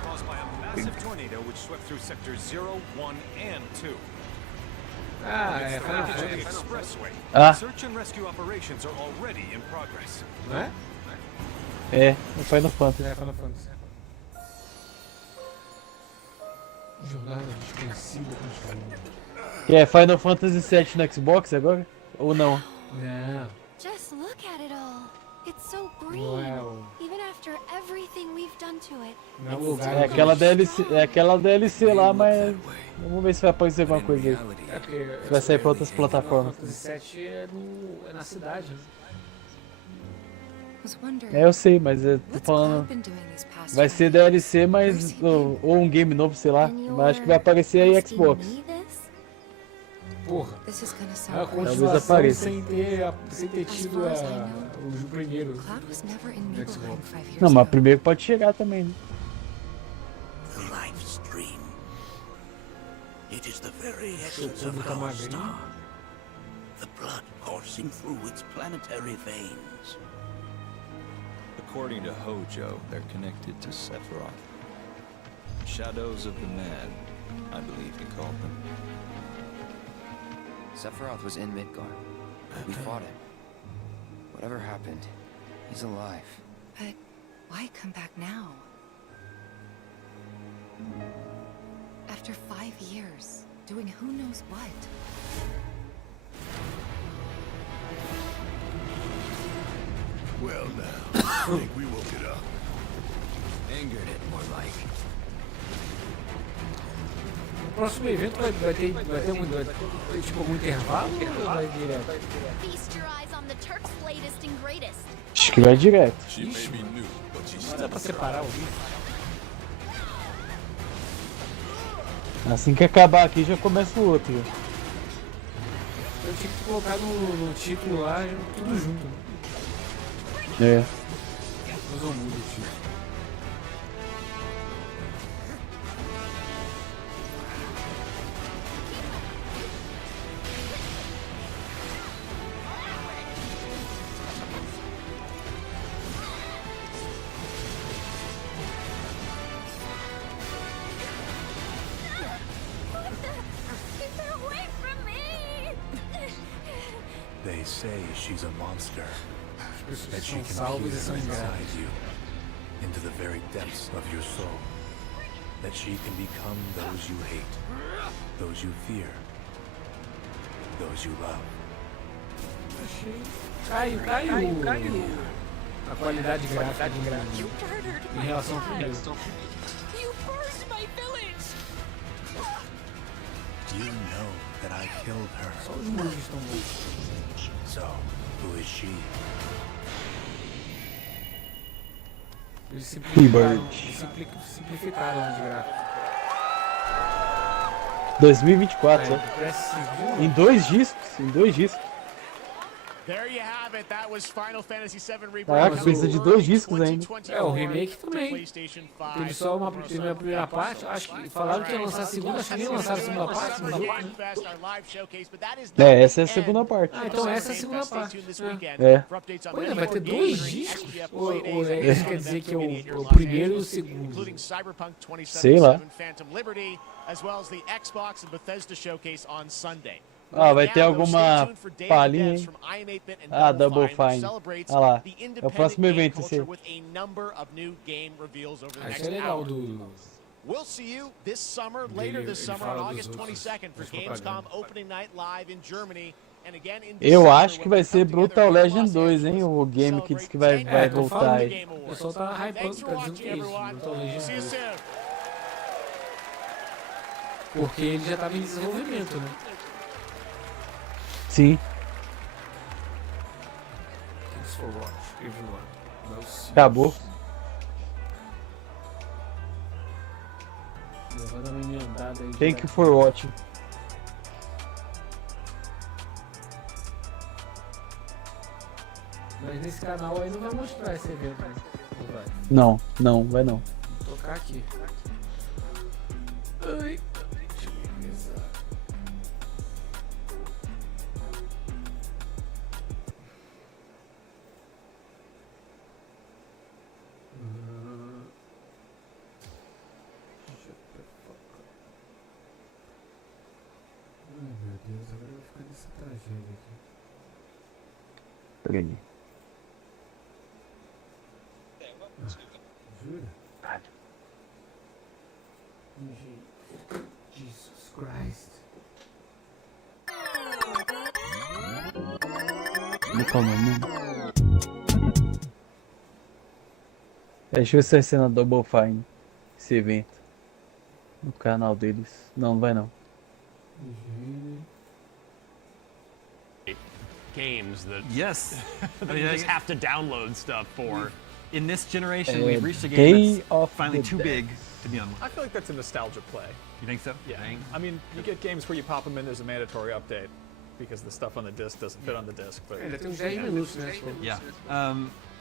caused by a massive tornado which swept through sectors 0, 1, and 2. É Ah. Search and rescue operations are already in progress. Não é? É, o Final Fantasy. É, Final Fantasy. Jornada desconhecida com os Que é Final Fantasy VII no Xbox agora? Ou não? Não. Just look at it all. It's so green. Wow. Even after everything we've done to it. Não, lugar É aquela DLC lá, mas vamos ver se vai aparecer alguma coisa aí. É porque Vai sair pra outras plataformas. Final Fantasy VII é na cidade. Né? É, eu sei, mas eu tô falando. Vai ser DLC, mas. Ou um game novo, sei lá. Mas acho que vai aparecer aí Xbox. Porra. É a Talvez continuação apareça. sem ter tido o primeiro Xbox. Não, mas primeiro pode chegar também, né? The life stream. It is the very essence of our star. The blood coursing through its planetary veins. According to Hojo, they're connected to Sephiroth. Shadows of the Man, I believe he called them. Sephiroth was in Midgard. We fought him. Whatever happened, he's alive. But why come back now? After 5 years, doing who knows what? Well now, I think we woke it up. Angered it, more like. O próximo evento vai ter tipo algum intervalo ou vai direto? Feast your eyes on the Turk's latest and greatest. Acho que vai direto. Não dá pra separar o vídeo. Assim que acabar aqui já começa o outro. Eu tinha que colocar no título lá tudo junto. É. Mas eu mudo o título. They say she's a monster. That she can salvos e peer são inside ingratos. you, into the very depths of your soul. That she can become those you hate, those you fear, those you love. Caiu a qualidade gráfica em relação ao primeiro. You burned my village. You know that I killed her. Só os muros estão bons. So, who is she? Eles Freebird. simplificaram de gráfico. 2024, É, né? Em 2 discos, There you have it. That was Final Fantasy VII Rebirth. Caraca, precisa de 2 discos ainda. É, o remake também. Teve só uma primeira parte. Acho que falaram que ia lançar a segunda, acho que nem lançaram a segunda parte. É, essa é a segunda parte. Ah, então essa é a segunda parte. É. Olha, vai ter 2 discos? Ou isso quer dizer que é o primeiro e o segundo? Sei lá. Ah, vai ter alguma palhinha, hein? Ah, Double Fine. Ah lá. É o próximo evento, esse aí. Acho que é legal do... We'll see you this summer, later this summer, on August 22nd for Gamescom Opening Night Live in Germany. Eu acho que vai ser Brutal Legend 2, hein? O game que diz que vai voltar aí. O pessoal tá hypando, tá dizendo que é isso, Brutal Legend 2. Porque ele já tava em desenvolvimento, né? Sim. Thanks for watching, everyone. Acabou. Thank you for watching. Mas nesse canal aí não vai mostrar esse evento, né? Não, vai não. Vou tocar aqui. Ai. Deixa eu organizar. Ai meu Deus, agora eu vou ficar nessa tragédia aqui. Peguei. Jura? Jesus Christ. Calma, mano. Deixa eu ver se vai ser na Double Fine esse evento. No canal deles. Não vai não. Games that that you just have to download stuff for. In this generation, we've reached a game that's finally too Dead. big to be unlocked. I feel like that's a nostalgia play. You think so? Yeah. I mean, you get games where you pop them in, there's a mandatory update because the stuff on the disc doesn't fit on the disc. But Ainda tem uns 10 minutos, né? Yeah.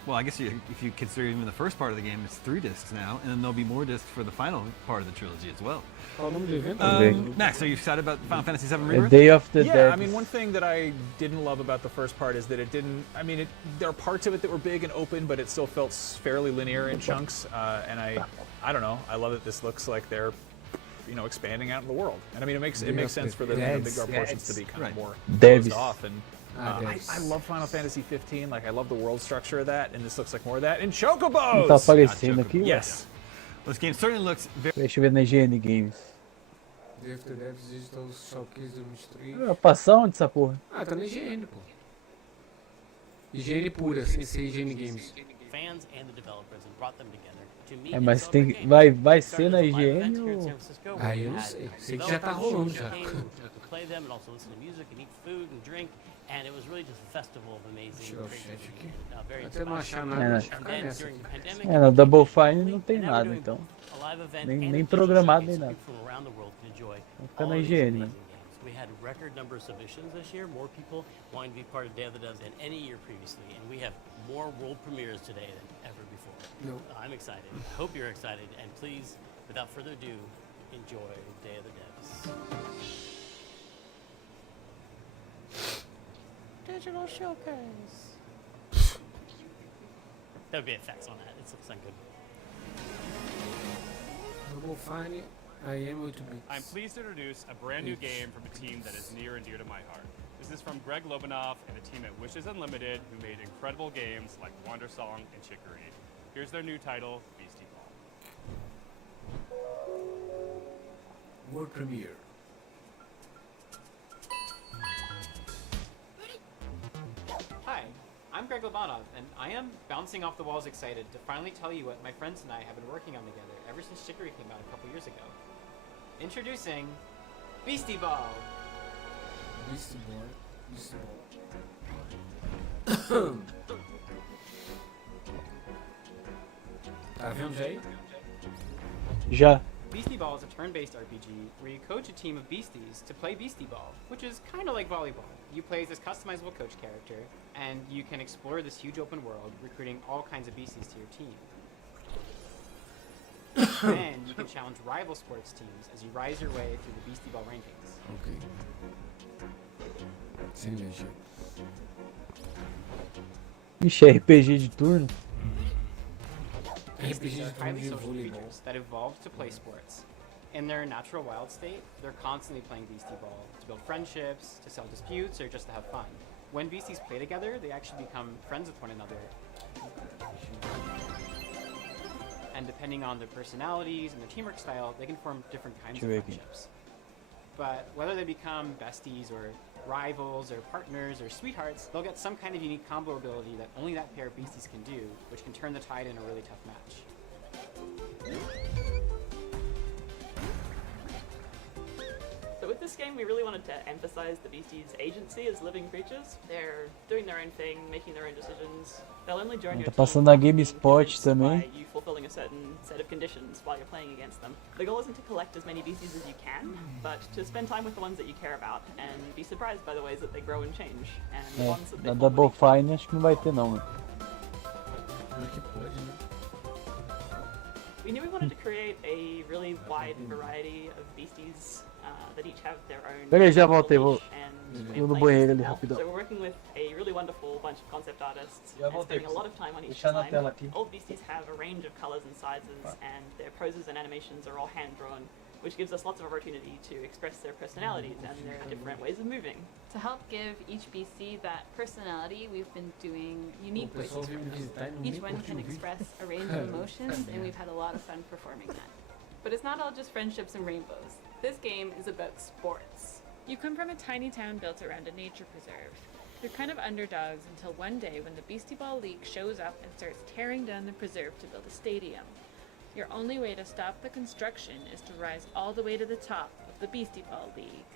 Well, I guess if you consider even the first part of the game, it's 3 discs now, and then there'll be more discs for the final part of the trilogy as well. Qual o nome do evento? Max, are you excited about Final Fantasy VII A Rebirth? Day of the yeah, Dead. I mean, one thing that I didn't love about the first part is that it didn't. I mean, there are parts of it that were big and open, but it still felt fairly linear in chunks. And I don't know. I love that this looks like they're, expanding out in the world. And I mean, it makes sense for the bigger portions to be kind of more closed off. And I love Final Fantasy 15. Like, I love the world structure of that, and this looks like more of that. And Chocobos. Tá aparecendo aqui? Yes. This game certainly looks very. Deixa eu ver na IGN Games. Day of the Dead Digital Showcase 2023. Passar onde essa porra? Ah, tá na IGN, pô. IGN pura, sem ser IGN Games. Mas vai ser na IGN ou... Ah, eu não sei. Sei que já tá rolando já. And it was really just a festival of amazing, very Até não achar nada, É, ficar nessa aqui. No Double Fine não tem nada, então. Nem programado, nem nada. Vai ficar na IGN, né? We had record number of submissions this year, more people wanting to be part of Day of the Dead than any year previously, and we have more world premieres today than ever before. I'm excited. I hope you're excited, and please, without further ado, enjoy Day of the Devs. Digital showcase. There would be effects on that. It looks like good. Double Fine, I am to be. I'm pleased to introduce a brand new game from a team that is near and dear to my heart. This is from Greg Lobanov and the team at Wishes Unlimited, who made incredible games like Wander Song and Chicory. Here's their new title, Beastie Ball. World premiere. Hi, I'm Greg Lobanov, and I am bouncing off the walls excited to finally tell you what my friends and I have been working on together ever since Chicory came out a couple years ago. Introducing Beastie Ball! Beastie Ball. Tá vendo já aí? Já. Beastie Ball is a turn-based RPG where you coach a team of beasties to play Beastie Ball, which is kind of like volleyball. You play as this customizable coach character, and you can explore this huge open world, recruiting all kinds of beasties to your team. Then you can challenge rival sports teams as you rise your way through the Beastie Ball rankings. Ok. Sem legenda. Ixi, RPG de turno? Beasties are highly social creatures that evolved to play sports. In their natural wild state, they're constantly playing Beastie Ball to build friendships, to settle disputes, or just to have fun. When beasties play together, they actually become friends with one another. And depending on their personalities and their teamwork style, they can form different kinds of friendships. But whether they become besties or rivals or partners or sweethearts, they'll get some kind of unique combo ability that only that pair of beasties can do, which can turn the tide in a really tough match. So with this game, we really wanted to emphasize the beasties' agency as living creatures. They're doing their own thing, making their own decisions. They'll only join your Tá team passando na GameSpot também. by you fulfilling a certain set of conditions while you're playing against them. The goal isn't to collect as many beasties as you can, but to spend time with the ones that you care about and be surprised by the ways that they grow and change. And the É, ones that they na form Double Fine acho que não vai ter não, mano. Como é que pode, né? We knew we wanted to create a really wide variety of beasties that each have their own. Peraí, já voltei, vou and no banheiro ali rapidão. So we're working with a really wonderful bunch of concept artists Já and voltei. spending a lot of time on each Deixar na design. tela aqui. All beasties have a range of colors and sizes, and their poses and animations are all hand drawn, which gives us lots of opportunity to express their personalities and their different ways of moving. To help give each BC that personality, we've been doing unique O pessoal voices for veio me them. visitar e não Each nem one curtiu can o vídeo. express a range of emotions, and we've had a lot of fun performing that. But it's not all just friendships and rainbows. This game is about sports. You come from a tiny town built around a nature preserve. You're kind of underdogs until one day when the Beastie Ball League shows up and starts tearing down the preserve to build a stadium. Your only way to stop the construction is to rise all the way to the top of the Beastie Ball League.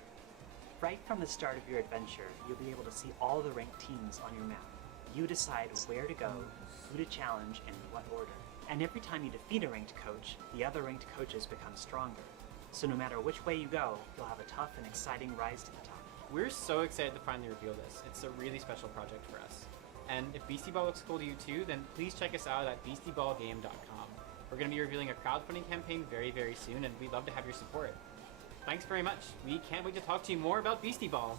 Right from the start of your adventure, you'll be able to see all the ranked teams on your map. You decide where to go, who to challenge, and in what order. And every time you defeat a ranked coach, the other ranked coaches become stronger. So no matter which way you go, you'll have a tough and exciting rise to the top. We're so excited to finally reveal this. It's a really special project for us. And if Beastie Ball looks cool to you too, then please check us out at beastieballgame.com. We're going to be revealing a crowdfunding campaign very, very soon, and we'd love to have your support. Thanks very much. We can't wait to talk to you more about Beastie Ball.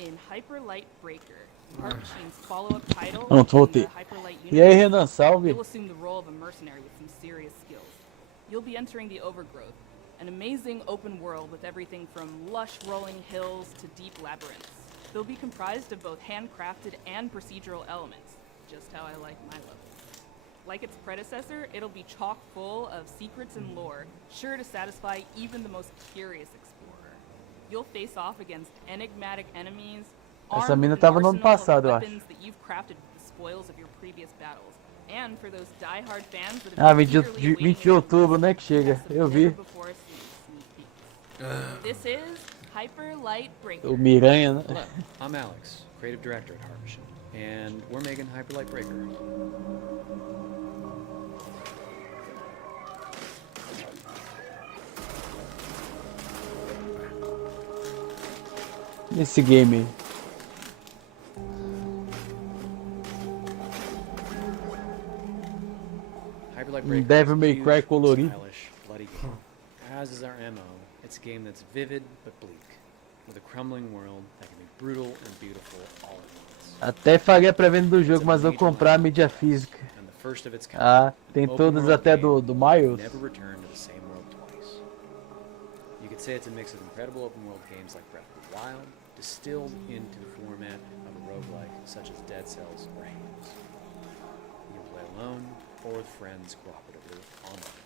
In Hyper Light Breaker, Art Machine's follow-up title, Pronto, voltei. in the Hyper Light E aí, universe, Renan, salve. you'll assume the role of a mercenary with some serious skills. You'll be entering the Overgrowth, an amazing open world with everything from lush rolling hills to deep labyrinths. They'll be comprised of both handcrafted and procedural elements, just how I like my levels. Like its predecessor, it'll be chock full of secrets and lore, sure to satisfy even the most curious explorer. You'll face off against enigmatic enemies, Essa armed mina with tava an no ano arsenal of passado, eu acho. weapons that you've crafted with the spoils of your previous battles. And for those die-hard fans that Ah, have 20 been de, eagerly 20 de outubro, né, que chega. Eu vi. This is Hyper Light Breaker. O Miranha, né? Hello, I'm Alex, creative director at Heart Machine, and we're making Hyper Light Breaker. Esse game aí. Hyper Light Breaker Devil is a May huge, Cry colorido. stylish, bloody game. As is our MO, it's a game that's vivid but bleak, with a crumbling world that can be brutal and beautiful all at once. Até paguei a pré-venda do jogo, mas vou comprar a mídia física. And the first of its kind, Ah, tem an open todas world até game do Miles. Never return to the same world twice. You could say it's a mix of incredible open world games like Breath of the Wild, distilled into the format of a roguelike such as Dead Cells or Hades. You can play alone or with friends cooperatively online.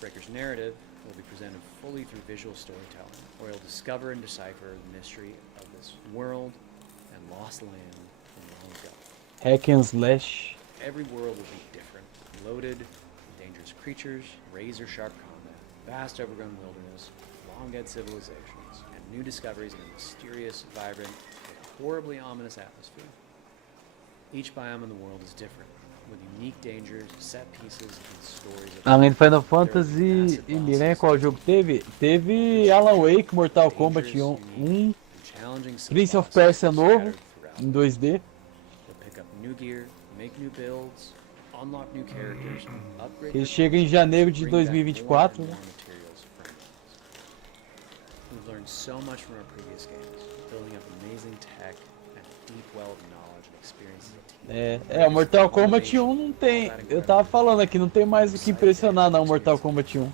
Breaker's narrative will be presented fully through visual storytelling, where you'll discover and decipher the mystery of this world and lost land from long ago. Hack and slash. Every world will be different, loaded with dangerous creatures, razor-sharp combat, vast overgrown wilderness, long-dead civilizations, and new discoveries in a mysterious, vibrant, yet horribly ominous atmosphere. Each biome in the world is different, with unique dangers, set pieces, and stories. Além do Final Fantasy e Miranha, qual jogo teve? Teve Alan Wake, Mortal Kombat 1, Prince of Persia novo, em 2D. You'll pick up new gear, make new builds, unlock new characters, upgrade. Ele chega em janeiro de 2024, né? We've learned so much from our previous games, building up amazing tech and a deep well of knowledge and experience as a team. O Mortal Kombat 1 não tem. Eu tava falando aqui, não tem mais o que impressionar não, Mortal Kombat 1.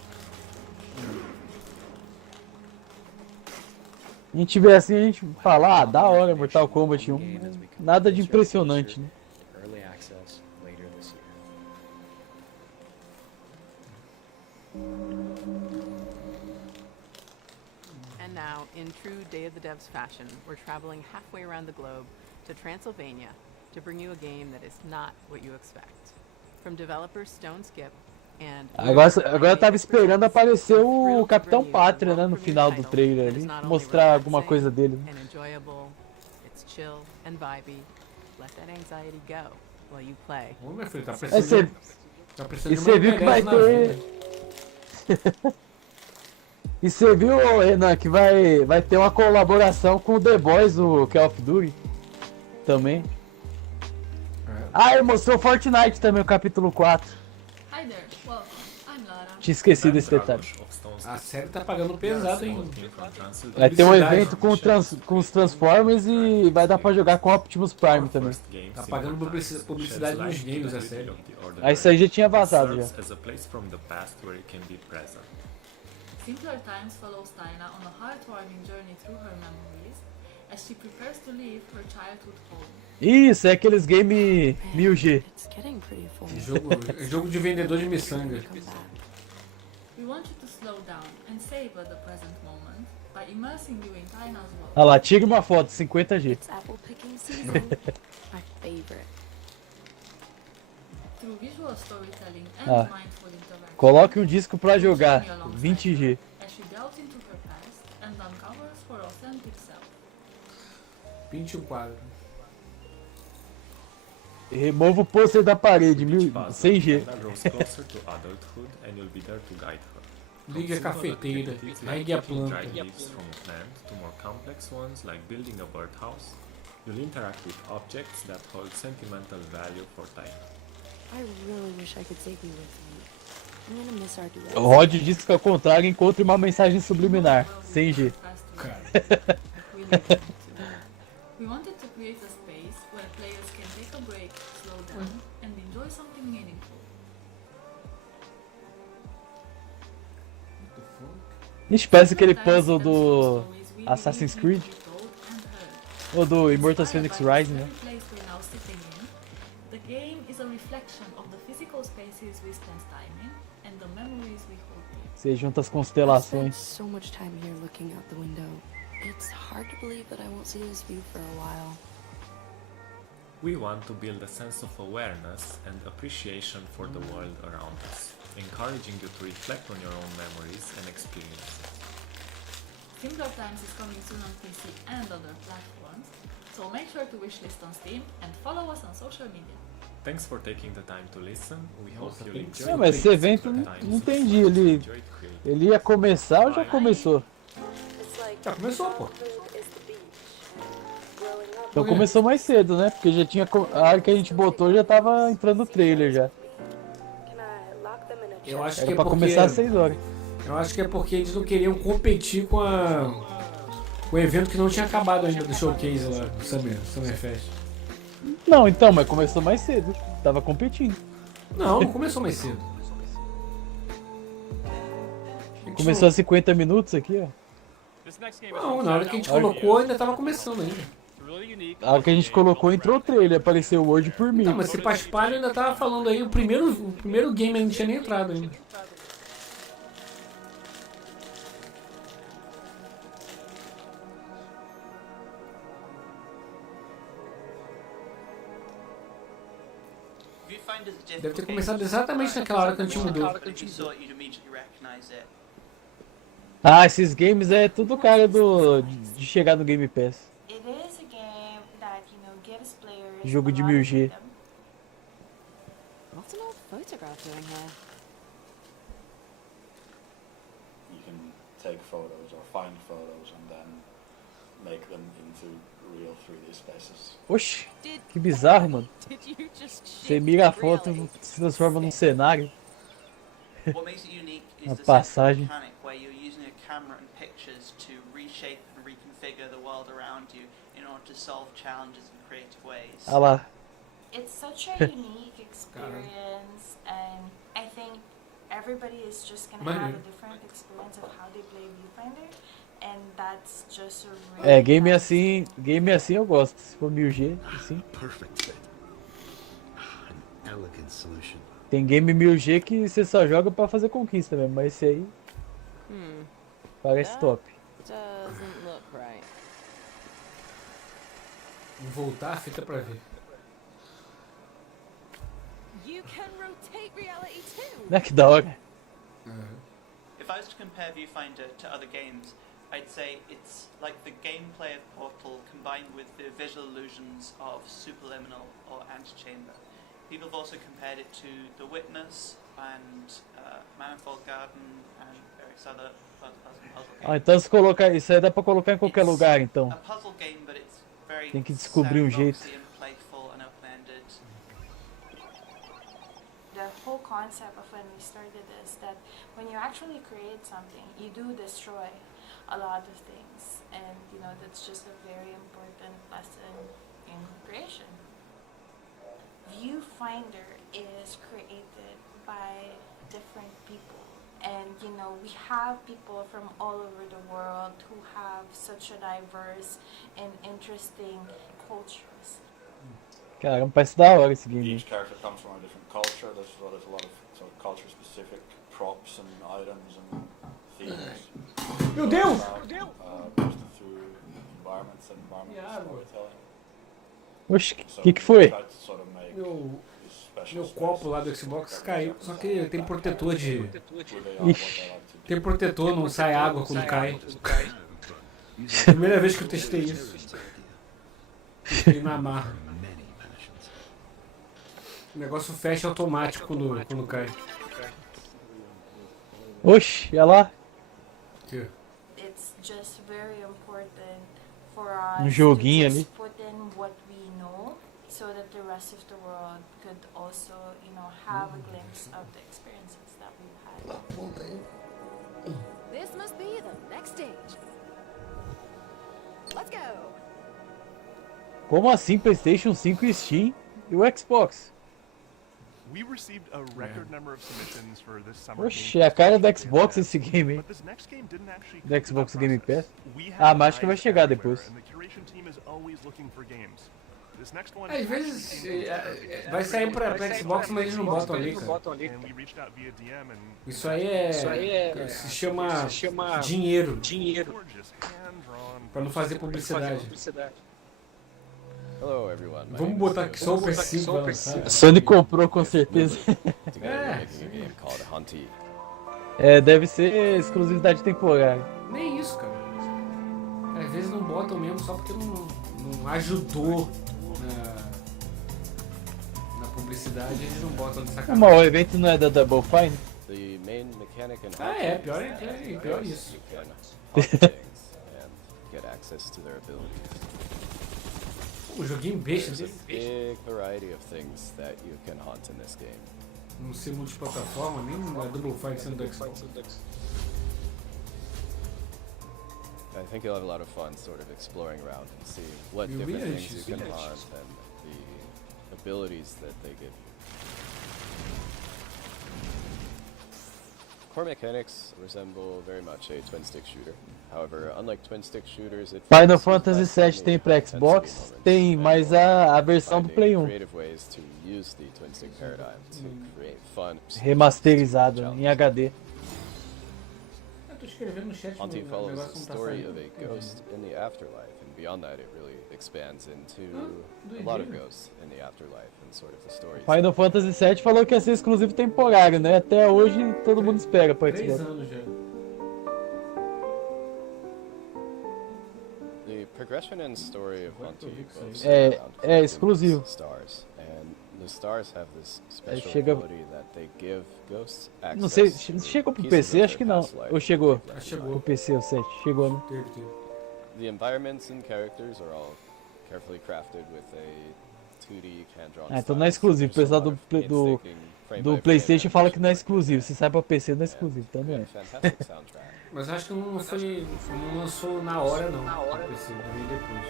A gente vê assim, a gente fala, da hora Mortal Kombat 1. Nada de impressionante, né? Early access later this year. And now, in true Day of the Devs fashion, we're traveling halfway around the globe to Transylvania to bring you a game that is not what you expect. From developers Stone Skip and... Agora eu tava esperando aparecer o Capitão Pátria, né, no final do trailer ali, mostrar alguma coisa dele. Né? Enjoyable, it's chill and vibey. Let that anxiety go while you play. Ô, meu filho, tá precisando e você viu que vai ter... E você viu, Renan, que vai ter uma colaboração com o The Boys, o Call of Duty, também. Ele mostrou Fortnite também, o capítulo 4. Hi there, welcome. I'm Lara. Tinha esquecido esse detalhe. A série tá pagando pesado, hein? Vai ter um evento com os Transformers e vai dar pra jogar com Optimus Prime também. Tá pagando publicidade nos games, a série. Isso aí já tinha vazado já. Simpler Times follows Dinah on a heartwarming journey through her memories as she prepares to leave her childhood home. Isso, é aqueles game 1000G. Jogo de vendedor de miçanga. We want you to slow down and savor the present moment by immersing you in Dinah's world. Olha lá, tira uma foto, 50G. My favorite. Through visual storytelling and mindful interaction. Coloque um disco pra jogar, 20G. As she delves into her past and uncovers her authentic self. Pinte um quadro. Remova o pôster da parede, 100G. Ligue a cafeteira, regue a planta. You'll interact with objects that hold sentimental value for time. I really wish I could take you with me. I'm gonna miss our duet. Rode o disco ao contrário e encontre uma mensagem subliminar, 100G. We wanted to create a space where players can take a break, slow down, and enjoy something meaningful. Ixi, parece aquele puzzle do Assassin's Creed. Ou do Immortals Phoenix Rising, né? The game is a reflection of the physical spaces we spend time in and the memories we hold dear. Você junta as constelações. So much time here looking out the window. It's hard to believe that I won't see this view for a while. We want to build a sense of awareness and appreciation for the world around us, encouraging you to reflect on your own memories and experiences. Simpler Times is coming soon on PC and other platforms, so make sure to wishlist on Steam and follow us on social media. Thanks for taking the time to listen. We hope you enjoy. Mas esse evento não entendi, ele ia começar ou já começou? Já começou, pô. Então começou mais cedo, né? Porque já tinha a hora que a gente botou já tava entrando o trailer já. Eu acho que era é pra porque... começar às 6 horas. Eu acho que é porque eles não queriam competir com o evento que não tinha acabado ainda do showcase lá, do Summerfest. Não, então, mas começou mais cedo. Tava competindo. Não começou mais cedo. Começou a 50 minutos aqui, ó. Não, na hora que a gente colocou ainda tava começando ainda. A hora que a gente colocou entrou o trailer, apareceu o Word por mim. Não, mas se participaram ainda tava falando aí, o primeiro game ainda não tinha nem entrado ainda. Deve ter começado exatamente naquela hora que a gente mudou. Ah, esses games é tudo cara de chegar no Game Pass. It is a game that gives players Jogo de 1000G. What's an old photograph doing here? You can take photos or find photos and then make them into real 3D spaces. Oxi, que bizarro, mano. Você mira a foto e se transforma num cenário. What makes it unique is Uma the central passagem. mechanic where you're using a camera and pictures to reshape and reconfigure the world around you in order to solve challenges in creative ways. Ah lá. It's such a unique experience, and I think everybody is just gonna have a different experience of how they play Viewfinder, and that's just a really É, game assim eu gosto. Se for 1000G, assim. Perfect fit. An elegant solution. Tem game 1000G que você só joga pra fazer conquista mesmo, mas esse aí parece top. Doesn't look right. Vou voltar a fita pra ver. You can rotate reality too. Né, que da hora. If I was to compare Viewfinder to other games, I'd say it's like the gameplay of Portal combined with the visual illusions of Superliminal or Antechamber. People have also compared it to The Witness and Manifold Garden and various other puzzle games. Ah, então se colocar isso aí dá pra colocar em qualquer lugar, então. A puzzle game, but it's very Tem que descobrir um jeito. sandboxy and playful and open-ended. The whole concept of when we started is that when you actually create something, you do destroy a lot of things, and you know that's just a very important lesson in creation. Viewfinder is created by different people, and you know we have people from all over the world who have such a diverse and interesting cultures. Caramba, parece da hora esse game. Each character comes from a different culture. There's a lot of sort of culture-specific props and items and themes. Meu Deus! Through environments and storytelling. Oxi, que foi? Meu copo lá do Xbox caiu, só que tem protetor de... Ixi. Tem protetor, não sai água quando cai. Primeira vez que eu testei isso. Testei na marra. O negócio fecha automático quando cai. Oxi, olha lá. It's just very important for us Um joguinho to ali. just put in what we know so that the rest of the world could also, you know, have a glimpse of the experiences that we've had. This must be the next stage. Let's go. Como assim PlayStation 5 e Steam e o Xbox? We received a record number of submissions for this summer. Oxi, é a cara do Xbox esse game aí. Do Xbox Game Pass. Ah, mas acho que vai chegar depois. Às vezes vai sair pra Xbox, mas eles não botam ali, cara. Isso aí se chama dinheiro. Pra não fazer publicidade. Hello everyone. Vamos botar aqui só o PS5 pra lançar. A Sony comprou com certeza. É, deve ser exclusividade temporária. Nem isso, cara. Às vezes não botam mesmo só porque não ajudou na publicidade, eles não botam de sacanagem. Mas o evento não é da Double Fine? Ah, é, pior isso. O joguinho besta dele. Não ser multiplataforma, nem a Double Fine sendo do Xbox. I think you'll have a lot of fun sort of exploring around and see what different things you can hunt and the abilities that they give you. Core mechanics resemble very much a twin-stick shooter. However, unlike twin-stick shooters, it Final Fantasy VII tem pra Xbox, tem, mas a versão do Play 1. creative ways to use the twin-stick paradigm to create fun. Remasterizado em HD. Eu tô escrevendo no chat, Haunting o follows negócio the não tá story saindo. of a ghost in the afterlife, and beyond that, it really expands into a lot of ghosts in the afterlife and sort of the stories. Final Fantasy VII falou que ia ser exclusivo temporário, né? Até hoje todo mundo espera pra 3 Xbox. anos já. The progression and story of Monty both É exclusivo. stars, and the stars have this special chega- ability that they give ghosts access. Não sei, chegou pro PC? Acho que não. Ou chegou? Chegou. Pro PC o 7. Chegou, né? The environments and characters are all carefully crafted with a 2D hand-drawn Ah, então não é exclusivo. O pessoal do PlayStation fala que não é exclusivo. Se sai pra PC, não é exclusivo. Então não é. Fantastic soundtrack. Mas acho que não lançou na hora, não. Esse veio depois.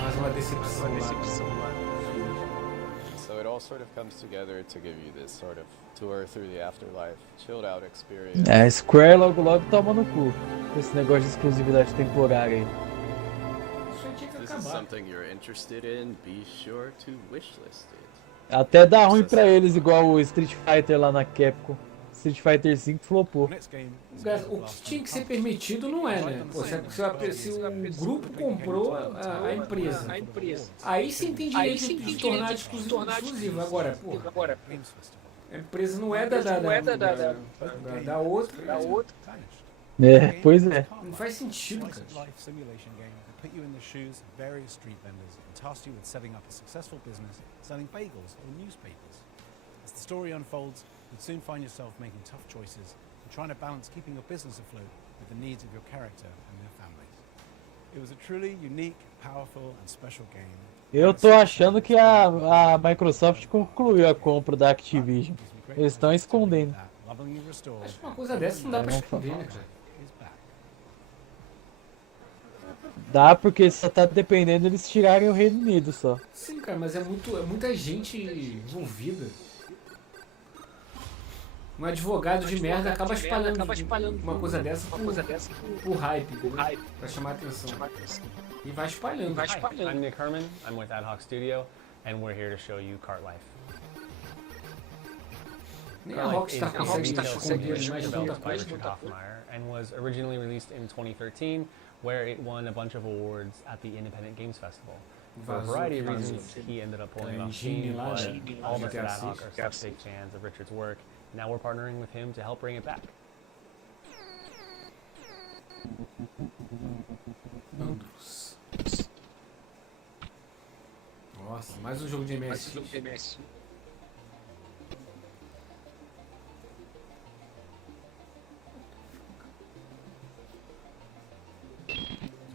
Mais uma decepção lá. So it all sort of comes together to give you this sort of tour through the afterlife, chilled out experience. É, Square logo toma no cu. Com esse negócio de exclusividade temporária aí. If this is something you're interested in, be sure to wishlist it. Até dá ruim pra eles, igual o Street Fighter lá na Capcom. Street Fighter 5 flopou. O que tinha que ser permitido não é, né? Pô, se o grupo comprou a empresa, aí sim tem direito de tornar exclusivo. Agora, pô, a empresa não é da outra. É, pois é. Não faz sentido, cara. Put you in the shoes of various street vendors and tasked you with setting up a successful business selling bagels or newspapers. As the story unfolds, you'll soon find yourself making tough choices and trying to balance keeping your business afloat with the needs of your character and their families. It was a truly unique, powerful and special game. Eu tô achando que a Microsoft concluiu a compra da Activision. Eles estão escondendo. Acho que uma coisa dessa não dá pra esconder, né, cara? Dá porque só tá dependendo eles tirarem o Reino Unido só. Sim, cara, mas é muita gente envolvida. Um advogado de merda acaba espalhando uma coisa dessa por hype, entendeu? Pra chamar atenção. E vai espalhando. I'm Nick Herman, I'm with Ad Hoc Studio, and we're here to show you Cart Life. Nem a Rockstar consegue esconder mais muita coisa. And was originally released in 2013, where it won a bunch of awards at the Independent Games Festival. For a variety of reasons, he ended up pulling it off Steam, but all of us at Ad Hoc are such big fans of Richard's work. Now we're partnering with him to help bring it back. Nossa, mais um jogo de MS.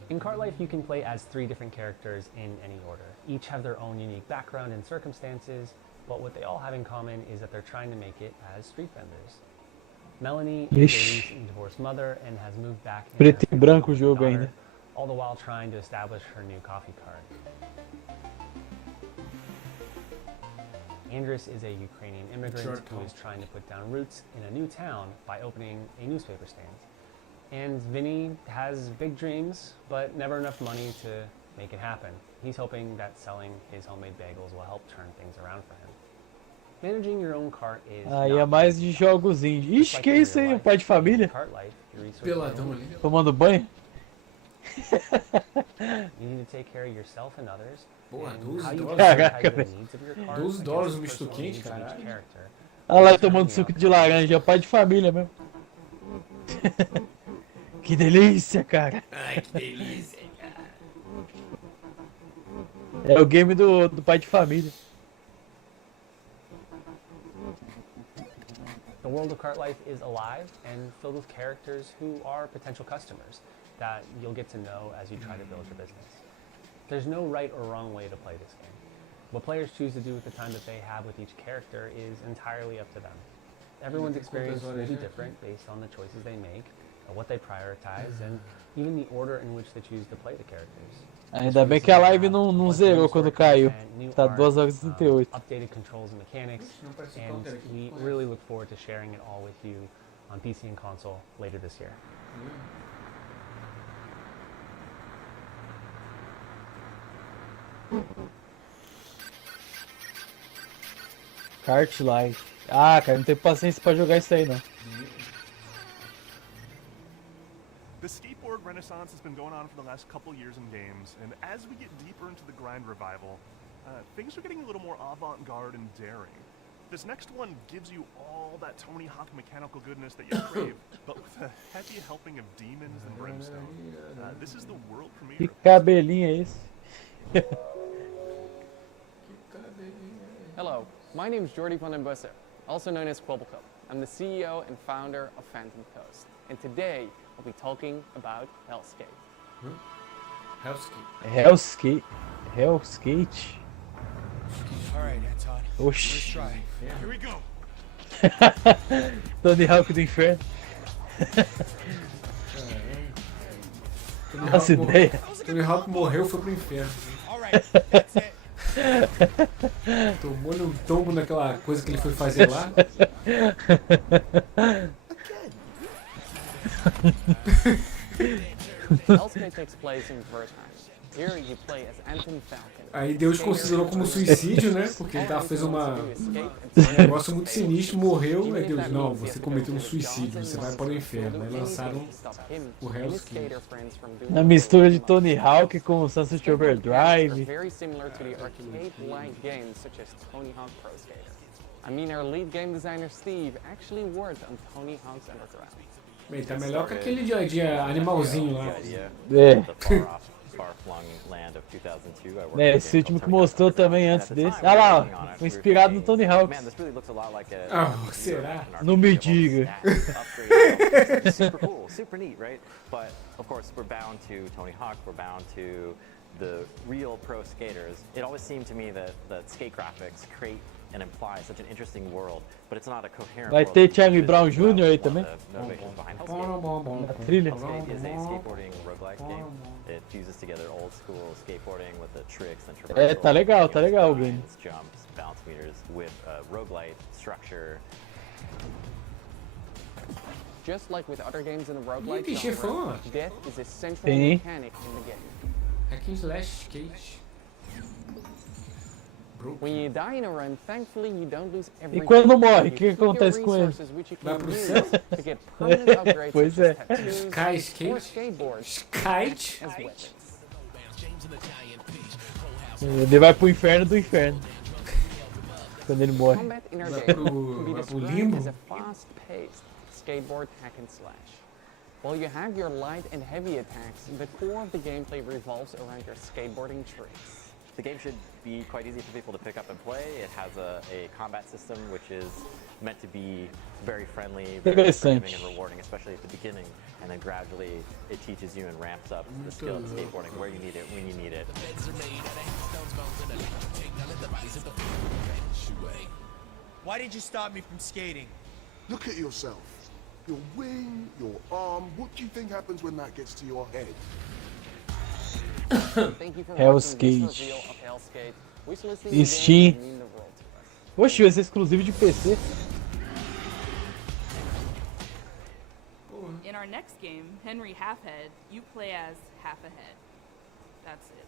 In Cart Life, you can play as 3 different characters in any order. Each have their own unique background and circumstances, but what they all have in common is that they're trying to make it as street vendors. Melanie is a divorced mother and has moved back in Preto e branco o jogo ainda. all the while trying to establish her new coffee cart. Andres is a Ukrainian immigrant who is trying to put down roots in a new town by opening a newspaper stand. And Vinny has big dreams, but never enough money to make it happen. He's hoping that selling his homemade bagels will help turn things around for him. Managing your own cart is Aí é mais de jogos indie. Ixi, que isso aí, o pai de família? Peladão ali. Tomando banho? You need to take care of yourself and others. Porra, $12 $12 um misto quente, caralho. Olha lá, tomando suco de laranja, é o pai de família mesmo. Que delícia, cara. Ai, que delícia, cara. É o game do pai de família. The world of Cart Life is alive and filled with characters who are potential customers that you'll get to know as you try to build your business. There's no right or wrong way to play this game. What players choose to do with the time that they have with each character is entirely up to them. Everyone's experience will be different based on the choices they make, what they prioritize, and even the order in which they choose to play the characters. Ainda bem que a live não zerou quando caiu. Tá 2h38. Updated controls and mechanics, and we really look forward to sharing it all with you on PC and console later this year. Cart Life. Ah, cara, não tenho paciência pra jogar isso aí não. The skateboard renaissance has been going on for the last couple years in games, and as we get deeper into the grind revival, things are getting a little more avant-garde and daring. This next one gives you all that Tony Hawk mechanical goodness that you crave, but with a heck be a helping of demons and brimstone. This is the world premiere. Que cabelinho é esse? Hello, my name is Jordi van den Bussen, also known as Quibblecup. I'm the CEO and founder of Phantom Coast, and today we'll be talking about Hellskate. Hellskate. Hellskate. All right, Anton. Oxi. Let's try. Here we go. Tony Hawk do inferno. Nossa ideia. Tony Hawk morreu, foi pro inferno. Tomou-lhe um tombo naquela coisa que ele foi fazer lá. Hellskate takes place in Vertheim. Here you play as Anton Falcon. Aí Deus considerou como suicídio, né? Porque ele fez um negócio muito sinistro, morreu. Aí Deus, não, você cometeu um suicídio, você vai para o inferno. Aí lançaram o Hellskate. Na mistura de Tony Hawk com Sunset Overdrive. Very similar to the arcade-like games such as Tony Hawk Pro Skater. I mean, our lead game designer Steve actually worked on Tony Hawk's Underground. Bem, tá melhor que aquele de animalzinho lá. É, esse último que mostrou também antes desse. Ah lá, ó, foi inspirado no Tony Hawk. Ah, será? Não me diga. Super cool, super neat, right? But of course, we're bound to Tony Hawk. We're bound to the real pro skaters. It always seemed to me that skate graphics create and imply such an interesting world, but it's not a coherent Vai world. ter Charlie Brown Jr. aí também. Na trilha. Hellskate is a skateboarding roguelike game. It fuses together old school skateboarding with the tricks and É, tá legal o game. jumps, balance meters with a roguelite structure. Just like with other games in the roguelike que chefão, genre, death is a central Sim. mechanic in the game. Hack and slash skate. When you die in a run, thankfully you don't lose E everything. quando morre, o You que keep your acontece com ele? resources, which you Vai can pro use céu? to get permanent upgrades Pois such é. as tattoos Sky or skate? skateboards Kite? as weapons. Ele vai pro inferno do inferno. Quando ele morre. Combat in our Vai game pro- can be vai pro described limbo? as a fast-paced skateboard hack and slash. While you have your light and heavy attacks, the core of the gameplay revolves around your skateboarding tricks. The game should be quite easy for people to pick up and play. It has a combat system which is meant to be very friendly, very Interessante. forgiving and rewarding, especially at the beginning. And then gradually it teaches you and ramps up the skill of skateboarding, where you need it, when you need it. Why did you stop me from skating? Look at yourself. Your wing, your arm. What do you think happens when that gets to your head? Thank you for Hellskate. watching this review of Hellskate, which listing the Steam. games that mean the world to us. Oxe, vai ser exclusivo de PC. In our next game, Henry Halfhead, you play as Half a Head. That's it.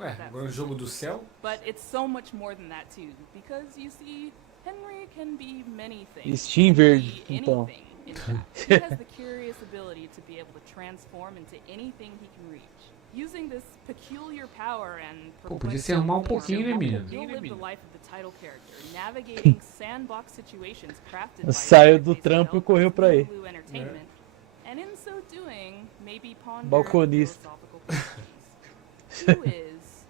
Ué, agora o jogo do céu? But it's so much more than that too, because you see, Henry can be many things. Steam verde, Be então. anything, in fact. He has the curious ability to be able to transform into anything he can reach. Using this peculiar power and Pô, podia se arrumar pouquinho, né, menino? you'll live the life of the title character, navigating sandbox situations crafted by Saiu do trampo e correu pra aí. Hulu Entertainment, and in so doing, maybe ponder Balconista. philosophical questions. Who is?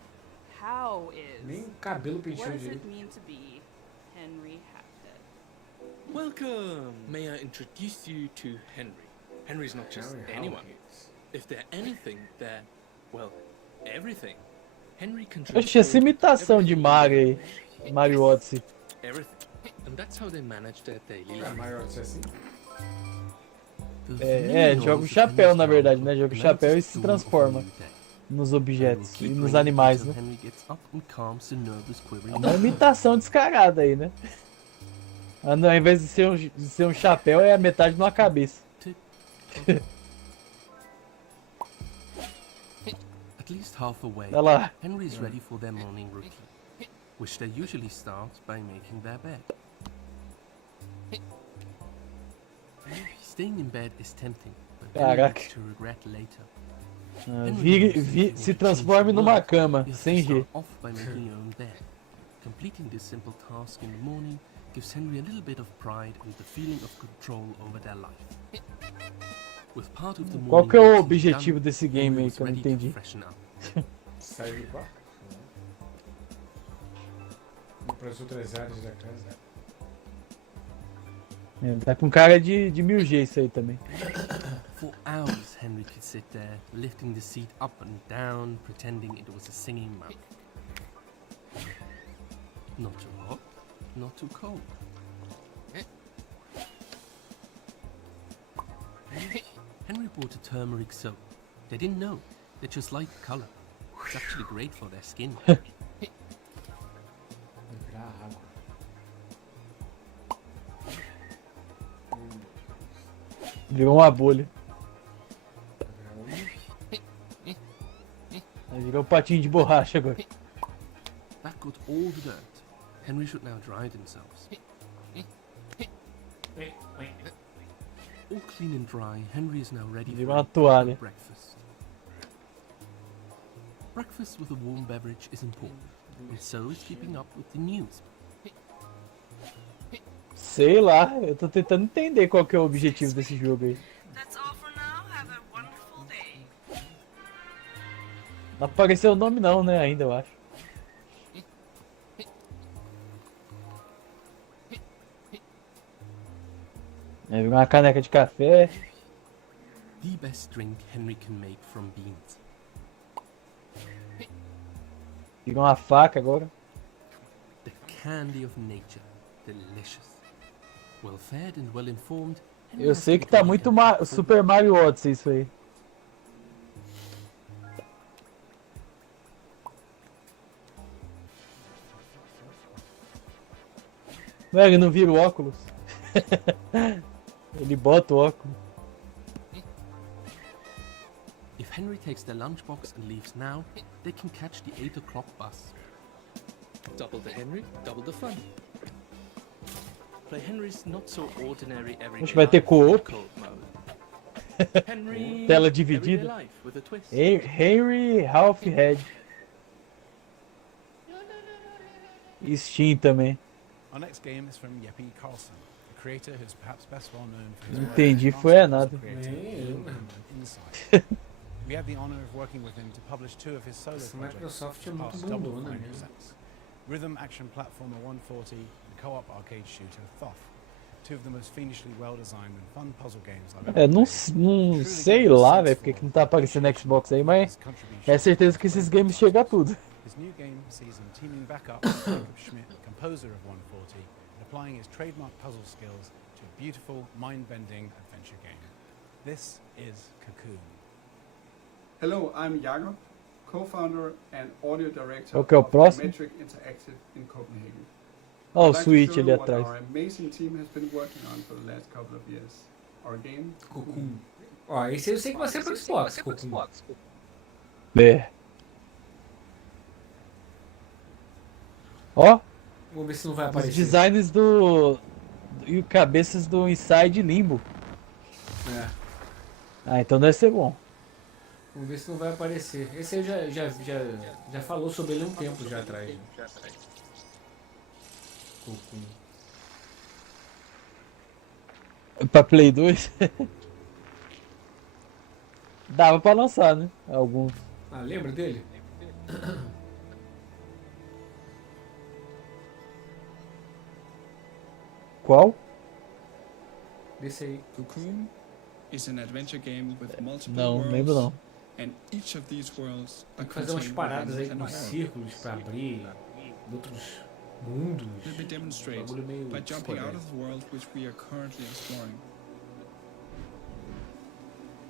How is? Nem o cabelo What penteou does it direito. mean to be Henry Halfhead? Welcome. May I introduce you to Henry? Henry's not just Henry anyone. If they're anything, they're, well, everything. Henry can Oxe, essa imitação de Mario aí. Mario Odyssey. everything. And that's how they manage their daily Ah, life. Mario Odyssey assim? Joga o chapéu na verdade, né? Joga o chapéu e se transforma nos objetos e nos animais, né? Henry gets up and calms the nervous quivering. É uma imitação descarada aí, né? Ao invés de ser um chapéu, é a metade de uma cabeça. At least half awake, Olha lá. Henry is ready for their morning routine, which they usually start by making their bed. Staying in bed is tempting, but then Caraca. leads to regret later. Se transforme numa cama, sem G. Off by making your own bed. Completing this simple task in the morning gives Henry a little bit of pride and the feeling of control over their life. With part of the Qual morning que é o routine objetivo done, desse game Henry aí was que eu não ready to entendi? freshen up. Sair do quarto. Ir para as outras áreas da casa. Tá com cara de 1000G isso aí também. For hours, Henry could sit there, lifting the seat up and down, pretending it was a singing mouth. Not too hot, not too cold. Henry bought a turmeric soap. They didn't know. They just liked the color. It's actually great for their skin. Virou uma bolha. Virou um patinho de borracha agora. That got all the dirt. Henry should now dry themselves. All clean and dry, Henry is now ready Virou for uma toalha. breakfast. Breakfast with a warm beverage is important, and so is keeping up with the news. Sei lá, eu tô tentando entender qual que é o objetivo desse jogo aí. Não apareceu o nome não, né, ainda eu acho. Aí virou uma caneca de café. The best drink Henry can make from beans. Virou uma faca agora. The candy of nature, delicious. Well fed and well informed. Henry Eu has sei que tá completed muito a Super Mario Odyssey isso aí. Ué, ele não vira o óculos. Ele bota o óculos. If Henry takes their lunchbox and leaves now, they can catch the 8 o'clock bus. Double the Henry, double the fun. Play Henry's not so ordinary everyday Acho que vai ter life co-op. in cold mode. Henry, Tela everyday dividida. life with a twist. Henry Half-Head. Steam também. Our next game is from Jeppe Carlson, a creator who's perhaps best well known for his work Entendi, in foi a advanced nada. creativity and insight. We had the honor of working with him to publish 2 of his solo Essa projects, Microsoft é as muito past Double bundona, Fine né? Presents. Rhythm action platformer 140 and co-op arcade shooter Thoth, 2 of the most fiendishly well-designed and fun puzzle games I've ever É, não played. sei lá, velho, porque que não tá aparecendo no Xbox aí, mas é certeza que esses games chegam a tudo. His new game sees him teaming back up with Jacob Schmidt, composer of 140, and applying his trademark puzzle skills to a beautiful, mind-bending adventure game. This is Cocoon. Hello, I'm Jakob, co-founder and audio director Qual que é o of próximo? Metric Interactive in Copenhagen. Ó, o I'd like to Switch show ali you what atrás. our amazing team has been working on for the last couple of years. Our game, Cocoon. Ó, esse eu sei que vai ser pro Xbox. Cocoon. É. Ó, Vamos ver se não vai os aparecer. designs e cabeças do Inside Limbo. É. Ah, então deve ser bom. Vamos ver se não vai aparecer. Esse aí já falou sobre ele há um tempo já atrás. Né? Cocoon. Pra Play 2. Dava pra lançar, né? Alguns. Ah, lembra dele? Qual? Desse aí. Cocoon is an adventure game with multiple Não, worlds, lembro não. and each of these worlds are Tem que fazer umas contained paradas aí within com an os orb. círculos pra abrir outros mundos. Let me demonstrate Bagulho meio by jumping out psicodélico. of the world which we are currently exploring.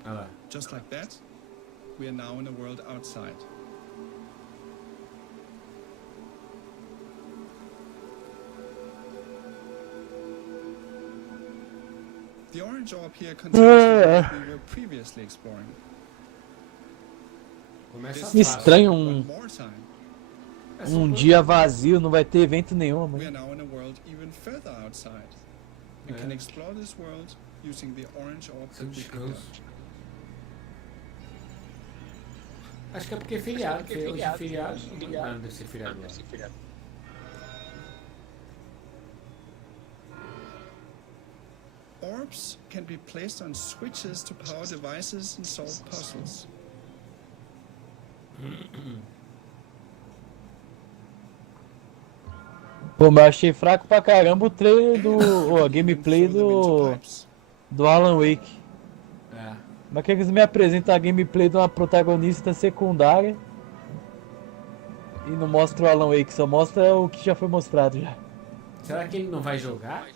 Ah lá. Just like that, we are now in a world outside. The orange orb here contains the world we were previously exploring. Começa Estranho One more time. um dia vazio, não vai ter evento nenhum, We are mas... now in a world even further outside. We can explore this world using the orange orb that we picked up. Acho que é porque é feriado. Hoje é feriado. Ah, não deve ser feriado. Orbs pipes can be placed on switches to power devices and solve puzzles. Pô, mas eu achei fraco pra caramba o trailer a gameplay do Alan Wake. É. Mas que eles me apresentam a gameplay de uma protagonista secundária e não mostra o Alan Wake, só mostra o que já foi mostrado já. Será que ele não vai jogar?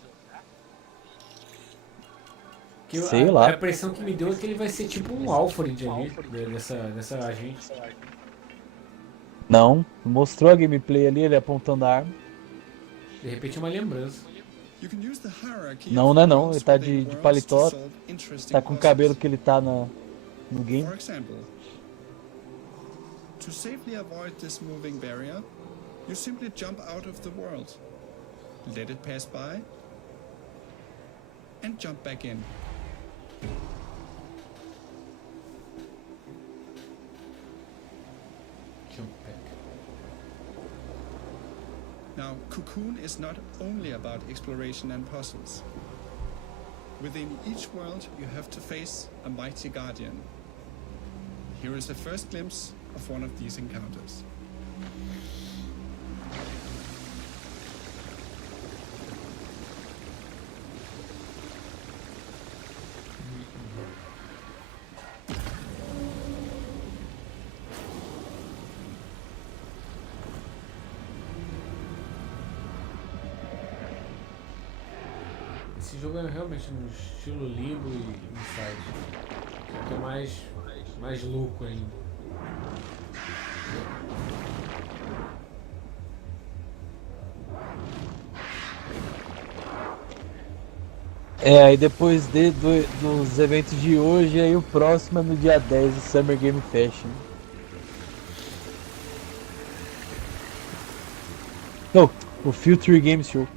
Que Sei lá. A impressão que me deu é que ele vai ser tipo um Alfred ali, dessa agente. Não, mostrou a gameplay ali, ele apontando a arma. De repente é uma lembrança. Não, não é não, ele tá de paletó, tá com o cabelo que ele tá no game. For example, to safely avoid this moving barrier, you simply jump out of the world, let it pass by, and jump back in. Now, Cocoon is not only about exploration and puzzles. Within each world, you have to face a mighty guardian. Here is a first glimpse of one of these encounters. Esse jogo é realmente no estilo Limbo e Inside. Só que é mais louco ainda. É, aí depois dos eventos de hoje, aí o próximo é no dia 10, o Summer Game Fest. Não, o Future Games Show.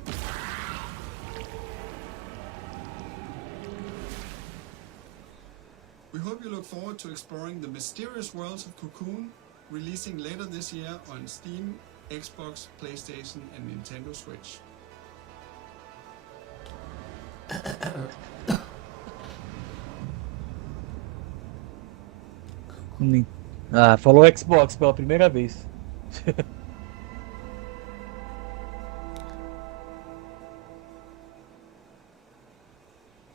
We hope you look forward to exploring the mysterious worlds of Cocoon, releasing later this year on Steam, Xbox, PlayStation and Nintendo Switch. Ah, falou Xbox pela primeira vez.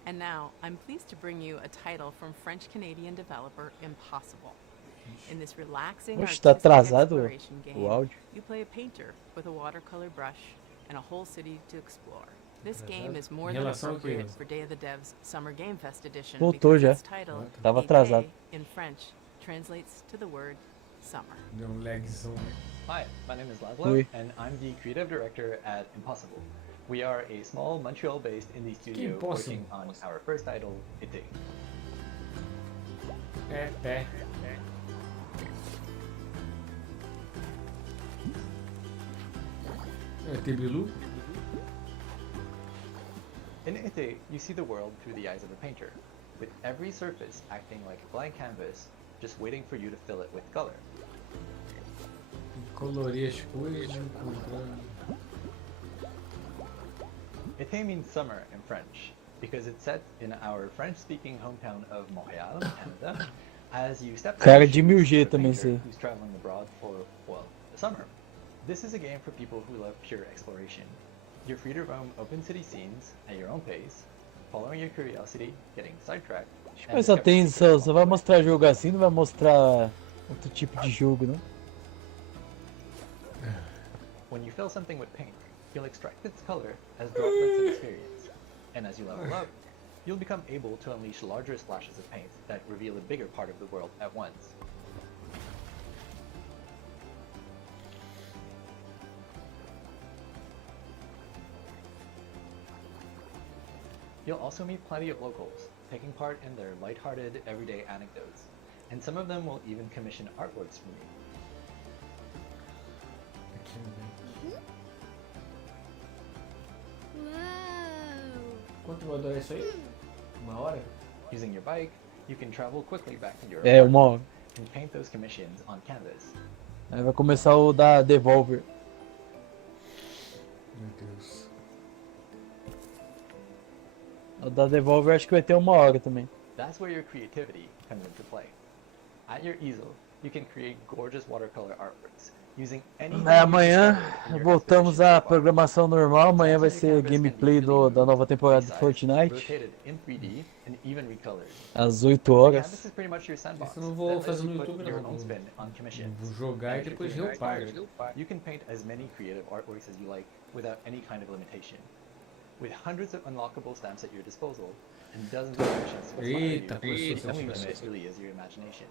And now, I'm pleased to bring you a title from French-Canadian developer Impossible. In this relaxing Oxe, tá artistic atrasado exploration game, o áudio. you play a painter with a watercolor brush and a whole city to explore. This game is more than appropriate for Day of the Devs Summer Game Fest edition Voltou because já. its title, Tava AK, atrasado. in French, translates to the word summer. Deu lagzão. Hi, my name is Laszlo, Oi. and I'm the creative director at Impossible. We are a small Montreal-based indie studio Impossible. working on our first title, It. É. Bilu? In It, you see the world through the eyes of a painter, with every surface acting like a blank canvas, just waiting for you to fill it with color. Colorir as coisas, encontrando. It means summer in French, because it's set in our French-speaking hometown of Montreal, Canada, as you step Cara into de the mil shoes G of a também painter sei. who's traveling abroad for, well, the summer. This is a game for people who love pure exploration. You're free to roam open city scenes at your own pace, following your curiosity, getting sidetracked. Mas só tem, só vai mostrar jogo assim, não vai mostrar outro tipo de jogo, não? When you fill something with paint, you'll extract its color as droplets of experience, and as you level up, you'll become able to unleash larger splashes of paint that reveal a bigger part of the world at once. You'll also meet plenty of locals, taking part in their lighthearted, everyday anecdotes, and some of them will even commission artworks from you. Quanto vai durar isso aí? Uma hora? Using your bike, you can travel quickly back to your É, uma hora. and paint those commissions on canvas. Aí vai começar o da Devolver. Meu Deus. O da Devolver acho que vai ter 1 hora também. That's where your creativity comes into play. At your easel, you can create gorgeous watercolor artworks using anything Amanhã voltamos à programação normal. Amanhã vai ser gameplay da nova temporada do Fortnite. rotated in 3D and even recolored. Às 8 The horas. canvas is pretty much your sandbox. Isso eu não vou that fazer lets no you put YouTube your não. own spin on commissions. Vou jogar e And if depois you're eu pago. inspired, you can paint as many creative artworks as you like without any kind of limitation. With hundreds of unlockable stamps at your disposal and dozens of commissions to inspire you, Eita, começou the only a limit really is your imagination.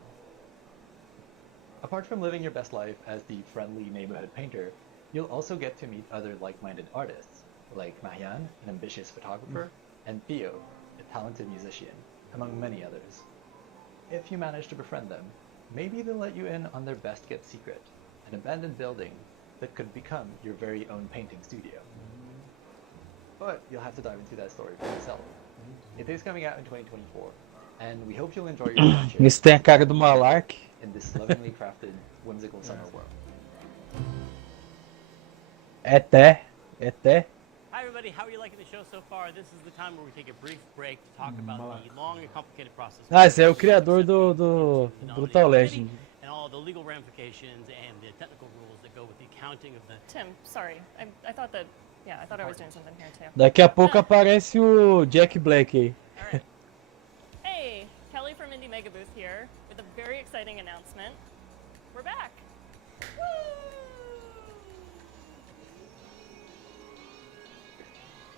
Apart from living your best life as the friendly neighborhood painter, you'll also get to meet other like-minded artists, like Marianne, an ambitious photographer, and Theo, a talented musician, among many others. If you manage to befriend them, maybe they'll let you in on their best-kept secret, an abandoned building that could become your very own painting studio. But you'll have to dive into that story for yourself. It is coming out in 2024, and we hope you'll enjoy your adventure Esse tem a cara do Malark. in this lovingly crafted, whimsical summer world. Eté. Hi everybody, how are you liking the show so far? This is the time where we take a brief break to talk about the long and complicated process. Ah, esse é o criador do Brutal Legend. And all the legal ramifications and the technical rules that go with the accounting of the... Tim, sorry. I thought that, yeah, I thought I was doing something here too. Daqui a pouco aparece o Jack Black aí. Hey, Kelly from Indie Mega Booth here with a very exciting announcement. We're back.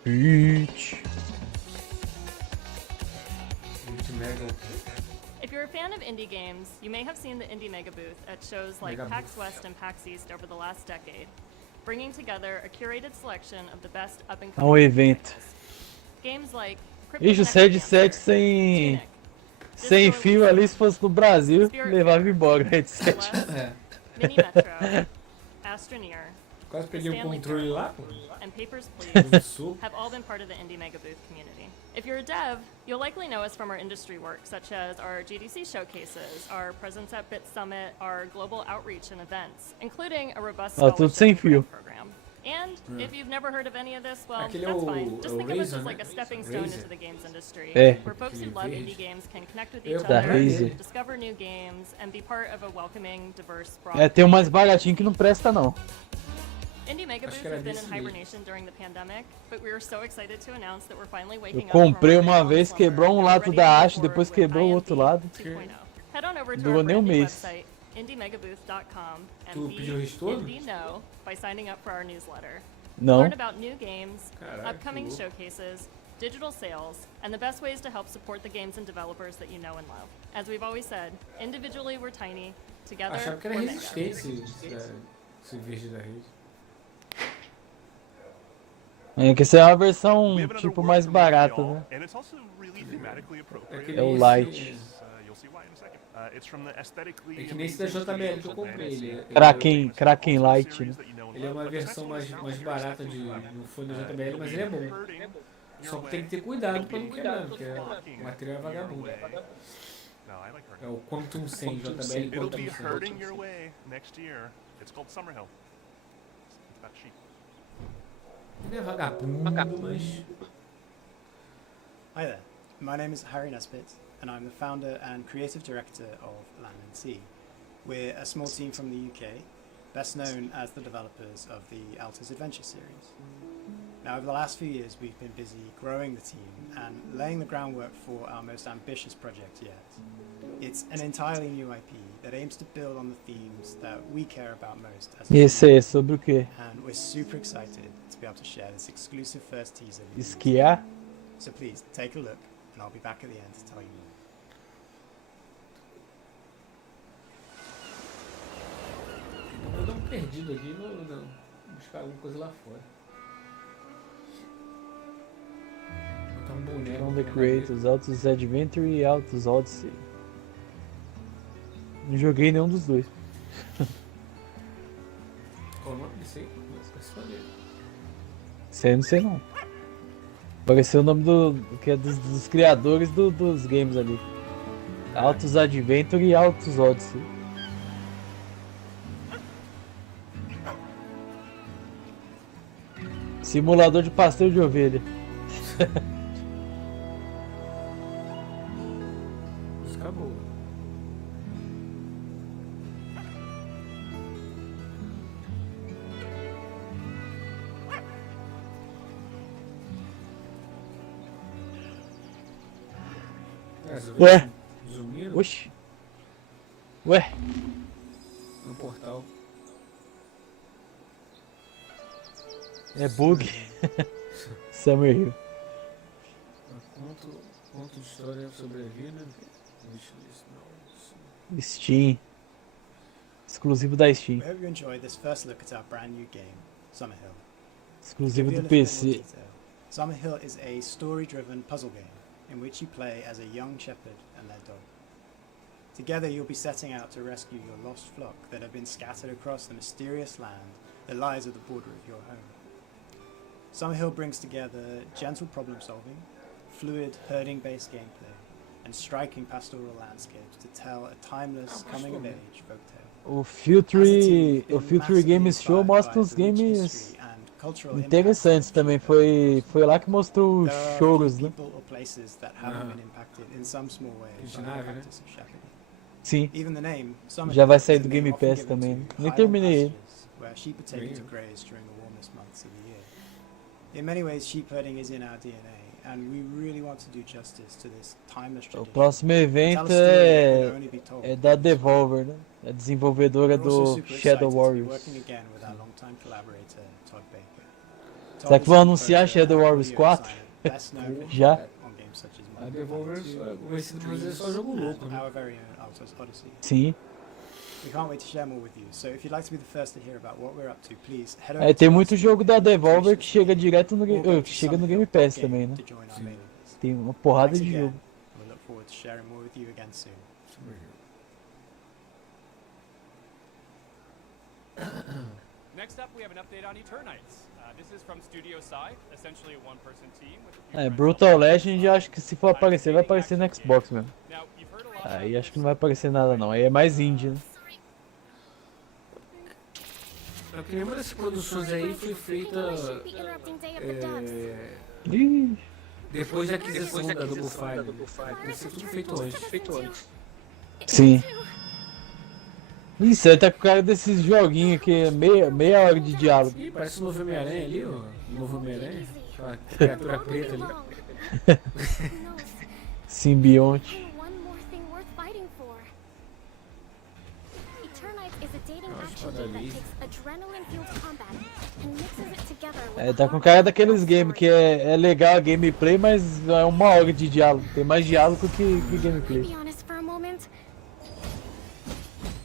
Bitch. If you're a fan of indie games, you may have seen the Indie Mega Booth at shows like Mega PAX West and PAX East over the last decade, bringing together a curated selection of the best É up-and-coming um evento. games like Ixi, o 7-7 sem fio ali, se fosse no Brasil, levava embora o headset. Mini Metro, Astroneer, Quase peguei o Stanley controle lá, Parable, pô. and Papers, Do Please suco. have all been part of the Indie Mega Booth community. If you're a dev, you'll likely know us from our industry work, such as our GDC showcases, our presence at Bit Summit, our global outreach and events, including a robust Ó, tudo sem fio. program. And if you've never heard of any of this, well, Aquele that's é o- fine. Just é o think of us Razer, as like né? a stepping stone Razer. into the games industry, É. where folks who Aquele love verde. indie games can connect with Eu each da other, Razer. discover new games, and be part of a welcoming, diverse, broad É, tem um mais baratinho que não presta não. Indie Mega Acho Booth que era has been desse in mesmo. hibernation during the pandemic, but we are so excited to announce that we're finally Eu waking up comprei from our uma long vez, slumber quebrou um and lado ready da to move haste, forward depois with quebrou o outro IMB lado. 2.0. Head on over to Durou our nem um brand new mês. website, indiemegabooth.com, Tu and be pediu restore? in the know by signing up for our newsletter. Não. Learn about new games, Caraca, upcoming que louco. showcases, digital sales, and the best ways to help support the games and developers that you know and love. As we've always said, individually we're tiny, together Achava que era we're mega. resistente esse verde da rede. É que essa é uma versão tipo mais barata, né? And it's also really thematically appropriate. É o Light. You'll see why in a second. It's from the aesthetically É que nem esse da JBL que eu comprei. Ele, Kraken Light, né? Ele é uma versão mais barata no fone da JBL, mas ele é bom. Só que tem que ter cuidado pra não quebrar, porque o material é vagabundo. É o Quantum 100, JBL It'll Quantum be 100. hurting your way next year. It's called Summerhill. It's about sheep. Ele é vagabundo, mas... Hi there, my name is Harry Nesbitt, and I'm the founder and creative director of Land and Sea. We're a small team from the UK, best known as the developers of the Altos Adventure series. Now, over the last few years, we've been busy growing the team and laying the groundwork for our most ambitious project yet. It's an entirely new IP that aims to build on the themes that we care about most as a E esse é sobre o quê? and we're super excited to be able to share this exclusive first teaser with you. Esquiar? So please, take a look, and I'll be back at the end to tell you more. Eu vou dar um perdido aqui, vou buscar alguma coisa lá fora. Botar um boneco. From the aqui na Creators, Altos Adventure e Altos Odyssey. Não joguei nenhum dos dois. Qual o nome desse aí? Vai se foder. Isso aí eu não sei não. Pareceu o nome que é dos criadores dos games ali. Altos Adventure e Altos Odyssey. Simulador de pastel de ovelha. ficar boa. Ué? Sumiram Oxi. Ué? no portal. É bug. Summerhill. Conto de história sobre a vida. Steam. Exclusivo da Steam. We hope you enjoyed this first look at our brand new game, Summerhill. Exclusivo To give do you a little bit more PC. detail, Summerhill is a story-driven puzzle game in which you play as a young shepherd and their dog. Together you'll be setting out to rescue your lost flock that have been scattered across the mysterious land that lies at the border of your home. Summerhill brings together gentle problem-solving, fluid herding-based gameplay, and striking pastoral landscapes to tell a timeless coming-of-age folktale. O Filtre Games Show mostra uns games interessantes também. Foi lá que mostrou os choros, né? People or places that haven't been impacted in some small way by the practice of shepherding. Sim. Even the name, Já vai Summerhill, sair is a do name Game often Pass given também. to Nem highland terminei ele. pastures where sheep are taken to graze during the warmest months of the year. In many ways, sheep herding is in our DNA, and we really want to do justice to this timeless O tradition. próximo evento é da Devolver, né? A desenvolvedora We're also do super Shadow excited to be Warriors. working again with our longtime collaborator, Todd Baker. Todd Será que is vão the anunciar composer Shadow and Warriors audio 4? designer best known for Já? on games such as A Mario Devolver 2, vai ser fazer só jogo louco, and né? our very own Altos Odyssey. Sim. We can't wait to share more with you. So if you'd like to be the first to hear about what we're up to, please head over É, to tem our muito Steam jogo da page, Devolver que chega direto no or go to que chega no Game Pass também, né? to join our mailing list. Tem uma porrada Thanks de again. jogo. We look forward to sharing more with you again soon. Next up, we have an update on Eternites. This is from Studio Side, essentially a one-person team with a few É, friends Brutal Legend, eu acho que se for aparecer, vai aparecer no Xbox mesmo. Aí acho que não vai aparecer nada não, aí é mais indie, né? A primeira dessas produções aí foi feita depois da aquisição da Double Fine. Tem que ser tudo feito antes. Sim. Isso aí tá com cara desses joguinhos que é meia hora de diálogo. Ih, parece o novo Homem-Aranha ali, ó. O novo Homem-Aranha. Aquela criatura preta ali. Simbionte. One more thing worth fighting for. Eternites is a dating action game that takes adrenaline-fueled combat and mixes it together with É, tá com cara daqueles games que é legal a gameplay, mas é uma hora de diálogo. Tem mais diálogo que gameplay. be honest for a moment.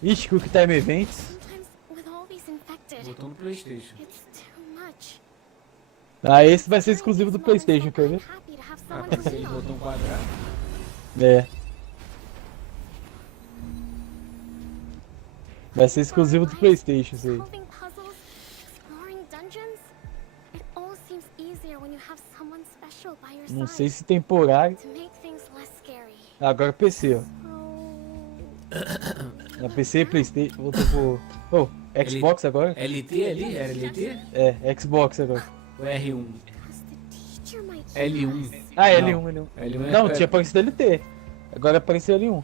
Ixi, Quick Time Events. Sometimes with all these infected, Botou no PlayStation. it's too much. Ah, esse vai ser exclusivo do PlayStation, quer ver? Happy to have Ah, someone pra to ser lean on. botão quadrado. É. Vai ser exclusivo do PlayStation, isso aí. Solving puzzles, exploring dungeons. It all seems easier when you have someone special by your Não side sei se temporário. to make things less scary. Agora PC, ó. Na PC e PlayStation. Voltou pro. Oh, Xbox agora? LT ali? Era LT? É, Xbox agora. O R1. L1. Ah, Não. L1. L1 Não, é- tinha aparecido LT. Agora apareceu L1.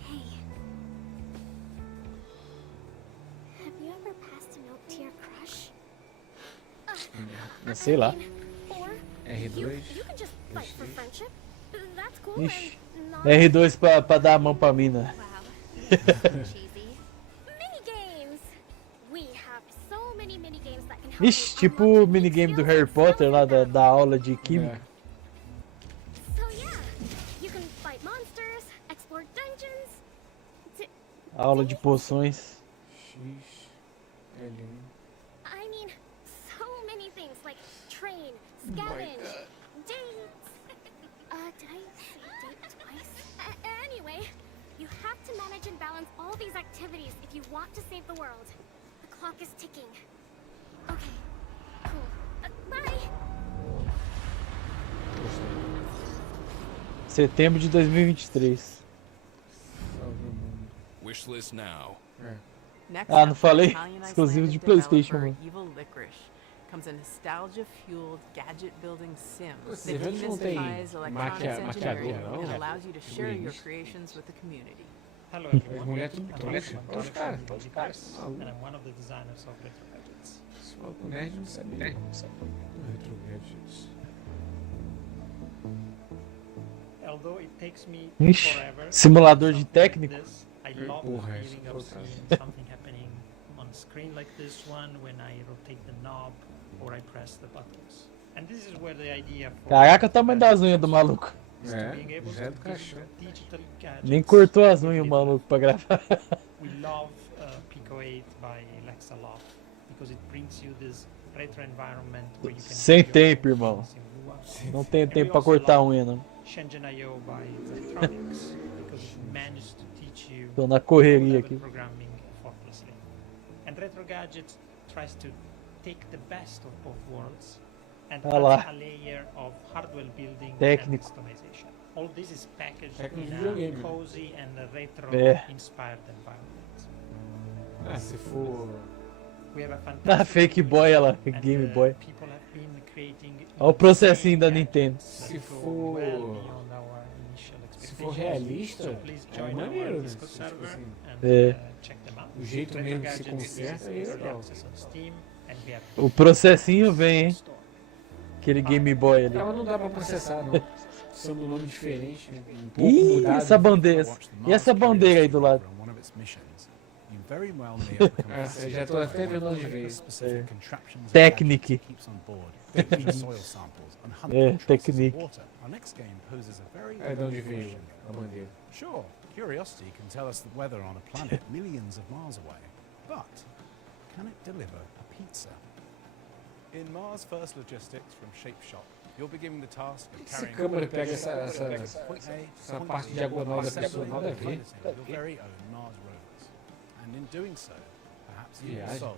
Have you ever passed a note to your crush? Sei lá. Or R2. you can just fight for friendship. That's cool Ixi. and not R2 pra dar a mão pra mina. cheesy. Minigames. We have so many minigames that can help Ixi, tipo o minigame do Harry Potter lá da aula de química. So yeah, you can fight monsters, explore dungeons. A aula de poções. I mean, so many things like train, scavenge, dates. Did I say date twice? Anyway, you have to manage and balance all these activities if you want to save the world. The clock is ticking. Okay, cool. Bye. Setembro de 2023. Wishlist now. Next Ah, não up, falei? Italianized Exclusivo land de PlayStation, developer mano. Evil Licorice comes a nostalgia-fueled gadget-building sim Esse that evento não tem demystifies electronics maquiador, engineering não? and allows you to share your Isso. creations with the community. Hello As everyone, mulheres tudo I'm trouxa. Alex Olha os caras. from Os caras. and I'm one of the designers of Retro Gadgets. Só com nerd não sabe. Retro Gadgets. Although it takes me Ixi, forever simulador to de do something like técnico. this, I love Porra, the essa feeling é of fantástico. seeing something happening on screen like this one when I rotate the knob or I press the buttons. And this is where the idea for Caraca, o tamanho das unhas do maluco. is É, being able já é to do build cachorro. digital Nem gadgets. cortou as unhas o maluco pra gravar. We love Pico 8 by Lexaloft because it brings you this retro environment where you can Sem do your tempo, own irmão. things in Lua. Não tem And we tempo pra also cortar a love unha, não. Shenzhen.io by Electronics because it managed to teach you Tô na correria low-level aqui. programming effortlessly. And Retro Gadgets tries to take the best of both worlds and Ah lá. adds a layer of hardware building Técnico. and customization. All this is packaged Técnico in de a videogame. cozy and a É. retro-inspired environment. Ah, se for. We have a Ah, fantastic fake boy, ela, and, Game Boy. people have been creating Olha o processinho da insane Nintendo. gadgets Se that go for- well beyond our initial Se for expectations. realista, So please é join maneiro, our né? Discord Tipo server assim, and É. check them out. o jeito Retro mesmo que se Gadgets conserta is é legal. access on Steam, and we have O processinho vem, hein? Aquele Game Boy ali. Ela não dá pra processar, não. Sendo um nome diferente, um pouco Ih, mudado. essa bandeira. E essa bandeira aí do lado? Essa, eu já tô até vendo onde veio. Technic. É, Technic. É de onde veio a bandeira. Sure, curiosity can tell us the weather on a planet millions of miles away, but can it deliver a pizza? In Mars First Logistics from Shape Shop, you'll be given the task of Essa carrying câmera pega essa parte diagonal da pessoa, nada a ver. your very own Mars rovers. And in doing so, perhaps you will Viagem. solve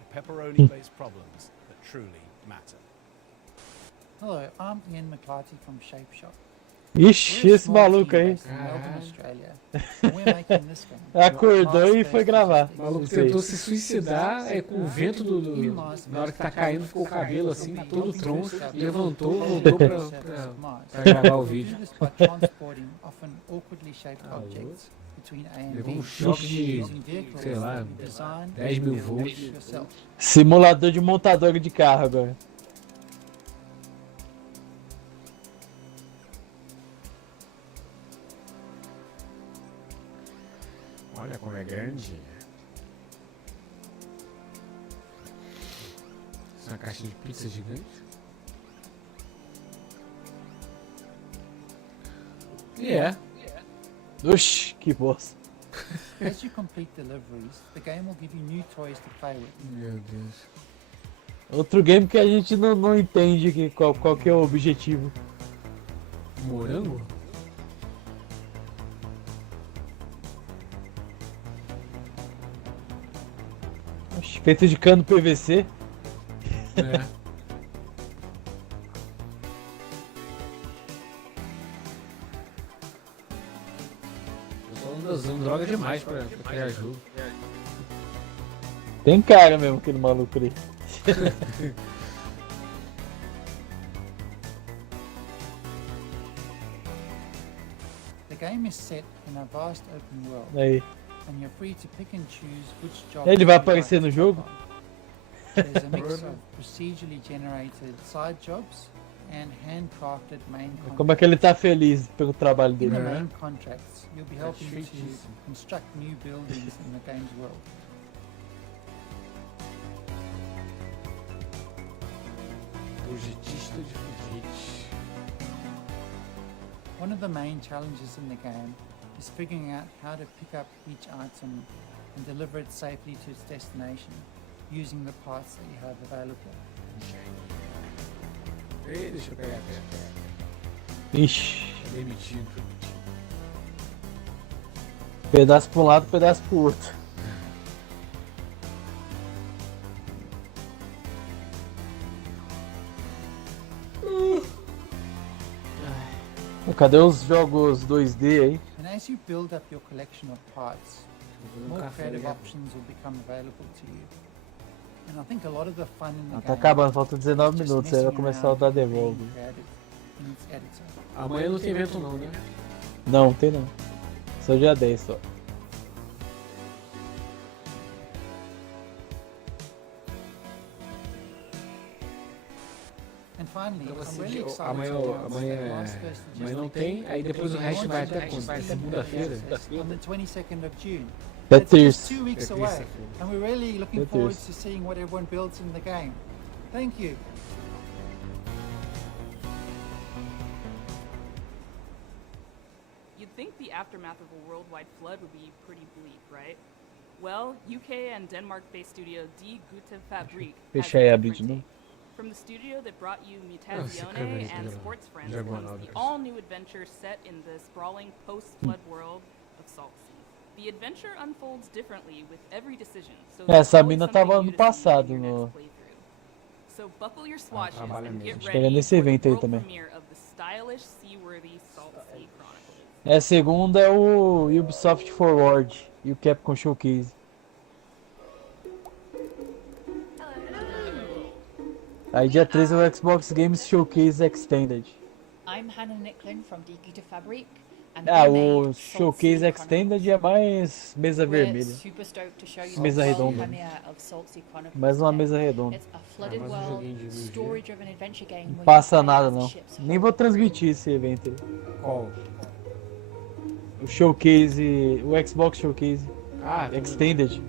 the pepperoni-based problems that truly matter. Hello, I'm Ian McClarty from Shape Shop. Ixi, esse maluco aí. Based in Melbourne, Australia. And we're making this game. Acordou e foi gravar. O maluco tentou se suicidar com o vento na hora que tá caindo, ficou o cabelo assim, todo troncho, levantou, voltou pra gravar o vídeo. Do this by transporting often awkwardly shaped objects between A and Levou B, um choque de, using vehicles sei lá, that you design 10 mil and build volts. yourself. Simulador de montador de carro agora. Olha como é grande. Isso é uma caixa de pizza gigante. E é. Oxi, que bosta. As you complete deliveries, the game will give you new toys to play with. Meu Deus. Outro game que a gente não entende qual que é o objetivo. Morango? Oxi, feito de cano PVC. É. Eu tô usando droga demais pra criar jogo. Tem cara mesmo aquele maluco ali. The game is set in a vast open world, Aí. and you're free to pick and choose which job Ele vai you'd like aparecer no to jogo? take on. There's a mix of procedurally generated side jobs and handcrafted main contracts. Como é que ele tá feliz pelo trabalho In dele? the main contracts, you'll be helping to construct new buildings in the game's world. Projetista de foguete. One of the main challenges in the game is figuring out how to pick up each item and deliver it safely to its destination using the parts that you have available. Ei, deixa eu pegar a tela. Ixi. Tá demitido. Pedaço pra um lado, pedaço pro outro. Cadê os jogos 2D aí? And as you build up your collection of parts, more creative options will become available to you. And I think a lot of the fun in the Tá game acabando, falta is 19 just minutos, aí vai messing começar o around da and being Devolve. creative in its editor. Amanhã não tem evento não, né? Não, tem não. Só dia 10 só. finally, Então I'm assim, really excited amanhã, to announce amanhã, that last first amanhã não logistic tem, aí depois o resto vai até quando? launch Segunda-feira? on the 22nd of June. É It's just terça. 2 weeks É away, terça-feira. and we're really looking É forward terça. to seeing what everyone builds in the game. Thank you. You'd think the aftermath of a worldwide flood would be pretty bleak, right? Well, UK and Denmark-based studio Die Gute Fabrik has Fechar aí a a different de novo. take. From the studio that brought you Nossa, cara, Mutazione isso and já- Sports Friends já comes guardado the isso. all-new adventure set in the sprawling post-flood world of Salt Sea. The adventure unfolds differently with every decision, so there's Essa always mina something tava new ano to see in passado your no. next playthrough. So buckle your swatches trabalha and mesmo. get Acho que era ready nesse for the evento aí world também. premiere of the stylish, seaworthy Salt Sea Chronicles. A segunda é o Ubisoft Forward e o Capcom Showcase. Aí dia 13 é o Xbox Games Showcase Extended. I'm Hannah Nicklin from Die Gute Fabrik, and Ah, we made o Salt Showcase Sea Extended é mais mesa We're vermelha. super stoked to show you Mesa the world redonda. premiere of Salt Sea Chronicles Mais uma today. mesa redonda. It's a flooded mais um world, joguinho de Wii U. story-driven adventure game Não where passa you play nada as a não. ship's Nem vou transmitir esse evento aí. Qual? O Showcase, o Xbox Showcase Ah, Extended.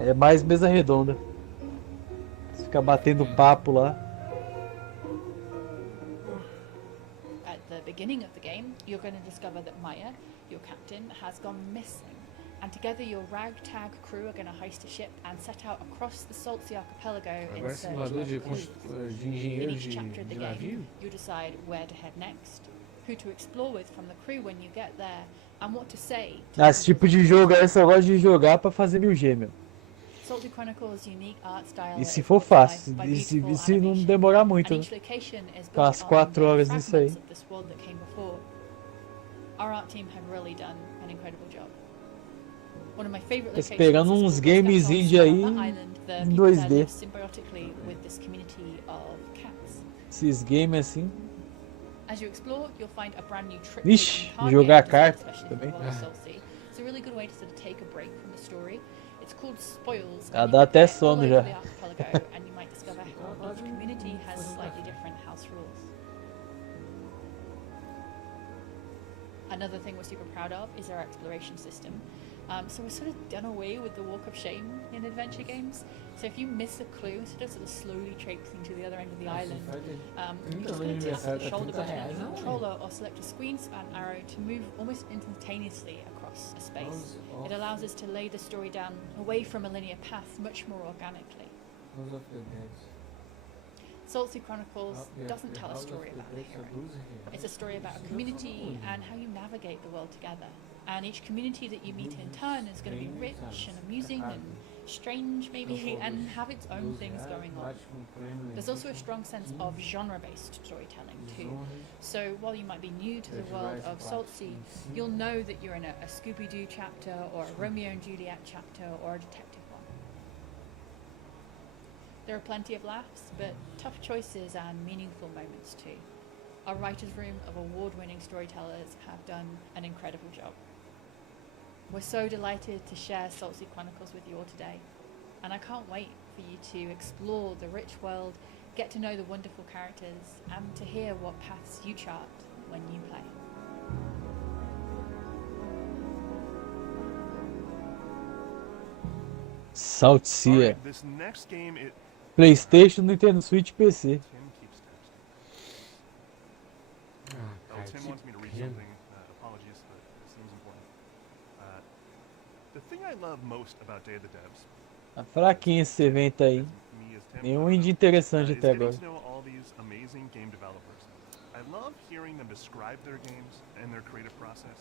É mais mesa redonda. Você fica batendo papo lá. At the beginning of the game, you're going to discover that Maya, your captain, has gone missing. And together your ragtag crew are going to heist a ship and set out across the Salt Sea archipelago in Agora search simulador of de, clues. de In engenheiros each chapter of the de game, navio? you decide where to head next, who to explore with from the crew when you get there, and what to say to Ah, esse tipo de jogo aí eu só gosto de jogar pra fazer 1000G, meu. Salt Sea Chronicles' unique art style E se is for brought to fácil, life by e se beautiful não animation, demorar muito, and né? each location is Ficar umas built on 4 the horas nisso aí. fragments of this world that came before. Our art team have really done an incredible job. One of my favorite Tô locations esperando is uns called games Scatol indie Star. aí On that island, the em people there 2D. live symbiotically with this community of cats. Esses games assim. As you explore, you'll find a brand new trick Vixe, taking card jogar game carta designed especially também. for the world of Salt Sea. It's a really good way to sort of take a break from the story. It's called Spoils. Ah, and dá you até can play all sono over já. the archipelago, and you might discover how each community has slightly different house rules. Another thing we're super proud of is our exploration system. So we've sort of done away with the walk of shame in adventure games. So if you miss a clue, instead of sort of slowly traipsing to the other end of the island, you're just going to tap the shoulder button on your controller or select a screen span arrow to move almost instantaneously across a space. It allows us to lay the story down away from a linear path much more organically. Salt Sea Chronicles doesn't tell a story about the hero. It's a story about a community and how you navigate the world together. And each community that you meet in turn is going to be rich and amusing and strange maybe and have its own things going on. There's also a strong sense of genre-based storytelling too. So while you might be new to the world of Salt Sea, you'll know that you're in a Scooby-Doo chapter or a Romeo and Juliet chapter or a detective one. There are plenty of laughs, but tough choices and meaningful moments too. Our writer's room of award-winning storytellers have done an incredible job. We're so delighted to share Salt Sea Chronicles with you all today, and I can't wait for you to explore the rich world, get to know the wonderful characters, and to hear what paths you chart when you play. Salt Sea. Alright, this next game, PlayStation, Nintendo Switch, PC. Tim keeps texting. Oh, Tim wants me to read something. Apologies, but it seems important. The thing I love most about Day of the Devs Tá fraquinho esse evento aí. Nenhum indie interessante is até getting agora. to know all these amazing game developers. I love hearing them describe their games and their creative process,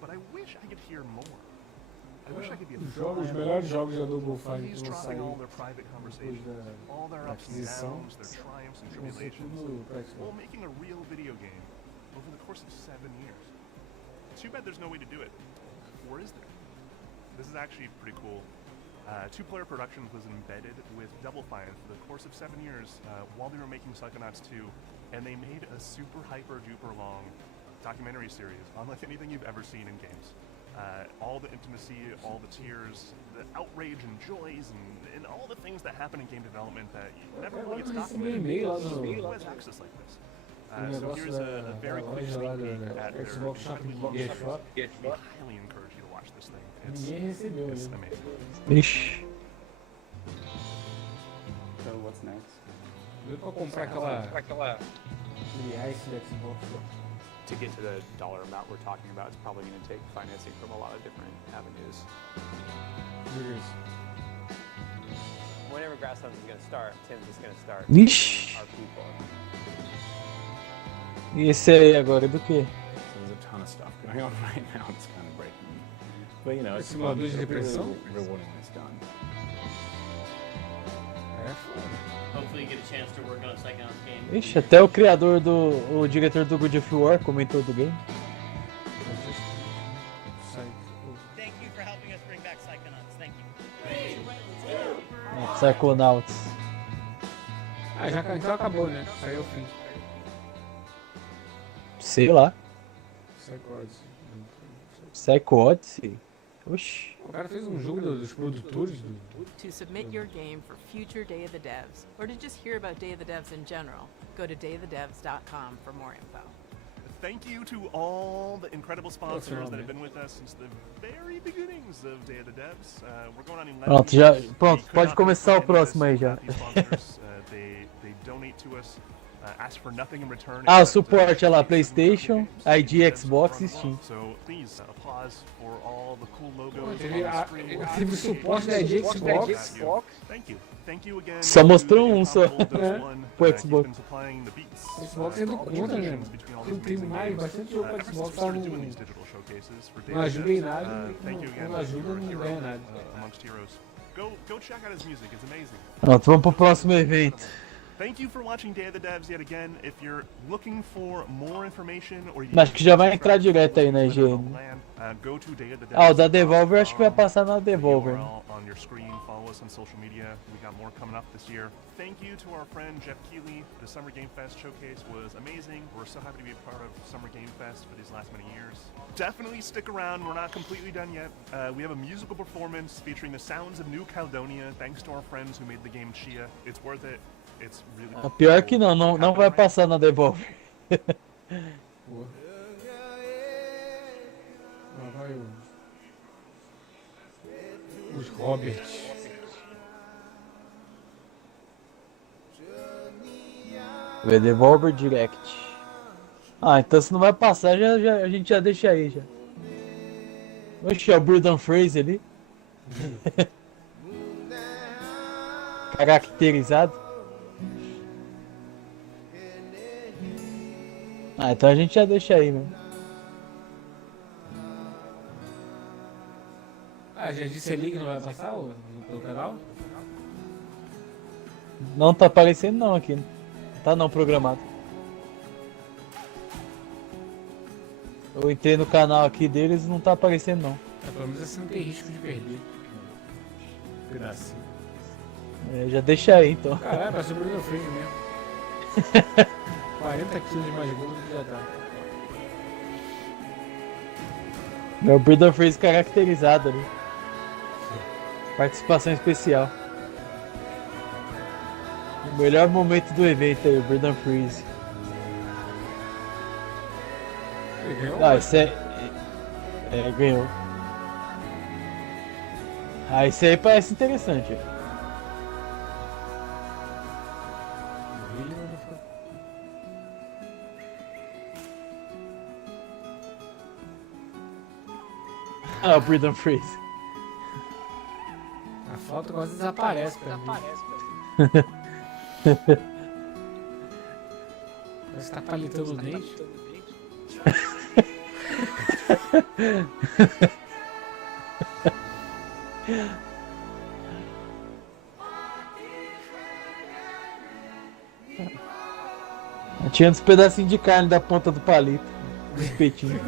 but I wish I could hear more. I wish I could be a Os melhores jogos da Double Fine que vão eavesdropping sair all their private conversations, all their ups and aquisição, downs, their triumphs and vão ser tribulations, tudo pra Xbox. while making a real video game over the course of 7 years. It's too bad there's no way to do it. Or is there? This is actually pretty cool. Two-Player Productions was embedded with Double Fine for the course of 7 years while they were making Psychonauts 2, and they made a super hyper-duper long documentary series unlike anything you've ever seen in games. all the intimacy, all the tears, the outrage and joys, and all the things that happen in game development that never really gets documented. Who has access like this? So here's a very quick sneak peek at their incredibly long service. We highly encourage you to watch this thing. It's amazing. Ixi. So what's next? Eu vou comprar aquele ice da Xbox. To get to the dollar amount we're talking about, it's probably going to take financing from a lot of different avenues. Whenever Grasslands is going to start, Tim's just going to start Ixi. our people. E esse aí agora do quê? There's a ton of stuff going on right now. It's kind of breaking me. But you know, it's Simulador de depressão? rewarding when it's done. Hopefully you get a chance to work on a Psychonauts game. Ixi, até o criador o diretor do God of War comentou do game. Thank you for helping us bring back Psychonauts. Thank you. Psychonauts. Ah, já então acabou, né? Saiu o fim. Sei lá. Psycho Psycho Odyssey? Oxi. O cara fez jogo dos produtores do... To submit your game for future Day of the Devs, or to just hear about Day of the Devs in general, go to dayofthedevs.com for more info. Thank you to all the incredible sponsors that have been with us since the very beginnings of Day of the Devs. We're going on 11 Pronto, pronto, pode começar o próximo aí já. They donate to us. Ask for nothing in return. Ah, o suporte é lá, PlayStation, ID, Xbox e Steam. So please applause for all the cool logos. Teve suporte da ID Xbox. Thank you again. Só mostrou um só. Pro Xbox. O Xbox é do conta, né? Tem mais, bastante jogo pro Xbox tá não ajuda em nada, não ajuda, não ganha nada. Go check out his music, it's amazing. Pronto, vamos pro próximo evento. Thank you for watching Day of the Devs yet again. If you're looking for more information or Acho que já vai entrar direto aí na IGN. go to Day of the Devs. Ah, o da Devolver acho que vai passar na Devolver. On your screen, follow us on social media. We got more coming up this year. Thank you to our friend Jeff Keighley. The Summer Game Fest showcase was amazing. We're so happy to be a part of Summer Game Fest for these last many years. Definitely stick around. We're not completely done yet. We have a musical performance featuring the sounds of New Caledonia, thanks to our friends who made the game Chia. It's worth it. It's really A pior que não vai passar na Devolver. Vai os Roberts. Vai Devolver Direct. Ah, então se não vai passar, a gente já deixa aí já. Oxi, é o Brendan Fraser ali. Caracterizado. Ah, então a gente já deixa aí mesmo. Ah, já disse ali que não vai passar pelo canal? Não tá aparecendo não aqui. Tá não programado. Eu entrei no canal aqui deles e não tá aparecendo não. Pelo menos assim não tem risco de perder. Pedacinho. Já deixa aí então. Caralho, vai ser o Bruno Freire mesmo. 40 quilos mais gordo que já tá. É o Brendan Fraser caracterizado ali. Participação especial. O melhor momento do evento aí, o Brendan Fraser. Ele ganhou? Ah, esse ganhou. Ah, esse aí parece interessante. Ah, o Brendan Fraser. A foto quase desaparece pra mim. Parece que tá palitando o dente. Tinha uns pedacinhos de carne da ponta do palito. Do espetinho.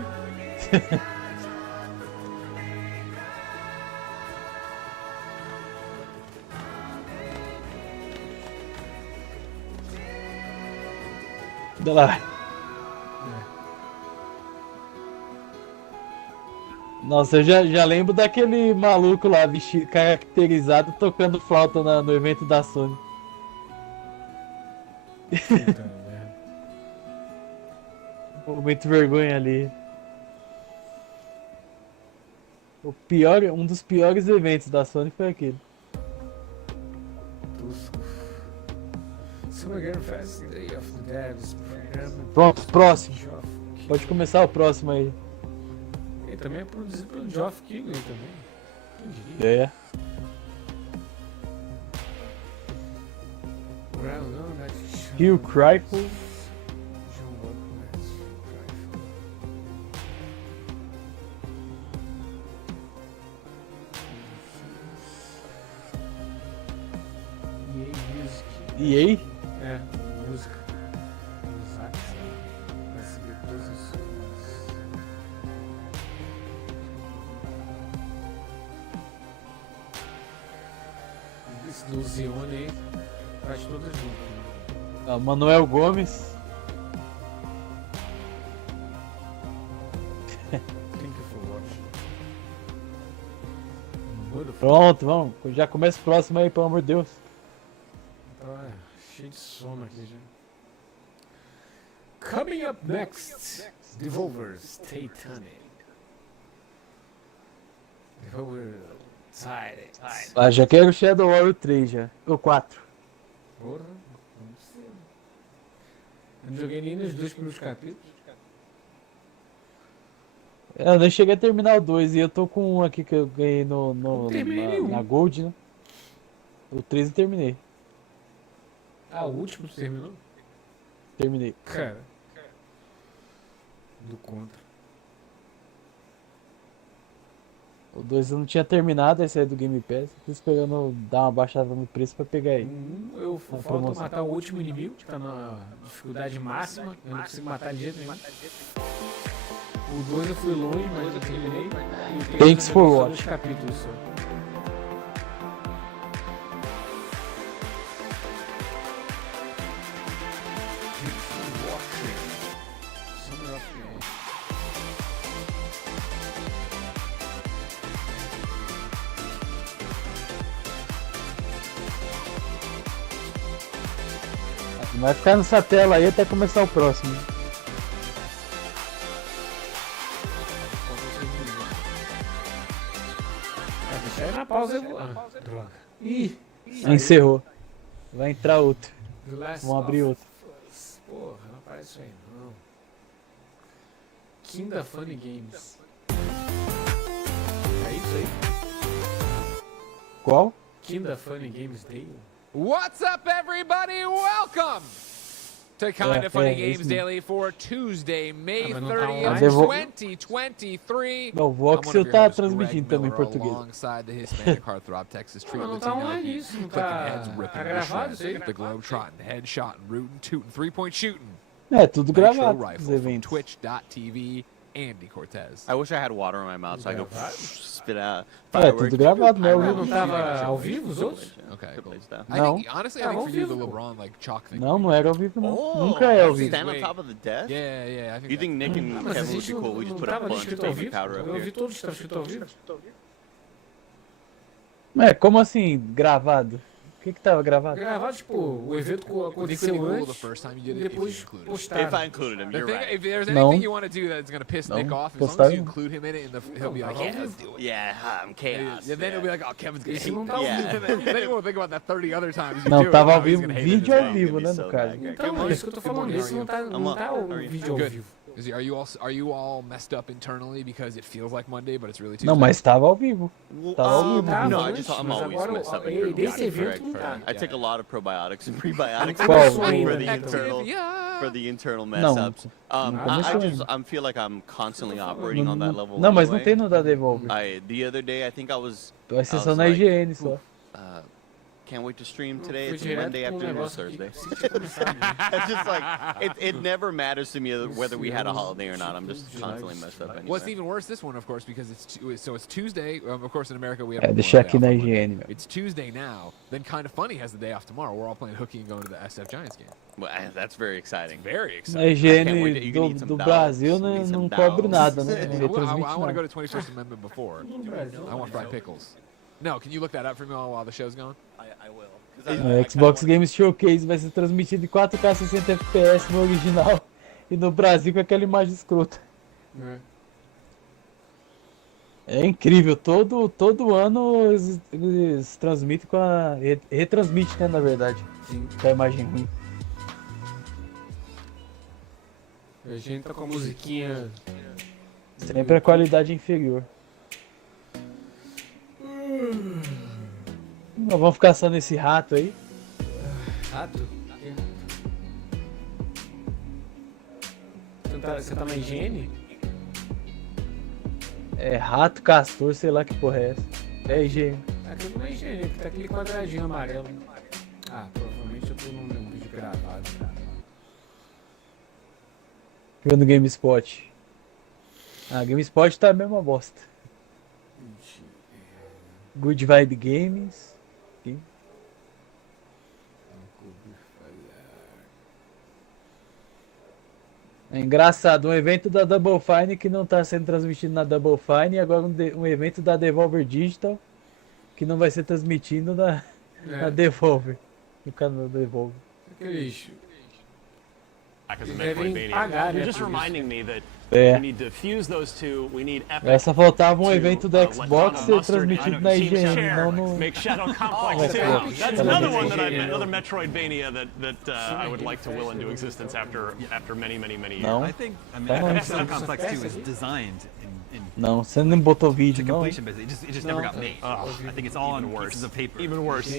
Olha lá. Nossa, eu já lembro daquele maluco lá, vestido, caracterizado, tocando flauta no evento da Sony. Puta merda. Momento vergonha ali. Um dos piores eventos da Sony foi aquele. Summer Game Fest, Day of the Devs, Pronto, próximo. Pode começar o próximo aí. Ele também é produzido pelo Geoff Keighley também. Quem diria? É. Hugh Cryfle. EA? É, música. Vai seguir todos os sons. Esse do Zione aí faz todas juntas. Manuel Gomes. Pronto, vamos. Já começa o próximo aí, pelo amor de Deus. Tá cheio de sono aqui já. Coming up next, Devolver's Titanic. Devolver Titanic. Já quero o Shadow Warrior 3 já. O 4. Porra, não sei. Eu não joguei nem nos 2 primeiros capítulos. Eu nem cheguei a terminar o 2 e eu tô com um aqui que eu ganhei na Gold, né? O 3 eu terminei. Ah, o último tu terminou? Terminei. Cara. Do contra. O 2 eu não tinha terminado, esse aí do Game Pass. Tô esperando dar uma baixada no preço pra pegar aí. Eu falta matar o último inimigo, que tá na dificuldade máxima. Eu não consigo matar de jeito nenhum. O 2 eu fui longe, mas eu terminei. Thanks for watching. Capítulos só. Vai ficar nessa tela aí até começar o próximo. Deixa aí na pausa. Droga. Ih! Encerrou. Vai entrar outro. Vamos abrir outro. Porra, não aparece isso aí não. Kinda Funny Games. É isso aí? Qual? Kinda Funny Games Day. What's up, everybody? Welcome to Kinda Funny Games Daily for Tuesday, May 30th, 2023. Não, o Voxel tá transmitindo também em português. Alongside the Hispanic Heartthrob Texas Tree Latino, Tá gravado isso aí? the Globetrotting, headshotting, rooting, tooting, three-point shooting. É, tudo gravado, Rifle os from eventos. Twitch.tv, Andy Cortez. I wish I had water in my mouth so I could spit out É, fireworks. tudo gravado, né? Não tava ao vivo os outros? Okay, cool. Não. Honestly, I think for you, the LeBron like chalk thing. Não, não era ao vivo não. Oh, Nunca é ao vivo. stand on top of the desk? Yeah, I think You think Nick and Mas Kevin would be cool? We just put a bunch of baby powder up Eu vi here. todos que estavam escrito ao vivo. É, como assim, gravado? O que tava gravado? Gravado, tipo, o evento aconteceu antes e depois postaram. If I included him, The you're thing, right. if there's No. anything you want to do that's going to piss Nick No. off, as long as Postaram. you include him in it, he'll be like, yeah, let's do it. Yeah, I'm chaos. Yeah, then he'll be like, oh, Kevin's going to Esse não hate tá ao me. vivo. Then he won't think about that 30 other times you Não, do it. tava Now ao he's vivo, gonna hate it vídeo as ao well. vivo, né, so no caso. Então, é isso que eu tô falando. Esse não tá o vídeo ao Good. vivo. Are you all messed up internally because it feels like Monday, but it's really Tuesday? Não, mas tava ao vivo. Tava ao vivo. tá, No, mas I'm mas always agora messed up. desse evento Correct, não tá. I take a lot of probiotics and prebiotics Qual? for the internal mess Não. ups. I feel like I'm constantly operating on that level. Não, mas não anyway. tem no da Devolver. The other day I think I was. Vai ser I só was na like, IGN só. Can't wait to stream today. It's Monday afternoon or Thursday. It's just like, it never matters to me whether we had a holiday or not. I'm just constantly messed up anyway. What's even worse this one, of course, because it's Tuesday. Of course, in America, we have deixa aqui na higiene, meu. It's Tuesday now. Then Kind of Funny has the day off tomorrow. We're all playing hooky and going to the SF Giants game. Well, that's very exciting. Very Na exciting. higiene do Brasil não cobre nada, né? Não retransmite I want to go nada. to 21st Amendment before. I want fried pickles. No, can you look that up for me while the show's going? I will. O Xbox Games Showcase vai ser transmitido em 4K 60 FPS no original e no Brasil com aquela imagem escrota. É incrível, todo ano eles transmitem com a... retransmite, né, na verdade, com a imagem ruim. A gente tá com a musiquinha... Sempre a qualidade inferior. Nós vamos ficar só nesse rato aí. Rato? Você tá na higiene? É rato, castor, sei lá que porra é essa. É higiene. Tá tudo na higiene, tá aquele quadradinho amarelo. Ah, provavelmente eu tô num vídeo gravado. Vendo no GameSpot. Ah, GameSpot tá a mesma bosta. Good Vibe Games. Aqui. É engraçado, um evento da Double Fine que não está sendo transmitido na Double Fine e agora um evento da Devolver Digital que não vai ser transmitido na Devolver, no canal da Devolver. Aqueles... You're just reminding me that we need to fuse those two. We need Epic. Só faltava um evento do Xbox ser transmitido na IGN, não no... Make Shadow Complex 2. That's another one that another Metroidvania that I would like to will into existence after many years. Não. I mean, Shadow Complex 2 is designed in Não, você não botou vídeo, não. completion, but it just never got made. I think it's all on pieces of paper. Even worse,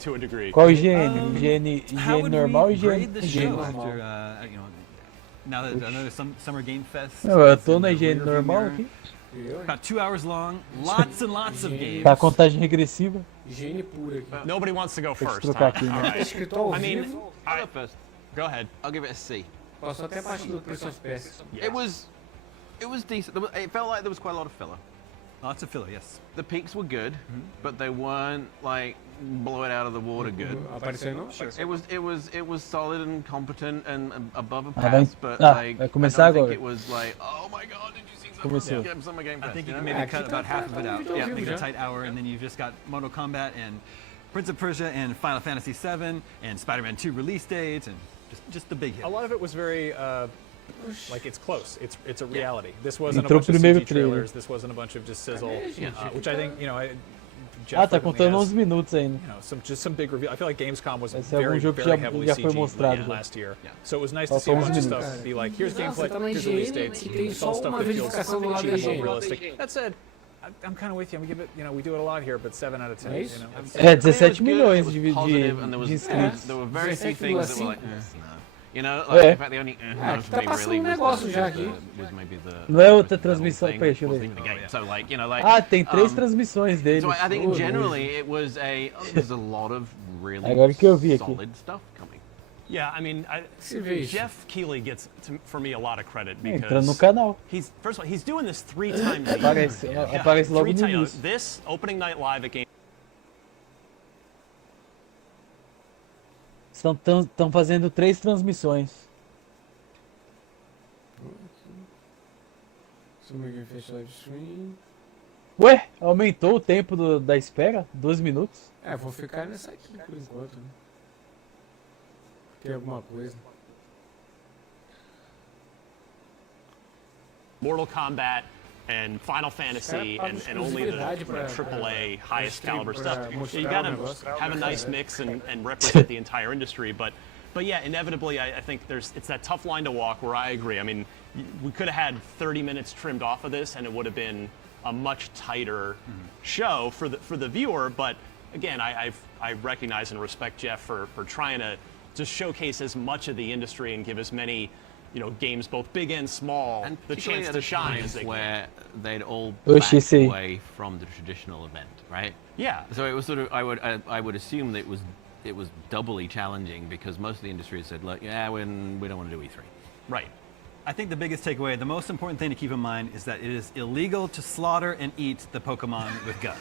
to a degree. Qual higiene? Higiene normal ou higiene normal? Now that I know there's some Summer Game Fest. Não, eu tô na higiene normal aqui. About 2 hours long, lots and lots of games. Tá a contagem regressiva. Higiene pura aqui. Nobody wants to go first. trocar aqui, né? All right. Escrito ao I mean, vivo. I'll go first. Go ahead. I'll give it a C. Passou até a parte do Prince of Persia. It was decent. It felt like there was quite a lot of filler. Lots of filler, yes. The peaks were good, but they weren't like blow it out of the water good. Apareceu não? Sure. It was solid and competent and above a vai pass, but like vai I começar don't agora. think it was like, oh my god, did you see Começou. Summer Game Fest? I think you you can know? maybe cut about half of it out. Yeah, Make it a tight hour, and then you've just got Mortal Kombat and Prince of Persia and Final Fantasy VII and Spider-Man 2 release dates and just the big hit. A lot of it was very like it's close. It's a reality. This wasn't a Entrou bunch of primeiro CG trailer. trailers. This wasn't a bunch of just sizzle, which I think Jeff Ah, tá definitely contando has, 11 minutos ainda. just some big reveal. I feel like Gamescom was Esse é algum very jogo que very heavily já foi CG mostrado. last year. So it was nice to Faltam see a bunch of 11 stuff minutos. be like, here's gameplay, tá na here's release higiene dates, e tem it's all só stuff uma that feels verificação do lado da cheap, higiene. realistic. That said, I'm kind of with you. We give it, we do it a lot here, but 7 out of 10. É isso? É, 17 milhões Positive, and there was de inscritos. there were very few things that were like, no. You know, É. like in fact the only Aqui tá passando um negócio já aqui. was maybe the Não é outra transmissão, thing, peixe, wasn't né? even the game. So like, like Ah, tem 3 transmissões dele. So I think generally it was there's a lot of really Agora que eu vi aqui. solid stuff coming. Yeah, I mean, Jeff Keighley gets, for me, a lot of credit Entrando no because canal. first of all, he's doing this 3 times a year. Aparece logo no 3 times. início. This opening night live at Game. Estão fazendo 3 transmissões. Summer Game Fest live stream. Ué, aumentou o tempo da espera? 2 minutos? É, vou ficar nessa aqui por enquanto, né? Tem alguma coisa. Mortal Kombat and Final Fantasy and only the AAA highest caliber stuff. You gotta have a nice mix and represent the entire industry, but yeah, inevitably I think it's that tough line to walk where I agree. I mean, we could have had 30 minutes trimmed off of this and it would have been a much tighter show for the viewer, but again, I recognize and respect Jeff for trying to showcase as much of the industry and give as many you know, games both big and small And the chance to shine as they where they'd all Oxi, backed sim. away from the traditional event, right? Yeah. So it was sort of I would assume that it was doubly challenging because most of the industry said, look, yeah, we don't want to do E3. Right. I think the biggest takeaway, the most important thing to keep in mind is that it is illegal to slaughter and eat the Pokemon with guns.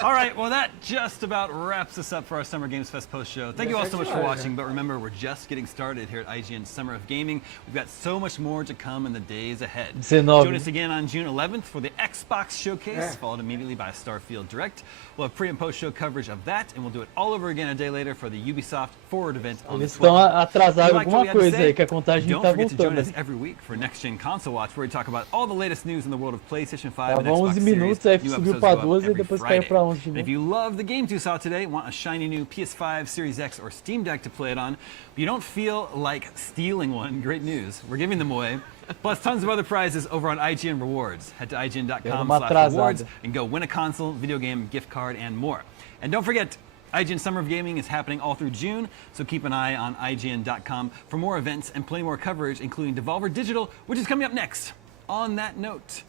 All right, well that just about wraps us up for our Summer Games Fest post show. Thank you all so much for watching, but remember, we're just getting started here at IGN Summer of Gaming. We've got so much more to come in the days ahead. 19. Join us again on June 11th for the Xbox Showcase, followed immediately by Starfield Direct. We'll have pre and post show coverage of that, and we'll do it all over again a day later for the Ubisoft Forward event on the Eles 12th. estão atrasados If you liked alguma what we had to coisa say, aí, que a contagem don't tá forget to join voltando. us every week for Next Gen Console Watch, where we talk about all the latest news in the world of PlayStation 5 and Tava Xbox 11 Series. minutos, aí New subiu episodes pra go up 12 e every depois Friday. caiu pra 11 de And novo. if you love the games you saw today, want a shiny new PS5, Series X, or Steam Deck to play it on, but you don't feel like stealing one, great news. We're giving them away. Plus tons of other prizes over on IGN Rewards. Head to IGN.com/rewards and go win a console, video game, gift card, and more. And don't forget, IGN Summer of Gaming is happening all through June, so keep an eye on IGN.com for more events and plenty more coverage, including Devolver Digital, which is coming up next. On that note,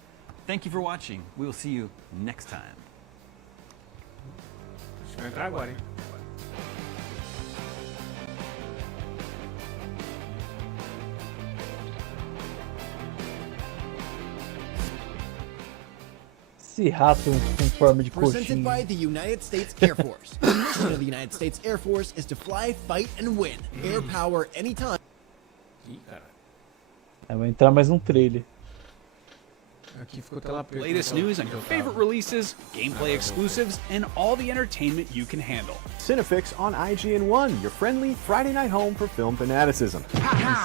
thank you for watching. We will see you next time. Acho que vai entrar agora, hein? Esse rato com forma de Presented coxinha. by the United States Air Force. The mission of the United States Air Force is to fly, fight, and win. Air power anytime. Ih, cara. Aí vai entrar mais um trailer. Aqui ficou tela preta. Latest news on your favorite releases, gameplay exclusives, and all the entertainment you can handle. Cinefix on IGN1, your friendly Friday night home for film fanaticism.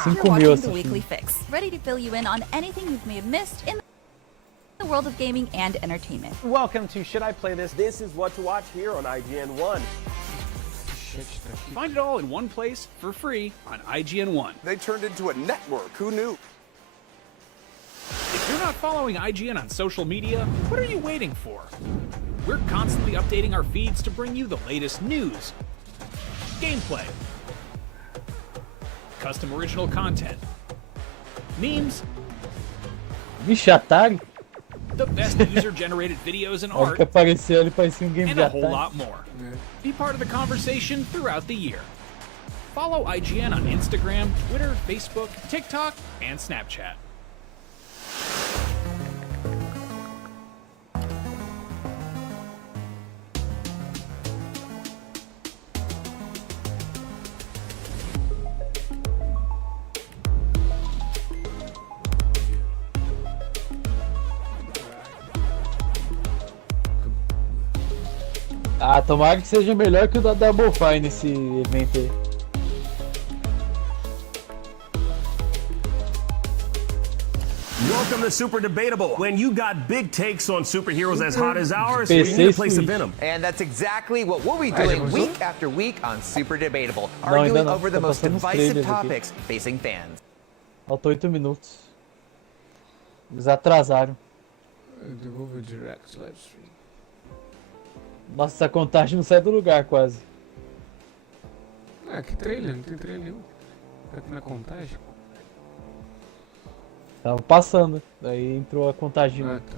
You're watching The Weekly Fix, ready to fill you in on anything you may have missed in the world of gaming and entertainment. Welcome to Should I Play This? This is what to watch here on IGN1. Find it all in one place for free on IGN1. They turned into a network. Who knew? If you're not following IGN on social media, what are you waiting for? We're constantly updating our feeds to bring you the latest news, gameplay, custom original content, memes, Vixe, Atari? the best user-generated videos and A hora art, que apareceu ele parecia game and de a whole Atari. lot more. Be part of the conversation throughout the year. Follow IGN on Instagram, Twitter, Facebook, TikTok, and Snapchat. Ah, tomara que seja melhor que o da Double Fine nesse evento aí. Welcome to Super Debatable. When you got big takes on superheroes as hot as ours, PC we need to play some Switch. Venom. And that's exactly what we'll be Ah, já doing começou? week after week on Super Debatable, Não, ainda arguing não. over the Tá most passando os divisive trailers aqui. topics facing fans. Faltou 8 minutos. Eles atrasaram. Devolver Direct Live Stream. Nossa, essa contagem não sai do lugar quase. Ah, que trailer? Não tem trailer nenhum. Tá aqui na contagem. Tava passando, daí entrou a contagem. Ah, tá.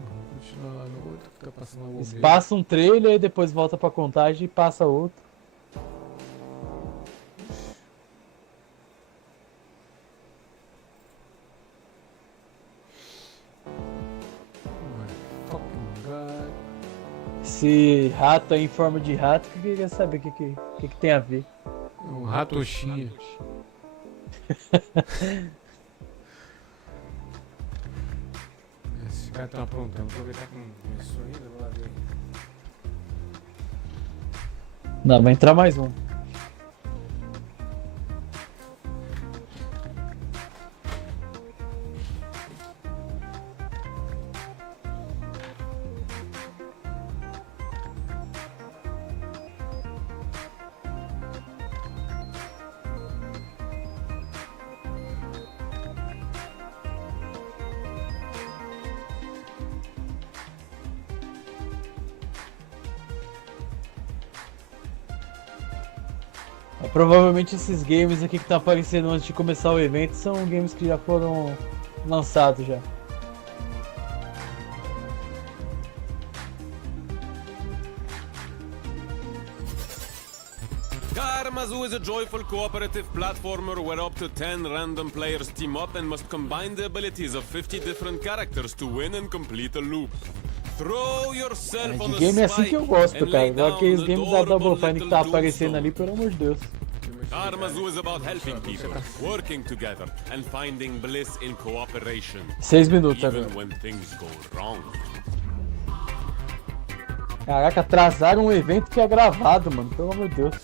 Vamos continuar lá no outro que tá passando a Eles bobeira. passam um trailer e depois volta pra contagem e passa outro. Fucking God. Esse rato aí em forma de rato, o que quer saber o que tem a ver? Um ratochinha. Esse cara tá aprontando. Vou aproveitar com isso ainda, vou lá ver. Não, vai entrar mais um. Provavelmente esses games aqui que estão aparecendo antes de começar o evento são games que já foram lançados já. Karmazu is a joyful cooperative platformer where up to 10 random players team up and must combine the abilities of 50 different characters to win and complete a loop. Throw yourself on De the game é assim que eu gosto, cara. Igual aqueles the games da Double adorable Fine que tá aparecendo ali, pelo amor de Deus. Karmazu is about helping people, working together, and finding bliss in cooperation. 6 minutos even agora. when things go wrong. Caraca, atrasaram um evento que é gravado, mano. Pelo amor de Deus.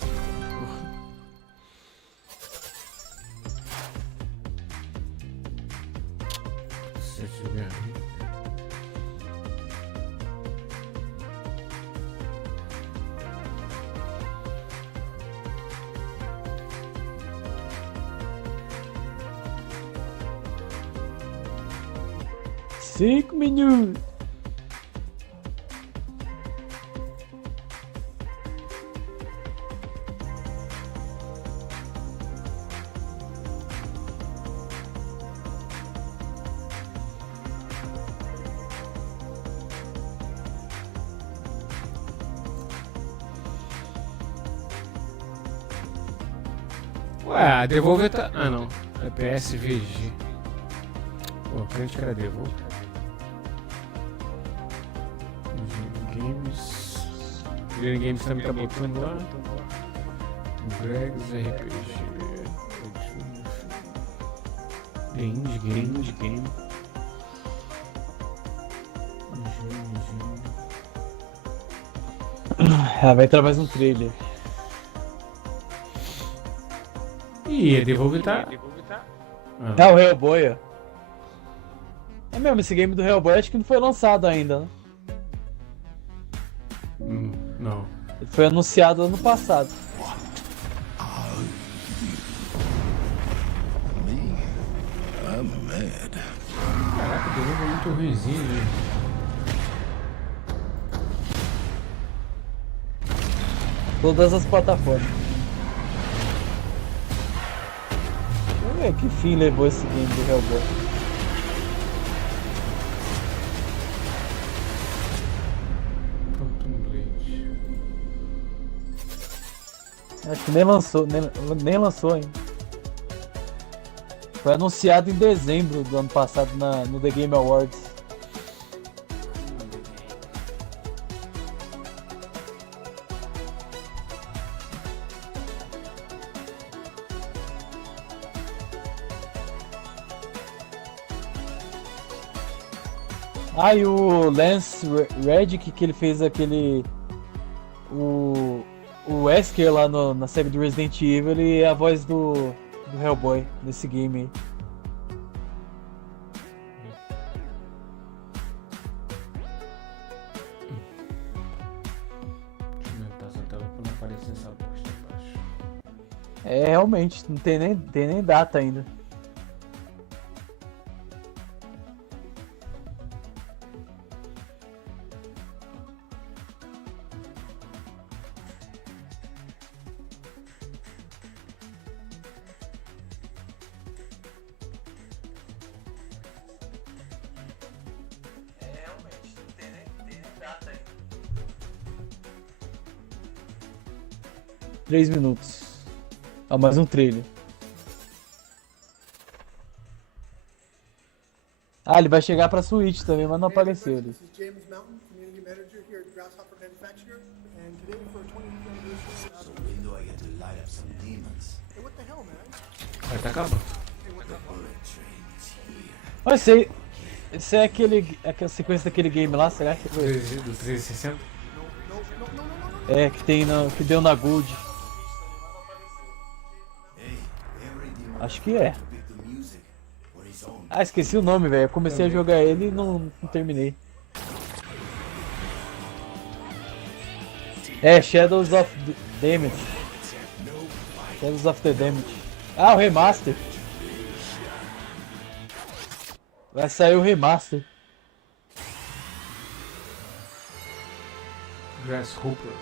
Cinco minutos. Ué, a Devolver tá... Ah, não. É PSVG. Pô, crente que era Devolver. Games... Green Games também tá botando lá. Greg's RPG. Indie Game. Ah, vai entrar mais um trailer. Ih, a Devolver tá... Ah, o Hellboy, ó. É mesmo, esse game do Hellboy acho que não foi lançado ainda, né? Não. Ele foi anunciado ano passado. Caraca, o Devolver é muito ruimzinho, né? Todas as plataformas. Vamos ver que fim levou esse game do Hellboy. Acho que nem lançou ainda. Foi anunciado em dezembro do ano passado no The Game Awards. Ah, e o Lance Reddick, que ele fez aquele... O Wesker lá na série do Resident Evil, ele é a voz do Hellboy nesse game aí. Deixa eu aumentar essa tela pra não aparecer essa bosta embaixo. É, realmente, não tem nem data ainda. Três minutos. Ah, mais um trailer. Ah, ele vai chegar pra Switch também, mas não apareceu ali. Vai tá acabando. Olha, esse é aquela sequência daquele game lá, será que foi? Do 360? É, que deu na Gold. Acho que é. Ah, esqueci o nome, velho. Eu comecei a jogar ele e não terminei. É, Shadows of Damage. Shadows of the Damage. Ah, o remaster. Vai sair o remaster. Grasshopper.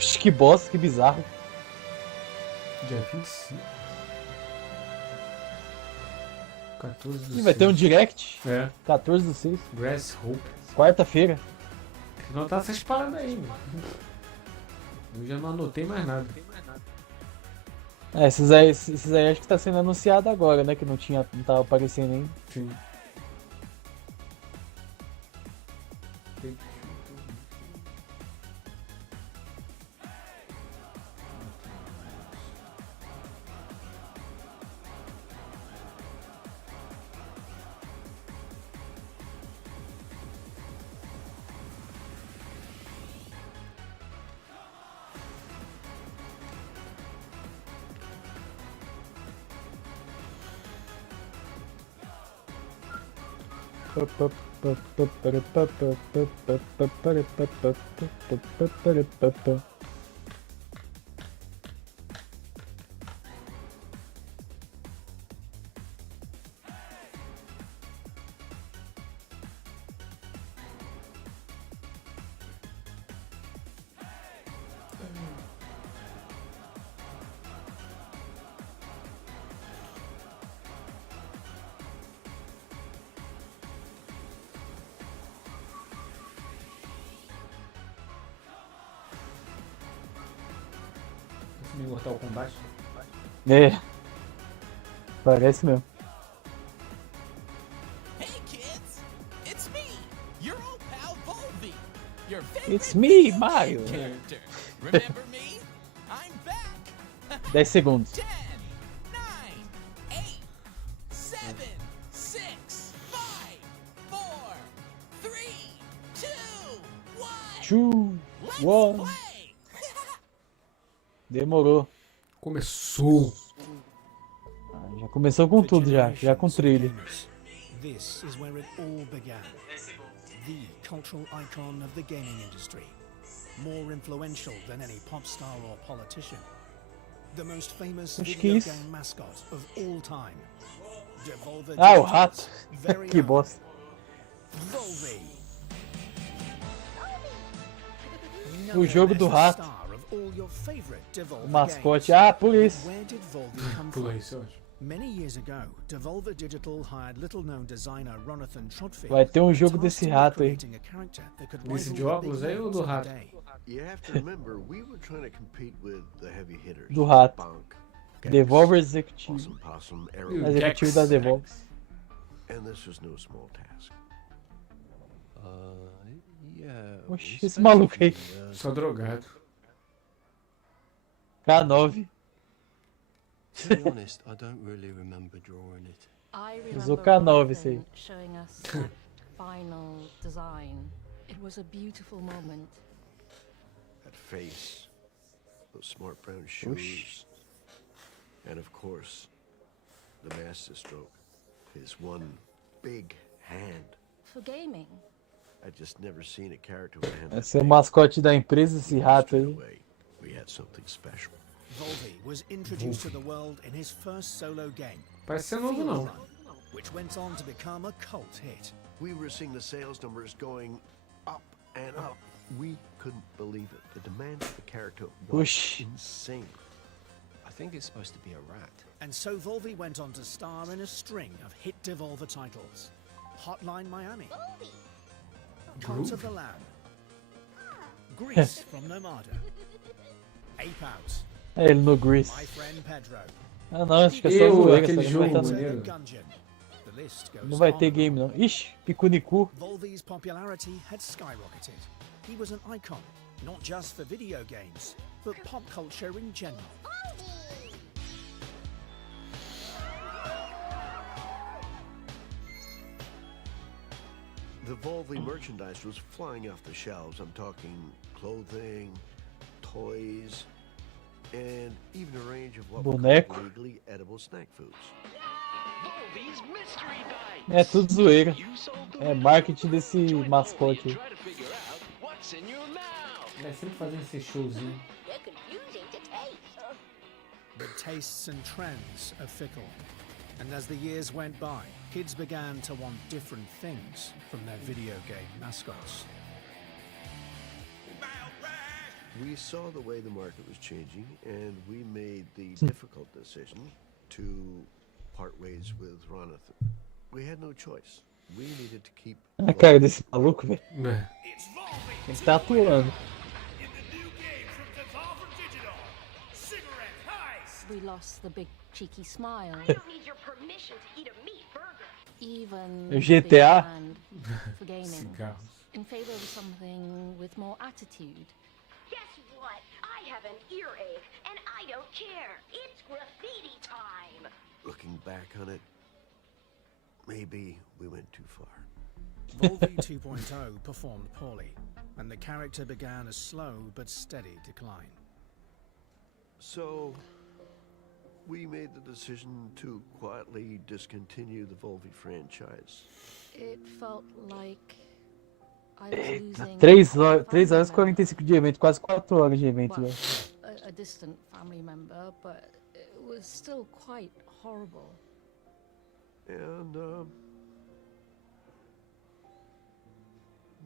Que bosta, que bizarro. Dia 25. 14 do 6. Vai ter um direct? É. 14 do 6. Grasshopper. Quarta-feira. Não tá essas paradas aí, mano. Eu já não anotei mais nada. Esses aí acho que tá sendo anunciado agora, né? Que não tava aparecendo ainda. Sim. Mortal Kombat? É. Parece mesmo. It's me, Mario. 10 segundos. 2, 1. Demorou. Começou. Já começou com tudo já com trilha. This is where it all began. The cultural icon of the gaming industry. More influential than any pop star or politician. The most famous video game mascot of all time. Devolver o rato. Que bosta. Volvi. O jogo do rato. O mascote. Por isso. Por isso, Many years ago, Devolver Digital hired little-known designer Ronathan Trodfield. Vai ter um jogo desse rato aí. Desse de óculos aí ou do rato? Do rato. Devolver Executive. Executivo da Devolver. Oxi, esse maluco aí. Só drogado. K9. To be honest, I don't really remember drawing it. Usou K9 esse aí. Showing us that final design. It was a beautiful moment. That face, those smart brown shoes, and of course, the master stroke, his one big hand. For gaming. I just never seen a character with a hand. Esse é o mascote da empresa, esse rato aí. We had something special. Volvi was introduced to the world in his first solo game. Parece ser novo não. Which went on to become a cult hit. We were seeing the sales numbers going up and up. We couldn't believe it. The demand for the character was insane. I think it's supposed to be a rat. And so Volvi went on to star in a string of hit Devolver titles. Hotline Miami. Cult of the Lamb. Grease from Nomada. Ape Out. Ele no Grease. My Friend Pedro. Não, acho que é só zoeira. Aquele jogo maneiro. Não vai ter game não. Ixi, Picunicu. Volvi's popularity had skyrocketed. He was an icon, not just for video games, but pop culture in general. The Volvi merchandise was flying off the shelves. I'm talking clothing, toys, and even a range of what we call legally edible snack foods. É tudo zoeira. É marketing desse mascote. É sempre fazendo esse showzinho. The tastes and trends are fickle. And as the years went by, kids began to want different things from their video game mascots. We saw the way the market was changing, and we made the difficult decision to part ways with Ronathan. We had no choice. We needed to keep. A cara desse maluco, velho. Ele tá atuando. We lost the big cheeky smile. I don't need your permission to eat a meat burger. Even GTA. For gaming. In favor of something with more attitude. Guess what? I have an earache and I don't care. It's graffiti time. Looking back on it, maybe we went too far. Volvi 2.0 performed poorly, and the character began a slow but steady decline. So, we made the decision to quietly discontinue the Volvi franchise. It felt like I was losing 3 horas e 45 de evento, quase 4 horas de evento. well, a distant family member, but it was still quite horrible. And,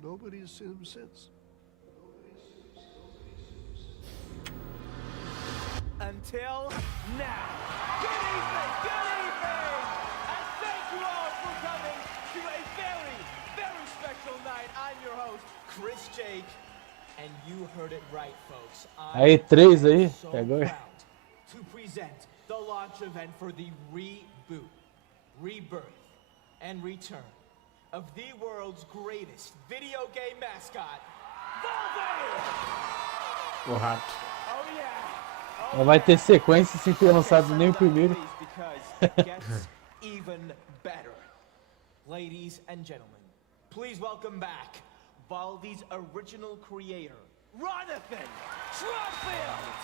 nobody's seen him since. Until now. Good evening, and thank you all for coming to a very, very special night. I'm your host, Chris Jake, and you heard it right, folks. Aí, 3 aí, so agora. proud to present the launch event for the reboot, rebirth, and return of the world's greatest video game mascot, Volvi! O rato. Oh yeah! Não vai ter sequência sem ter lançado nem o primeiro. Gets even better. Ladies and gentlemen, please welcome back Volvi's original creator, Ronathan Trumfield!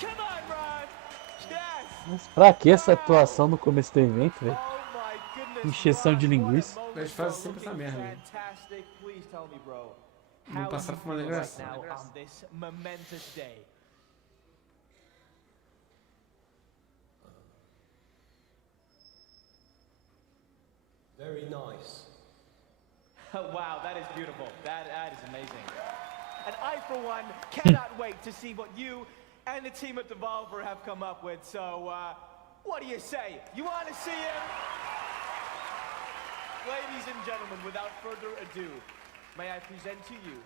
Come on, Ron! Yes! Mas pra que essa atuação no começo do evento, velho? Encheção de linguiça. Eles fazem sempre essa merda. Né? Não passar por uma engraçada. Very nice. Wow, that is beautiful. That is amazing. And I, for one, cannot wait to see what you and the team at Devolver have come up with. So, what do you say? You want to see him? Ladies and gentlemen, without further ado, may I present to you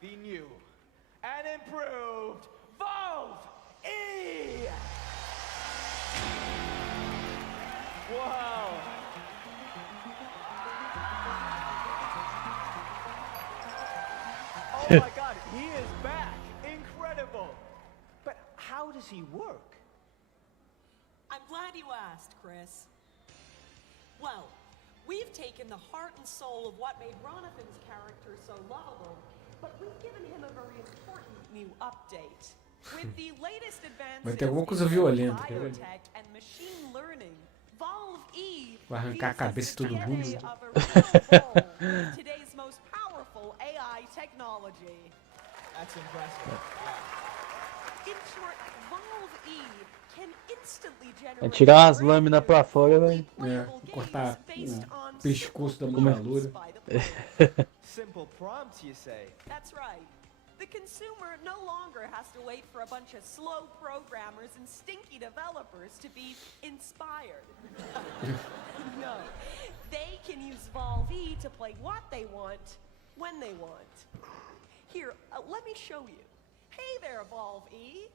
the new and improved Volvi! Wow! Oh my god, he is back! Incredible! But how does he work? I'm glad you asked, Chris. Well, we've taken the heart and soul of what made Ronathan's character so lovable, but we've given him a very important new update. With the latest advances in biotech and machine learning, Volvi vai arrancar a cabeça de todo mundo. Today's most powerful AI technology. That's impressive. In short, Volvi can instantly generate. Vai tirar as lâminas pra fora, velho. Cortar o pescoço da mulher loura. Simple prompts, you say? That's right. The consumer no longer has to wait for a bunch of slow programmers and stinky developers to be inspired. No, they can use Volvi to play what they want, when they want. Here, let me show you. Hey there, Volvi.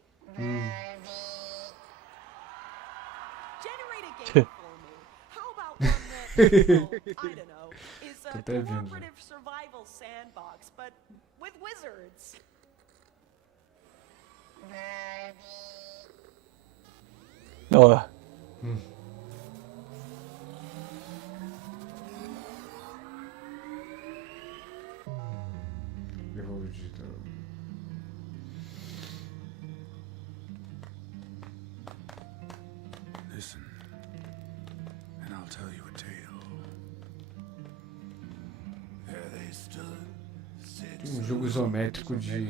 Generate a game for me. How about one that, well, I don't know, is a cooperative survival sandbox, but with wizards. Ó. Listen, and I'll tell you a tale. There they stood. Jogo isométrico de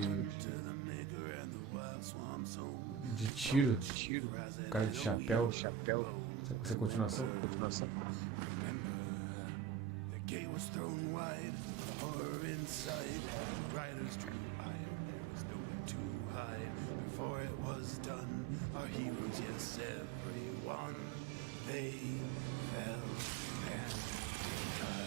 tiro. Cara de chapéu. Essa continuação. The gate was thrown wide, horror inside. Riders drew iron, there was nowhere to died before it was done. Our heroes, yes, everyone, they fell and died.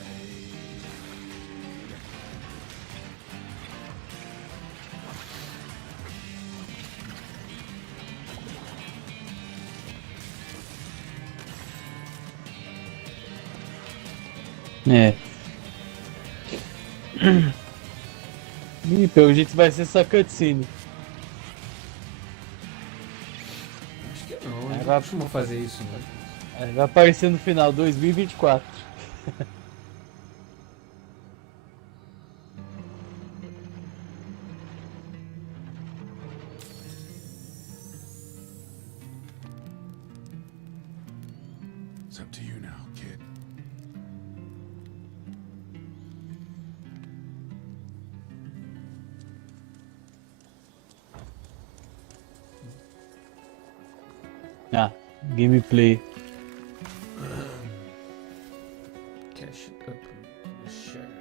É. Ih, pelo jeito vai ser essa cutscene. Acho que não, eles não costumam fazer isso, né? Aí vai aparecer no final, 2024. It's up to you now, kid. Ah, gameplay. Cash up the share.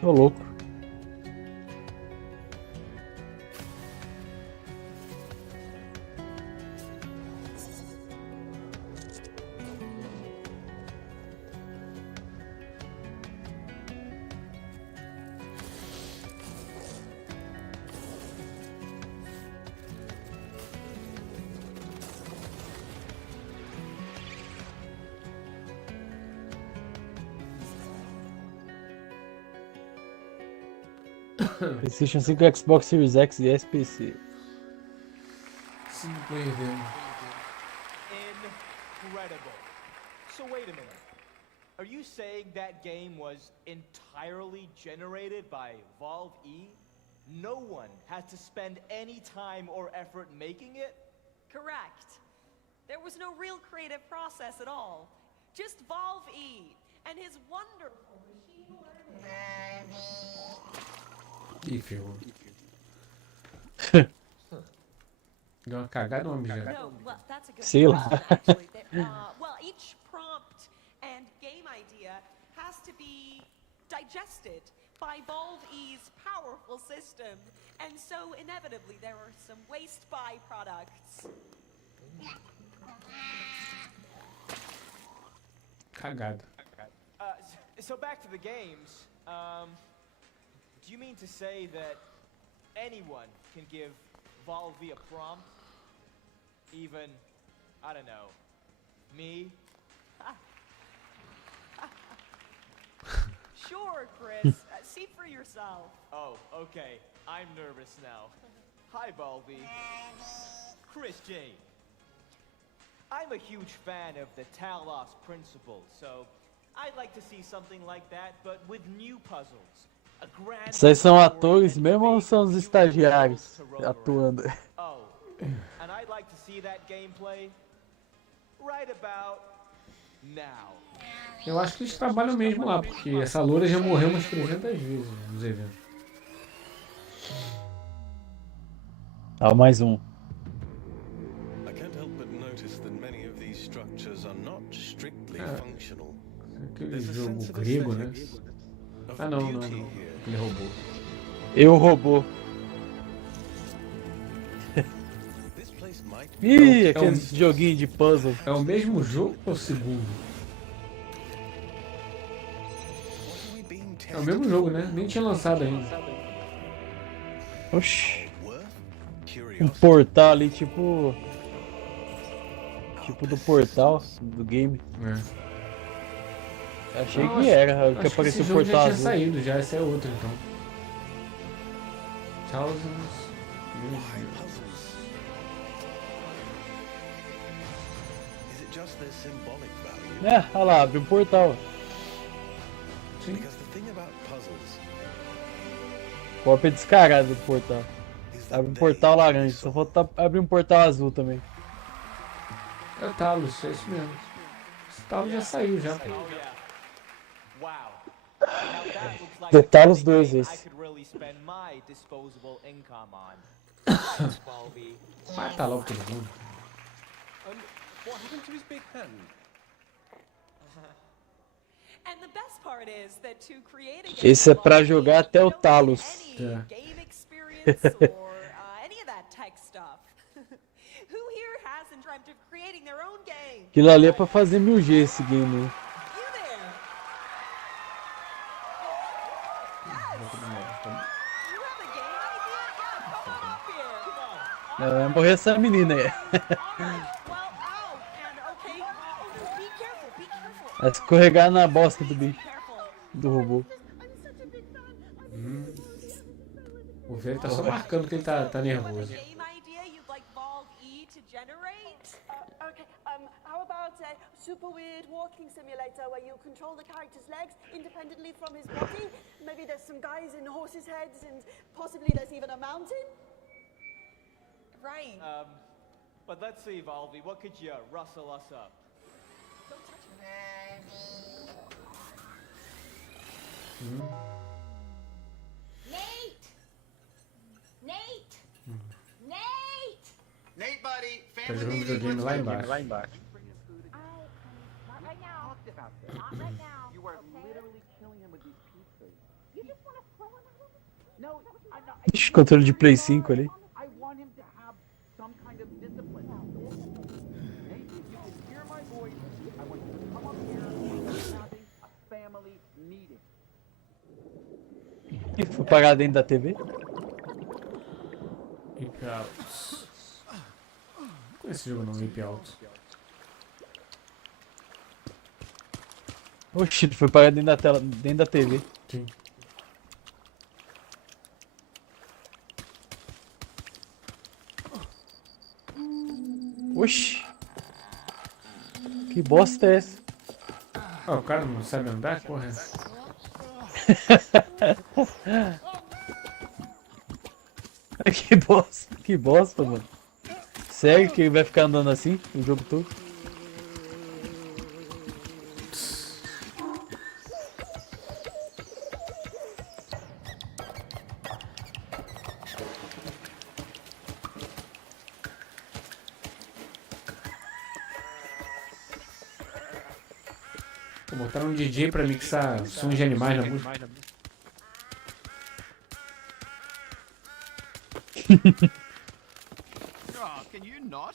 Tô louco. PlayStation 5, Xbox Series X e SPC. Single player demo. Incredible. So wait a minute. Are you saying that game was entirely generated by Valve E? No one had to spend any time or effort making it? Correct. There was no real creative process at all. Just Valve E and his wonderful machine learning. Ih, ferrou. Deu uma cagada no homem já. No, well, that's a good Sei lá. question, actually. Well, each prompt and game idea has to be digested by Valve E's powerful system, and so inevitably there are some waste byproducts. Cagada. So back to the games. Do you mean to say that anyone can give Valve a prompt? Even, I don't know, me? Sure, Chris. See for yourself. Oh, okay. I'm nervous now. Hi, Balvi. Chris J. I'm a huge fan of the Talos principle, so I'd like to see something like that, but with new puzzles. A grand Vocês são atores mesmo ou são os estagiários atuando? Oh, and I'd like to see that gameplay right about now. Eu acho que eles trabalham mesmo lá, porque essa loura já morreu umas 300 vezes nos eventos. Ah, mais um. I can't help but notice that many of these structures are not strictly functional. Aquele jogo grego, né? Ah, não. Aquele robô. Eu robô. Ih, aquele joguinho de puzzle. É o mesmo jogo ou o segundo? É o mesmo jogo, né? Nem tinha lançado ainda. Oxi. Um portal ali, tipo do portal do game. É. Achei que era, que apareceu o portal já tinha azul. saído, já esse é outro então. their symbolic value. É, olha lá, abre um portal. Sim. Because the thing about puzzles. Cópia descarada do portal. Abre um portal laranja, só falta abrir um portal azul também. É o Talos, é isso mesmo. Esse Talos já saiu já. The Talos 2 esse. Mata logo todo mundo. What happened to his big hand? Esse é pra jogar até o Talos. Game experience or any of that tech stuff. Who here hasn't dreamt of creating their own game? Aquilo ali é pra fazer 1000G esse game. You there? Yes. You have a game idea? Yeah, come on up here. Come on. Vai morrer essa menina aí. Vai escorregar na bosta do bicho. Do robô. O velho tá só marcando que ele tá nervoso. Okay, how about a super weird walking simulator where you control the character's legs independently from his body? Maybe there's some guys in horses' heads and possibly there's even a mountain? Right. But let's see, Volvi, what could you rustle us up? Don't touch me. Nate! Nate! Nate! Nate, buddy, Tá jogando videogame lá embaixo. Not right now. Not right now. You are literally killing him with these pizzas. You just want to throw him out? No, I'm not. Ixi, controle de Play 5 ali. I want him to have some kind of discipline. Nate, if you can hear my voice, I want you to come up here. We're having a family meeting. E foi parar dentro da TV? Hip Out. Qual é esse jogo não? Hip Out. Oxi, ele foi parar dentro da tela, dentro da TV. Sim. Oxi. Que bosta é essa? Ah, o cara não sabe andar? Porra. Que bosta, mano. Sério que ele vai ficar andando assim o jogo todo? Botaram um DJ pra mixar sons de animais na música. Oh, can you not?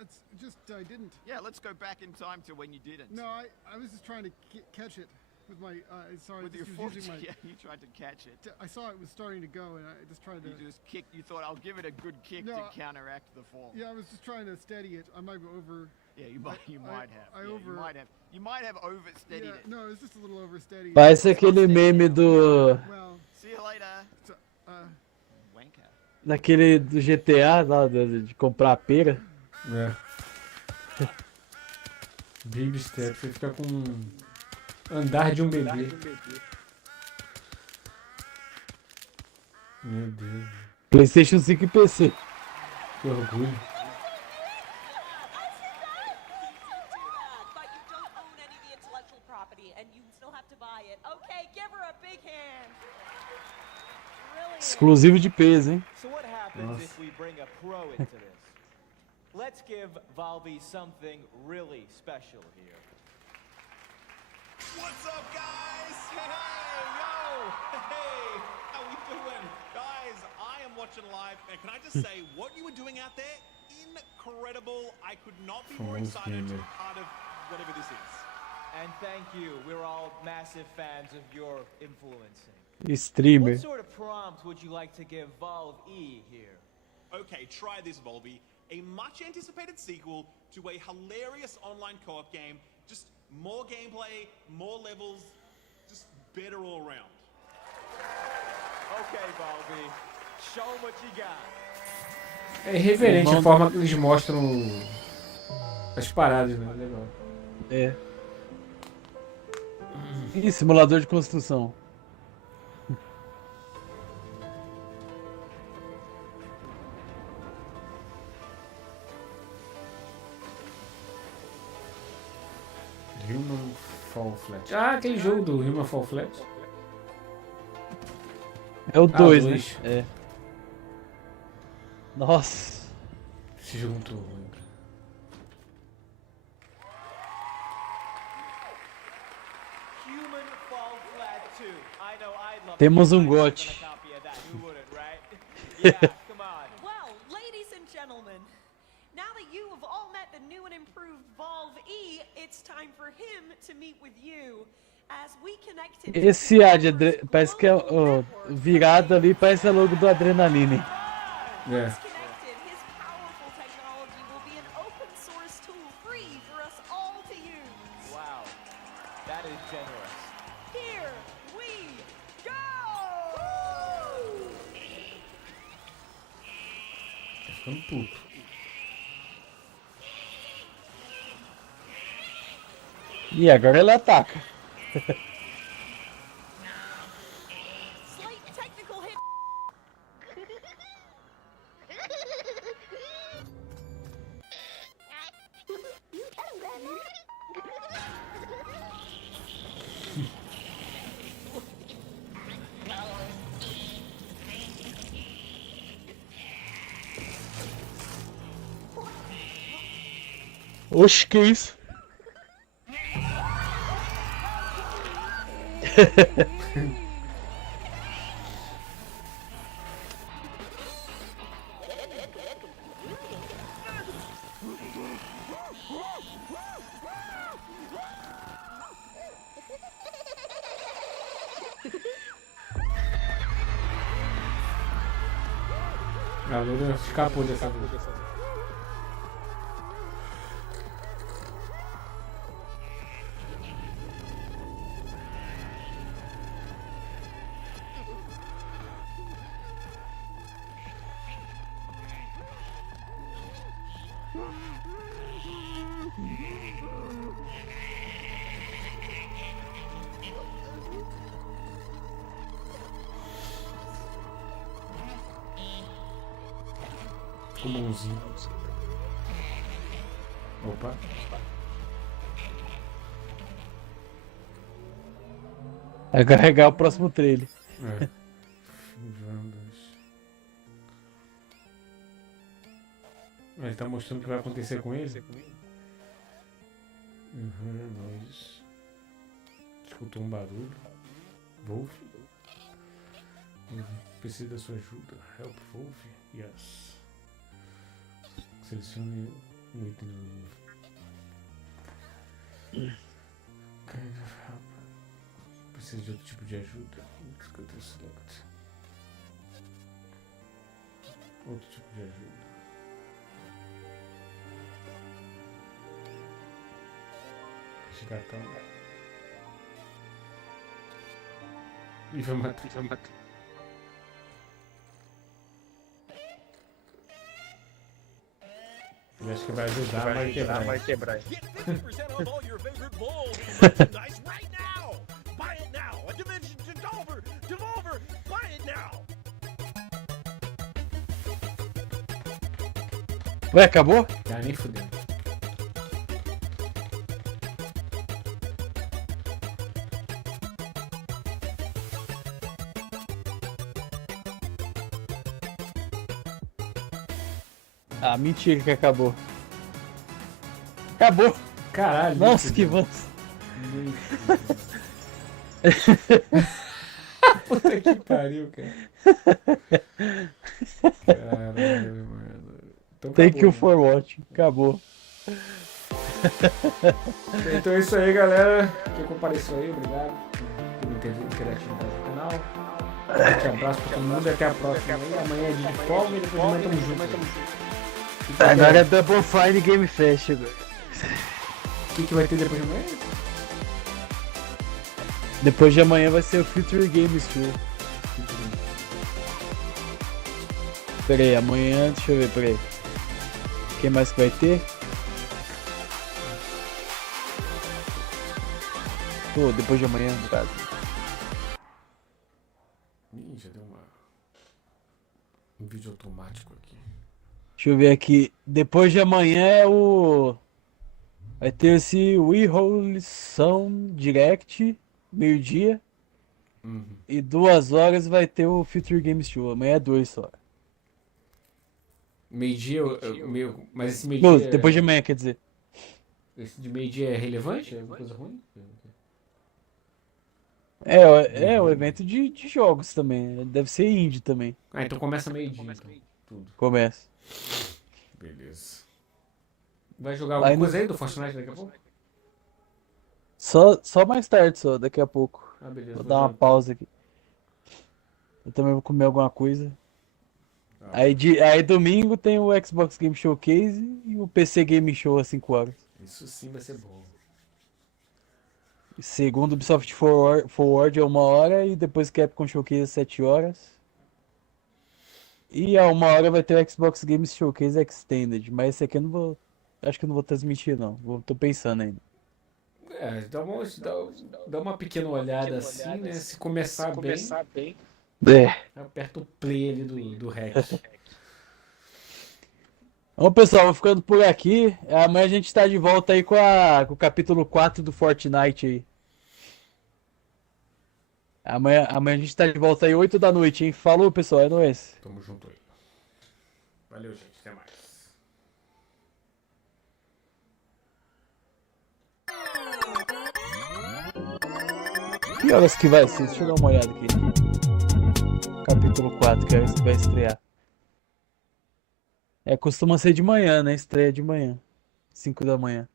It's just I didn't. Yeah, let's go back in time to when you didn't. No, I was just trying to catch it with my. Sorry, With your just foot, using my. yeah, you tried to catch it. I saw it was starting to go, and I just tried to. You just kicked. You thought I'll give it a good kick No, to counteract the fall. Yeah, I was just trying to steady it. I might be over. Yeah, you might. You might have. I Yeah, over. You might have oversteadied Yeah, it. no, it's just a little oversteady. Parece aquele meme do. Well, See you later. Wanker. Daquele do GTA lá de comprar a pera. É. Baby step, você fica com andar de um bebê. Meu Deus. PlayStation 5 e PC. Que orgulho. But you don't own any of the intellectual property, and you still have to buy it. Okay, give her a big hand. Exclusivo de peso, hein? So what happens if we bring a pro into this? Let's give Volvi something really special here. What's up, guys? Hey, yo! Hey, how we doing? Guys, I am watching live, and can I just say, what you were doing out there, incredible. I could not be more excited to be part of whatever this is. And thank you. We're all massive fans of your influencing. Streamer. What sort of prompt would you like to give Volve E here? Okay, try this, Volvi. A much-anticipated sequel to a hilarious online co-op game. Just more gameplay, more levels, just better all around. Okay, Volvi. Show 'em what you got. É irreverente a forma que eles mostram As paradas, né? Legal. É. Ih, simulador de construção. Human Fall Flat. Ah, aquele jogo do Human Fall Flat. É o 2, né? 2. É. Nossa. Esse jogo é muito ruim. Temos um GOT. Well, ladies and gentlemen, now that you have all met the new and improved Valve E, it's time for him to meet with you. As we connected Esse ad parece que é virado ali, parece a logo do Adrenaline. É. his powerful technology will be an open source tool free for us all to use. Wow, that is generous. Here we go! Tá ficando puto. E agora ele ataca. Slight technical hit. Oxe, que isso? A Lula escapou dessa vez. Ficou bonzinho. Opa. Vai carregar o próximo trailer. É. Vandas. Ele tá mostrando o que vai acontecer com ele? Nós. Escutou um barulho. Wolf. Preciso da sua ajuda. Help Wolf? Yes. Selecione o item do livro. Kind of help. Preciso de outro tipo de ajuda. Select. Outro tipo de ajuda. Chegar calma. E vai matar. Eu acho que vai ajudar, vai quebrar. Get 50% on all your favorite Bulls merchandise right now! Buy it now! A Dimension Devolver! Buy it now! Ué, acabou? Ah, nem fudeu. Ah, mentira que acabou. Acabou. Caralho. Nossa, que avanço. Puta que pariu, cara. Caralho, mano. Então, Thank you né? for watching. Acabou. Então é isso aí, galera. Quem compareceu aí, obrigado por interatividade no canal. Um abraço pra todo mundo e até a próxima. Aí, amanhã é dia de folga e depois de amanhã tamo junto. Agora é Double Fine Game Fest agora. O que vai ter depois de amanhã? Depois de amanhã vai ser o Future Games Show. Pera aí, amanhã, deixa eu ver, pera aí. Quem mais que vai ter? Tô, depois de amanhã, no caso. Ih, já deu um vídeo automático aqui. Deixa eu ver aqui. Depois de amanhã é o... Vai ter esse Resolution Direct, meio-dia. E 2 horas vai ter o Future Games Show. Amanhã é 2 só. Meio-dia, mas esse Não, meio-dia... depois de amanhã, quer dizer. Esse de meio-dia é relevante? É alguma coisa ruim? É o evento de jogos também. Deve ser indie também. Ah, então começa meio-dia. Então, tudo. Começa. Beleza. Vai jogar alguma coisa aí do Fortnite daqui a pouco? Só mais tarde, só, daqui a pouco. Ah, beleza. Vou dar uma pausa aqui. Eu também vou comer alguma coisa. Aí domingo tem o Xbox Game Showcase e o PC Game Show às 5 horas. Isso sim vai ser bom. Segundo o Ubisoft Forward é 1 hora e depois Capcom Showcase às 7 horas. E a 1 hora vai ter o Xbox Game Showcase Extended, mas esse aqui eu não vou... Acho que eu não vou transmitir não, tô pensando ainda. Dá uma pequena olhada assim, né? Se começar bem... Aperta o play ali do REC. Bom, pessoal, vou ficando por aqui. Amanhã a gente tá de volta aí com o capítulo 4 do Fortnite aí. Amanhã a gente tá de volta aí 8 da noite, hein? Falou, pessoal, é nóis. Tamo junto aí. Valeu, gente. Até mais. Que horas que vai ser? Deixa eu dar uma olhada aqui. Capítulo 4, que horas que vai estrear. Costuma ser de manhã, né? Estreia de manhã. 5 da manhã.